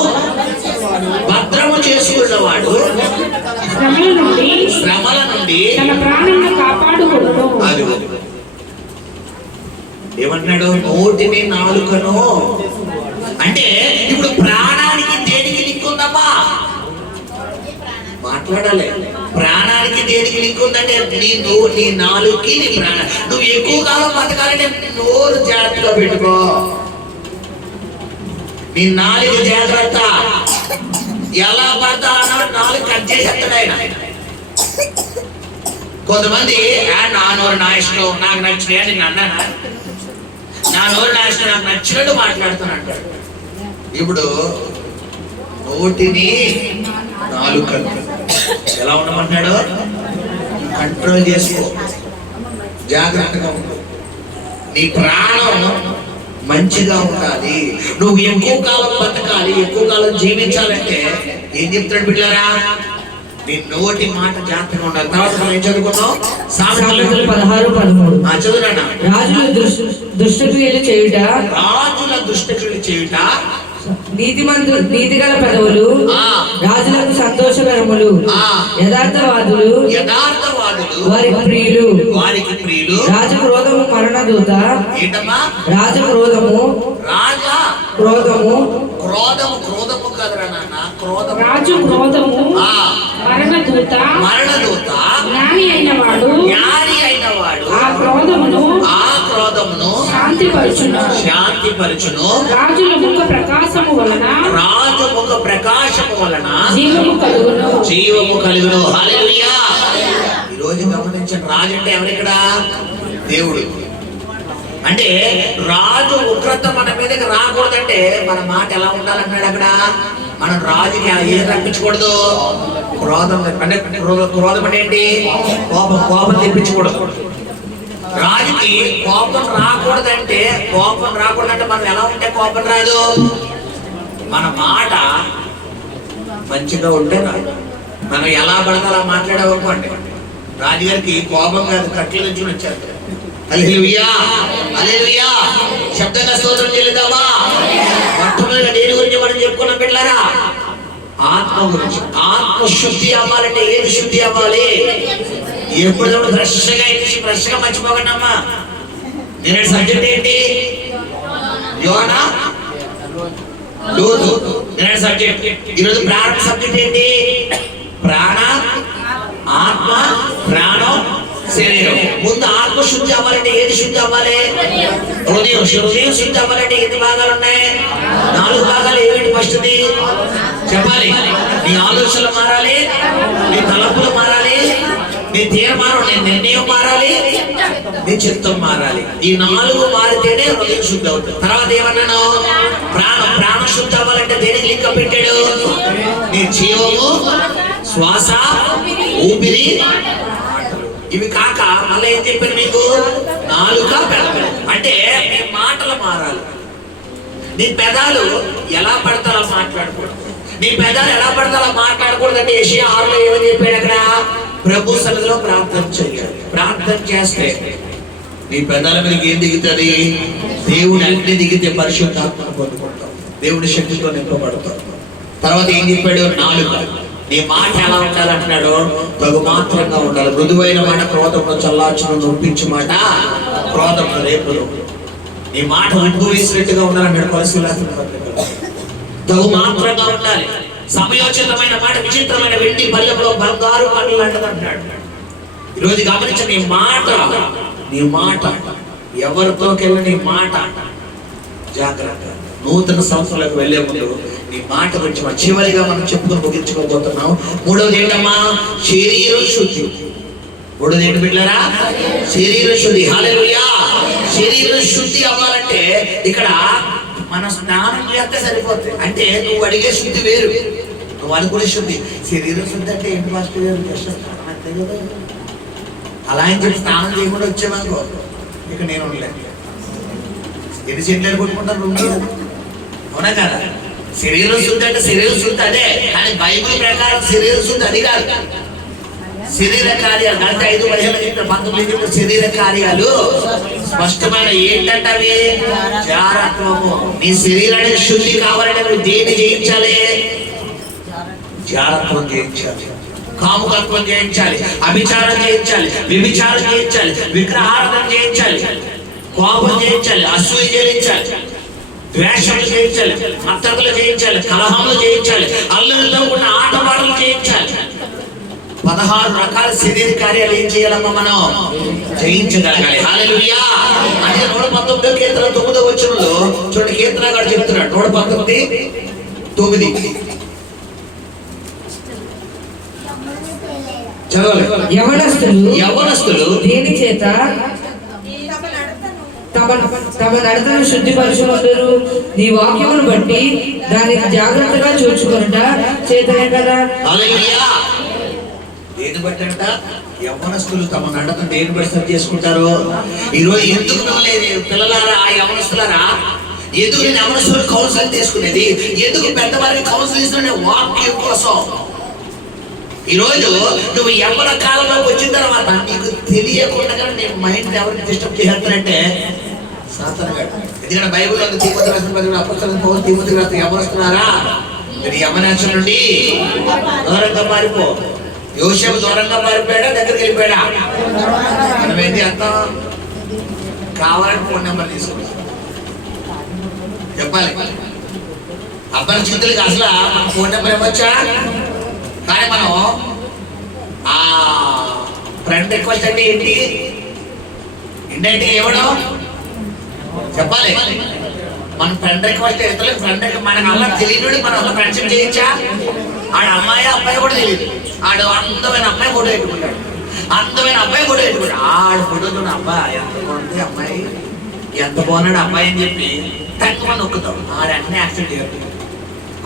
భద్రము చేసుకున్నవాడు శ్రమల నుండి తన ప్రాణాన్ని కాపాడుకొనును. అది ఏమంటున్నాడు? నోటిని నాలుకను అంటే ఇప్పుడు ప్రాణానికి దేనికి లింక్ ఉందమ్మా? మాట్లాడాలి. ప్రాణానికి దేనికి లింక్ ఉందంటే నీ నాలుగుకి నీ ప్రాణం. నువ్వు ఎక్కువ కాలం బతకాలంటే నోరు జాగ్రత్తగా పెట్టుకో. నీ నాలుగు జాగ్రత్త. ఎలా పడతా అన్నాడు? నాలుగు కట్ చేసేస్తాడు ఆయన. కొంతమంది నా నోరు నా ఇష్టం, నాకు నచ్చినాయి అని నేను అన్నానా? నా నోరు నా ఇష్టం, నాకు నచ్చినట్టు మాట్లాడుతాను అంటాడు. ఇప్పుడు నోటిని నాలుగు ఎలా ఉండమంటున్నాడు? కంట్రోల్ చేసుకో, జాగ్రత్తగా ఉండు. నీ ప్రాణం మంచిగా ఉండాలి. నువ్వు ఎక్కువ కాలం బతకాలి, ఎక్కువ కాలం జీవించాలంటే ఏం చెప్తాడు బిడ్డలారా? నీ నోటి మాట జాగ్రత్తగా ఉండాలి. తర్వాత మనం ఏం చదువుకున్నాం? సామెతలు 16:13 చదువునా? రాజుల దుష్టక్రియలు చేయుట నీతిగల పెదవులు రాజులకు సంతోషకరములు. యథార్థవాదులు వారికి ప్రియులు. రాజక్రోధము మరణదూత. రాజక్రోధము మరణదూత. జ్ఞాని అయిన వాడు ఆ క్రోధమును క్రోధమును శాంతిపరచును. రాజుల ముఖ ప్రకాశము వలన రాజు ముఖ ప్రకాశము వలన జీవము కలుగును. హల్లెలూయా. ఈ రోజు గమనించండి, రాజు అంటే ఎవరిక్కడ? దేవుడు. అంటే రాజు ఉగ్రత మన మీదకి రాకూడదంటే మన మాట ఎలా ఉండాలన్నాడు అక్కడ? మనం రాజుకి ఏం రప్పించకూడదు? క్రోధం. అంటే క్రోధం అంటే ఏంటి? కోపం తెప్పించకూడదు. రాజుకి కోపం రాకూడదంటే మనం ఎలా ఉంటే కోపం రాదు? మన మాట మంచిగా ఉంటే రాదు. మనం ఎలా పడితే అలా మాట్లాడేవనుకోండి, రాజుగారికి కోపం కాదు, కట్ల నుంచి వచ్చారు. హల్లెలూయా, హల్లెలూయా. శబ్దంగా స్తోత్రం చెల్లిద్దామా? మొట్టమొదటిగా దేని గురించి మనం చెప్పుకున్నాం బిడ్డలారా? ఆత్మ గురించి. ఆత్మ శుద్ధి అవ్వాలంటే ఏది శుద్ధి అవ్వాలి? ఎప్పుడప్పుడు ఫ్రెష్గా మర్చిపోకండి అమ్మా. నేను సబ్జెక్ట్ ఏంటి? యోనా లోతు. నేను సబ్జెక్ట్ ఈరోజు ప్రారంభ సబ్జెక్ట్ ఏంటి? ప్రాణ, ఆత్మ, ప్రాణం, శరీరం. ముందు ఆత్మ శుద్ధి అవ్వాలంటే ఏది శుద్ధి అవ్వాలి? హృదయం శుద్ధి అవ్వాలంటే ఎన్ని భాగాలు ఉన్నాయి? 4 భాగాలు. ఏమిటి? ఫస్ట్ది చెప్పాలి. నీ ఆలోచనలు మారాలి, నీ తలపులు మారాలి, నీ తీర్మానం, నీ నిర్ణయం మారాలి, నీ చిత్తం మారాలి. ఈ 4 మారితేనే హృదయం శుద్ధి అవుతుంది. తర్వాత ఏమన్నాను? ప్రాణం శుద్ధి అవ్వాలంటే దేనికి లింక పెట్టాడు? నీ జీవము, శ్వాస, ఊపిరి, ఇవి కాక మళ్ళీ ఏం చెప్పాను మీకు? నాలుక, పెదవులు. అంటే నీ మాటలు మారాలి. నీ పెదాలు ఎలా పడతారో మాట్లాడకూడదు. నీ పెదాలు ఎలా పడతారో మాట్లాడకూడదు అంటే యెషయా 6లో ఏమని చెప్పాడు అక్కడ? ప్రభు సన్నిధిలో ప్రార్థన చేయాలి. ప్రార్థన చేస్తే నీ పెదాల మీదకి ఏం దిగుతుంది? దేవుడు అన్ని దిగితే పరిశుద్ధాత్మను పొందుకుంటాం, దేవుడి శక్తితో నింపబడతాం. తర్వాత ఏం చెప్పాడు? నాలుక. నీ మాట ఎలా ఉండాలంటున్నాడు? తగు మాత్రంగా ఉండాలి. మృదువైన మాట క్రోధంలో చల్లార్చును, నొప్పించు మాట క్రోధంలో రేపులు. నీ మాట ఉప్పు వేసినట్టుగా ఉండాలన్నాడు పరిశీలన. తగు మాత్రంగా ఉండాలి. సమయోచితమైన మాట విచిత్రమైన వెండి పల్లెంలో బంగారు పనులు లాంటిది అంటాడు. ఈరోజు గమనించ, నీ మాట ఎవరితోకెళ్ళి నీ మాట జాగ్రత్త. నూతన సంవత్సరాలకు వెళ్లే ముందు నీ మాట గురించి చివరిగా మనం చెప్పుకొని ముగించుకోబోతున్నాం. మూడవది ఏంటమ్మా? శరీర శుద్ధి. మూడవది ఏంటి బిడ్డలారా? శరీర శుద్ధి. హల్లెలూయా. శరీర శుద్ధి అవ్వాలంటే ఇక్కడ మనం స్నానం చేస్తే సరిపోతుంది. అంటే నువ్వు అడిగే శుద్ధి వేరు, నువ్వు అనుకునే శుద్ధి. శరీర శుద్ధి అంటే ఏంటి మాస్టర్ గారు? అంతే కదా. అలా అని చెప్పి స్నానం చేయకుండా వచ్చేవాళ్ళు ఇక నేను ఉండలేదు. ఎన్ని చెట్లు కొట్టుకుంటారు? అవునా కదా? శరీర శుద్ధి అంటే శరీర శుద్ధి అదే, కానీ బైబిల్ ప్రకారం శరీర శుద్ధి అది కాదు. శరీర కార్యాలు అంటే 5:15 శరీర కార్యాలు స్పష్టమైన ఏంటంటే అవి జారత్వము. నీ శరీరానికి శుద్ధి కావాలంటే నువ్వు దేన్ని జయించాలి? జారత్వం జయించాలి, కాముకత్వం జయించాలి, అభిచారం జయించాలి, వ్యభిచారం జయించాలి, విగ్రహారాధన జయించాలి, కోపం జయించాలి, అసూయ జయించాలి, ద్వేషములు జయించాలి, మత్తతులు జయించాలి, కలహములు జయించాలి, అల్లరితో ఉన్న ఆటపాటలు జయించాలి. 16 రకాల శరీర కార్యాలు ఏం చేయాలమ్మా? మనం జయించగలగాలి. హల్లెలూయా. అంటే 119 కీర్తన 9వ వచనంలో చూడండి, కీర్తనగాడు చెప్తున్నాడు. 119:9 చదవాలి. యవనస్తులు దేని చేత తమ నడతను శుద్ధిపరచుకుంటారు? నీ వాక్యమును బట్టి దానికి జాగ్రత్తగా చూచుకొనుట చేతనే కదా. హల్లెలూయా. దేని బట్టి అంట? యవనస్తులు తమ నడతను దేని బట్టి సరి చేసుకుంటారు? ఈరోజు ఎందుకు మిమ్మల్ని పిల్లలారా, ఆ యవనస్తులారా, ఎందుకు నేను యవనస్తులు కౌన్సిలింగ్ తీసుకునేది? ఎందుకు పెద్దవారికి కౌన్సిలింగ్ తీసుకునే? వాక్యం కోసం. ఈరోజు నువ్వు యవ్వన కాలంలోకి వచ్చిన తర్వాత నీకు తెలియకుండా నీ మైండ్ ఎవరికి డిస్టర్బ్ చేస్తానంటే సాతానుగాడు. ఎందుకంటే బైబిల్లో తిమోతి రాసిన పత్రిక అపొస్తలుడైన పౌలు తిమోతికి రాసిన యవ్వనస్తున్నారా, మీరు యవ్వనాంశం నుండి దూరంగా మారిపో. యోసేపు దూరంగా మారిపోయాడా, దగ్గరికి వెళ్ళిపోయాడా? మనం ఏం చేస్తాం? కావాలని ఫోన్ నెంబర్ తీసుకుంటాం, చెప్పాలి. అపరిచితులకి అసలు మన ఫోన్ నెంబర్ ఇవ్వచ్చా? కానీ మనం ఆ ఫ్రెండ్ రిక్వెస్ట్ అంటే ఏంటి? ఇండైరెక్ట్గా ఇవ్వడం, చెప్పాలి. మన ఫ్రెండ్ రిక్వెస్ట్ ఇతరులు ఫ్రెండ్ మనకు అమ్మ తెలియదు, మనం ఒక ఫ్రెండ్షిప్ చేయొచ్చా? ఆడ అమ్మాయి అబ్బాయి కూడా తెలియదు. ఆడు అందమైన అమ్మాయి ఫోటో పెట్టుకుంటాడు, అందమైన అబ్బాయి ఫోటో పెట్టుకుంటాడు. ఆడు ఫోటోతో అబ్బాయి ఎంత బాగుంది, అమ్మాయి ఎంత బాగున్నాడు అబ్బాయి అని చెప్పి తక్కువ నొక్కుతాం. ఆడన్నీ యాక్సెప్ట్ చేయాలి.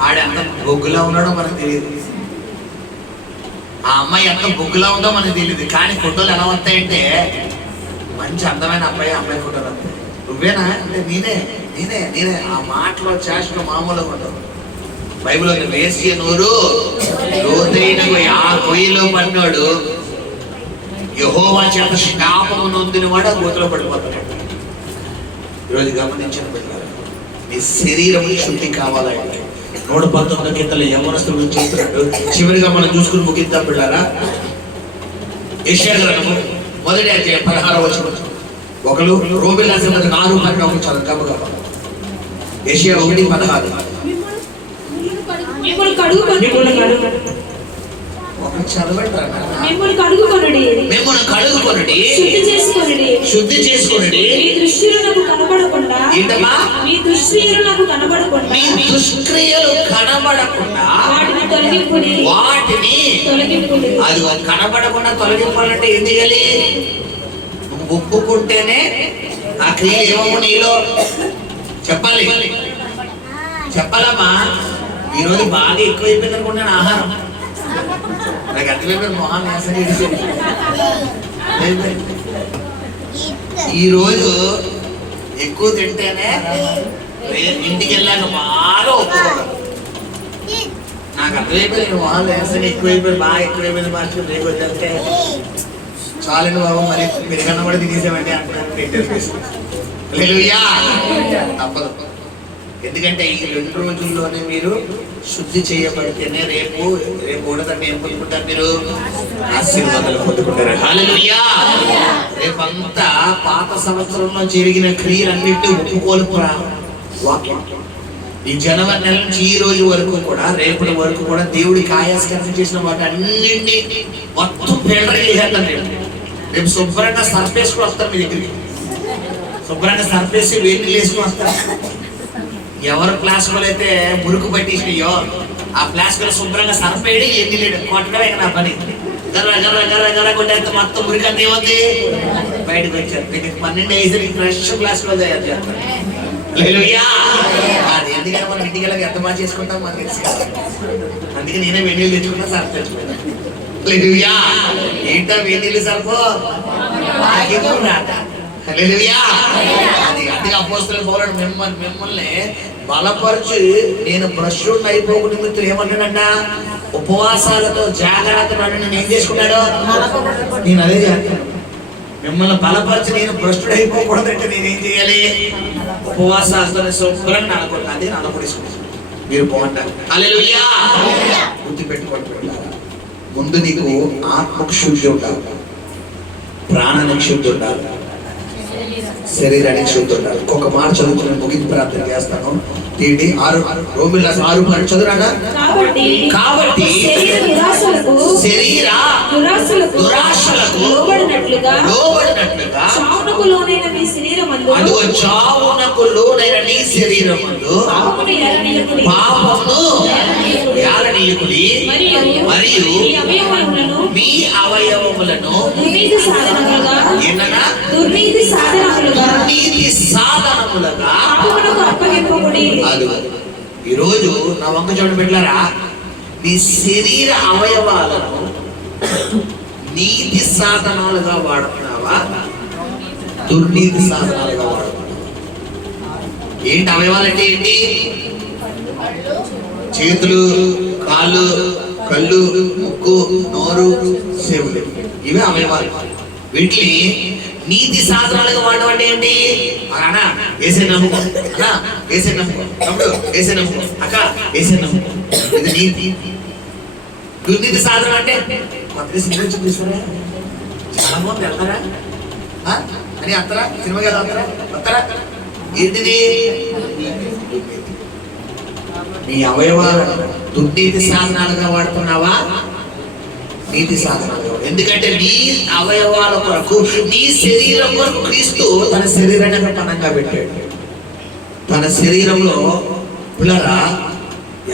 ఆడెంత బొగ్గులా ఉన్నాడో మనకు తెలియదు, ఆ అమ్మాయి ఎంత బొగ్గులా ఉందో మనకు తెలియదు. కానీ ఫోటోలు ఎలా వస్తాయంటే మంచి అందమైన అబ్బాయి ఫోటోలు వస్తాయి. నువ్వేనా అంటే నేనే నేనే నేనే. ఆ మాటలో చేష్టలో మామూలుగా ఉండవు. బైబిల్లో వేసి నూరు లోతైన ఆ కొయ్యలో పడినాడు యెహోవా చేత శాపము నొందిన వాడు ఆ గోతులో పడిపోతాడు. ఈరోజు గమనించిన పిల్లలు, నీ శరీరం శుద్ధి కావాలంటే 119 గీతలు యవ్వనస్తులు చేస్తున్నాడు. చివరిగా మనం చూసుకుని ముగిద్దాం పిల్లారా. యెషయా గ్రంథము 1వ అధ్యాయం 16వ వచనం. ఒకరు రోమిల రాసిన 4:12 చదవగలరు. యెషయా 1:16. మిమ్మల్ని కడుగుకొనుడి, ఒకరు చదవండి. మిమ్మల్ని కడుగుకొనుడి, మిమ్మల్ని కడుగుకొనుడి, శుద్ధి చేసుకొనుడి, శుద్ధి చేసుకొనుడి. మీ దృష్టిలో నాకు కనబడకుండా, ఏంటమ్మా? మీ దృష్టిలో నాకు కనబడకుండా, మీ దుష్క్రియలు కనబడకుండా వాటిని తొలగింపుడి, వాటిని తొలగింపుడి. అది కనబడకుండా తొలగింపాలంటే ఏం చేయాలి? నువ్వు ఒప్పుకుంటేనే ఆ క్రియలు ఏమో నీలో చెప్పాలి. చెప్పాలమ్మా. ఈరోజు బాగా ఎక్కువైపోయింది అనుకుంటాను ఆహారం. నాకు అర్థమైపోయింది, మొహాన్ని వేసని ఈరోజు ఎక్కువ తింటేనే ఇంటికి వెళ్ళాక బాగా ఒప్పుకోవడం. నాకు అర్థమైపోయింది, మొహాలు వేసని ఎక్కువైపోయింది, బాగా ఎక్కువైపోయింది. మాస్టర్ రేపు వచ్చేస్తే చాలండి బాబు, మరి పెరిగన్న కూడా తినేసామండి అంటున్నాను. తప్పదు. ఎందుకంటే ఈ 2 రోజుల్లోనే మీరు శుద్ధి చేయబడితేనే రేపు ఉండదంటే ఏం పొందుకుంటారు? మీరు ఆశీర్వాదాలు పొందుకుంటారు. హల్లెలూయా. రేపంతా పాత సంవత్సరంలో జరిగిన క్రియలన్నిటి ఒప్పుకోలు వాక్యం. ఈ జనవరి నెల నుంచి ఈ రోజు వరకు కూడా, రేపటి వరకు కూడా దేవుడికి ఆయాస్కరణ చేసిన వాటి అన్నింటినీ మొత్తం ఫిల్టర్ చేసేద్దాం. రేపు శుభ్రంగా సర్ఫేసుకుని వస్తారు మీ దగ్గరికి. శుభ్రంగా సర్ఫేసి వేడి వేసుకుని వస్తారు. ఎవరు ప్లాస్టిక్లు అయితే మురుకు పట్టించినాయో ఆ ప్లాస్టిక్ శుభ్రంగా సర్ఫేడి ఎన్ని లేడు కొట్టడమే నా పని. గర్ర గర్ర గర్ర గర్ర కొట్టేంత మొత్తం మురికి అంత ఏమవుతుంది? బయటకు వచ్చారు. 12 వేసి ఫ్రెష్ ప్లాస్టిక్ తయారు చేస్తారు. అది ఎందుకంటే మనం ఇంటికి వెళ్ళక ఎంత బాగా చేసుకుంటాం మనకు తెలుసు. అందుకే నేనే వెన్నీళ్ళు తెచ్చుకున్నా, సర్ఫ్ తెచ్చుకున్నా. ఏంటో వెన్నీళ్ళు సర్ఫో అది అందుకే అపోస్తలుడు పౌలుడు మిమ్మల్ని బలపరిచి నేను భ్రష్టుడిని అయిపోకుండా నిమిత్తం ఏమంటాడంట? ఉపవాసాలతో జాగ్రత్తగా నేను ఏం చేసుకున్నాడు? నేను అదే చేస్తాను. మిమ్మల్ని బలపరిచి నేను భ్రష్టుడు అయిపోకూడదంటే నేనేం చేయాలి? ఉపవాసాలతో శుభ్రంగా అనకూడదు. అదే అనకూడదు. మీరు బాగుంటారు. హల్లెలూయా. గుర్తు పెట్టుకోండి. ముందు నీకు ఆత్మకు శుద్ధి ఉండాలి, ప్రాణానికి శుద్ధి ఉండాలి, శరీరానికి శుద్ధి ఉండాలి. ఒక్కొక్క మాట చదువుకుని ముగింపు ప్రార్థన చేస్తాను. ఏంటి? రోమిల 6:12 చదువురాగా. కాబట్టి శరీర దురాశలకు లోబడినట్లుగా చావునకు లోనైన నీ శరీరమందు పాపమును ఏలనీయకుడి, మరియు మీ అవయవములను దుర్నీతి సాధనములుగా ఈరోజు నా వంక చూడండి పెట్టారా, నీ శరీర అవయవాలను నీతి సాధనాలుగా వాడుతున్నావా, దుర్నీతి సాధనాలుగా వాడుతున్నావా? ఏంటి అవయవాలు అంటే ఏంటి? చేతులు, కాళ్ళు, కళ్ళు, ముక్కు, నోరు, చెవులు, ఇవే అవయవాలు. వీటిని నీతి సాధనాలుగా వాడడం అంటే ఏంటి? అన్నా వేసే నమ్ముకో, అన్నా వేసే నమ్ముకో, తమ్ముడు వేసే నమ్ముకో, అక్క వేసే నమ్ముకో. ఇది నీతి. దుర్నీతి సాధనం అంటే కొత్త సినిమా చూపిస్తారా? చాలా మంది వెళ్తారా అని అత్తరా? సినిమా కదా వస్తారా? వస్తారా? ఏంటిది? నీ అవయవాలు దుర్నీతి సాధనాలుగా వాడుతున్నావా, నీతి సాధనాలుగా? ఎందుకంటే నీ అవయవాల కొరకు, నీ శరీరం కొరకు క్రీస్తు తన శరీరాన్ని పణంగా పెట్టాడు. తన శరీరంలో పిల్లరా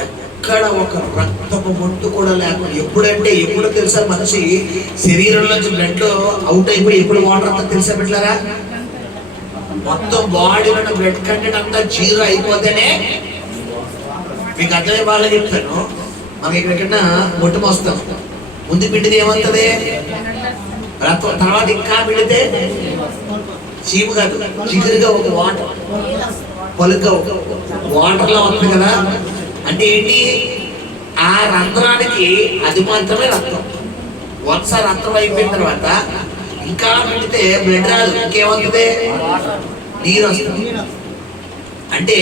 ఎక్కడ ఒక రక్తపు మొట్టు కూడా లేకుండా, ఎప్పుడు తెలుసా మనిషి శరీరంలోంచి బ్లడ్ అవుట్ అయిపోయి ఎప్పుడు వాటర్ అంతా తెలుసా బిడ్డలారా? మొత్తం బాడీలో బ్లడ్ కంటెంట్ అంతా జీరో అయిపోతేనే, మీకు అర్థమయ్యే వాళ్ళకి చెప్తాను. మనకి ఎక్కడికన్నా మొట్టు మోస్తాం, ముందు పిండిది ఏమవుతుంది? రక్తం. తర్వాత ఇంకా పిండితే చీము కాదు, చిగురుగా ఒక వాటర్, పలుగ్గా ఒక వాటర్లో వస్తుంది కదా. అంటే ఏంటి? ఆ రంధ్రానికి అది మాత్రమే రక్తం. ఒకసారి రక్తం అయిపోయిన తర్వాత ఇంకా పిండితే బ్లడ్ రాదు, ఇంకేమవుతుంది? నీరు వస్తుంది. అంటే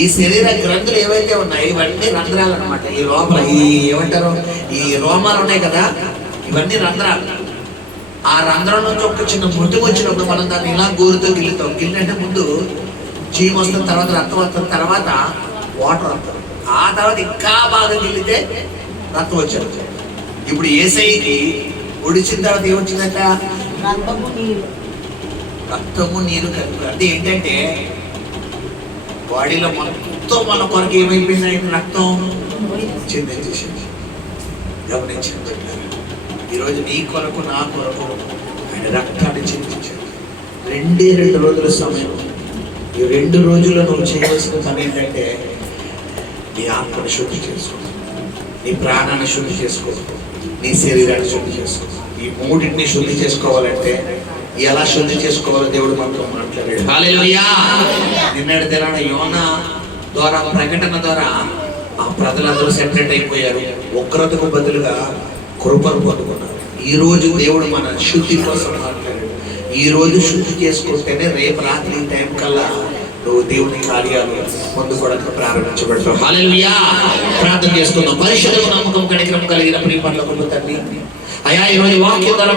ఈ శరీర గ్రంథులు ఏవైతే ఉన్నాయో ఇవన్నీ రంధ్రాలు అన్నమాట. ఈ లోపల ఈ ఏమంటారు, ఈ రోమాలు ఉన్నాయి కదా, ఇవన్నీ రంధ్రాలు. ఆ రంధ్రం నుంచి ఒక చిన్న ముట్టు వచ్చినప్పుడు మనం దాన్ని ఇలా గోరుతో గిల్లుతాం. గిల్లంటే ముందు చీమ వస్తుంది, తర్వాత రక్తం వస్తుంది, తర్వాత వాటర్ వస్తుంది. ఆ తర్వాత ఇంకా బాగా గిల్లితే రక్తం వచ్చేది. ఇప్పుడు ఏసైకి ఒడిచిన తర్వాత ఏమొచ్చిందంట? రక్తము నీరు కలిపి. అంటే ఏంటంటే బాడీలో మొత్తం మన కొరకు ఏమైపోయింది? రక్తం చెందించేసింది. గమనించింది. ఈరోజు నీ కొరకు నా కొరకు ఆయన రక్తాన్ని చిందించాడు. 2 రోజుల సమయం. ఈ 2 రోజుల్లో నువ్వు చేయవలసిన పని ఏంటంటే నీ ఆత్మని శుద్ధి చేసుకో, నీ ప్రాణాన్ని శుద్ధి చేసుకో, నీ శరీరాన్ని శుద్ధి చేసుకో. ఈ 3టిని శుద్ధి చేసుకోవాలంటే ఎలా శుద్ధి చేసుకోవాలో దేవుడు మనతో మాట్లాడాడు. హల్లెలూయా. నిన్నటి దినాన యోనా ద్వారా, ప్రకటన ద్వారా ఆ ప్రజలందరూ సెపరేట్ అయిపోయారు. ఉగ్రతకు బదులుగా కృపను పొందుకున్నారు. ఈ రోజు దేవుడు మన శుద్ధి కోసం మాట్లాడాడు. ఈ రోజు శుద్ధి చేసుకుంటేనే రేపు రాత్రి టైం కల్లా నువ్వు దేవుని కార్యాలు పొందుకోవడానికి ప్రారంభించబడతావు. హల్లెలూయా. ప్రార్థన చేసుకుందాం. పరిశుద్ధ నమ్మకం కనికరం కలిగిన ప్రియ పరలోకపు తండ్రి, అయా ఈరోజు వాక్యం ద్వారా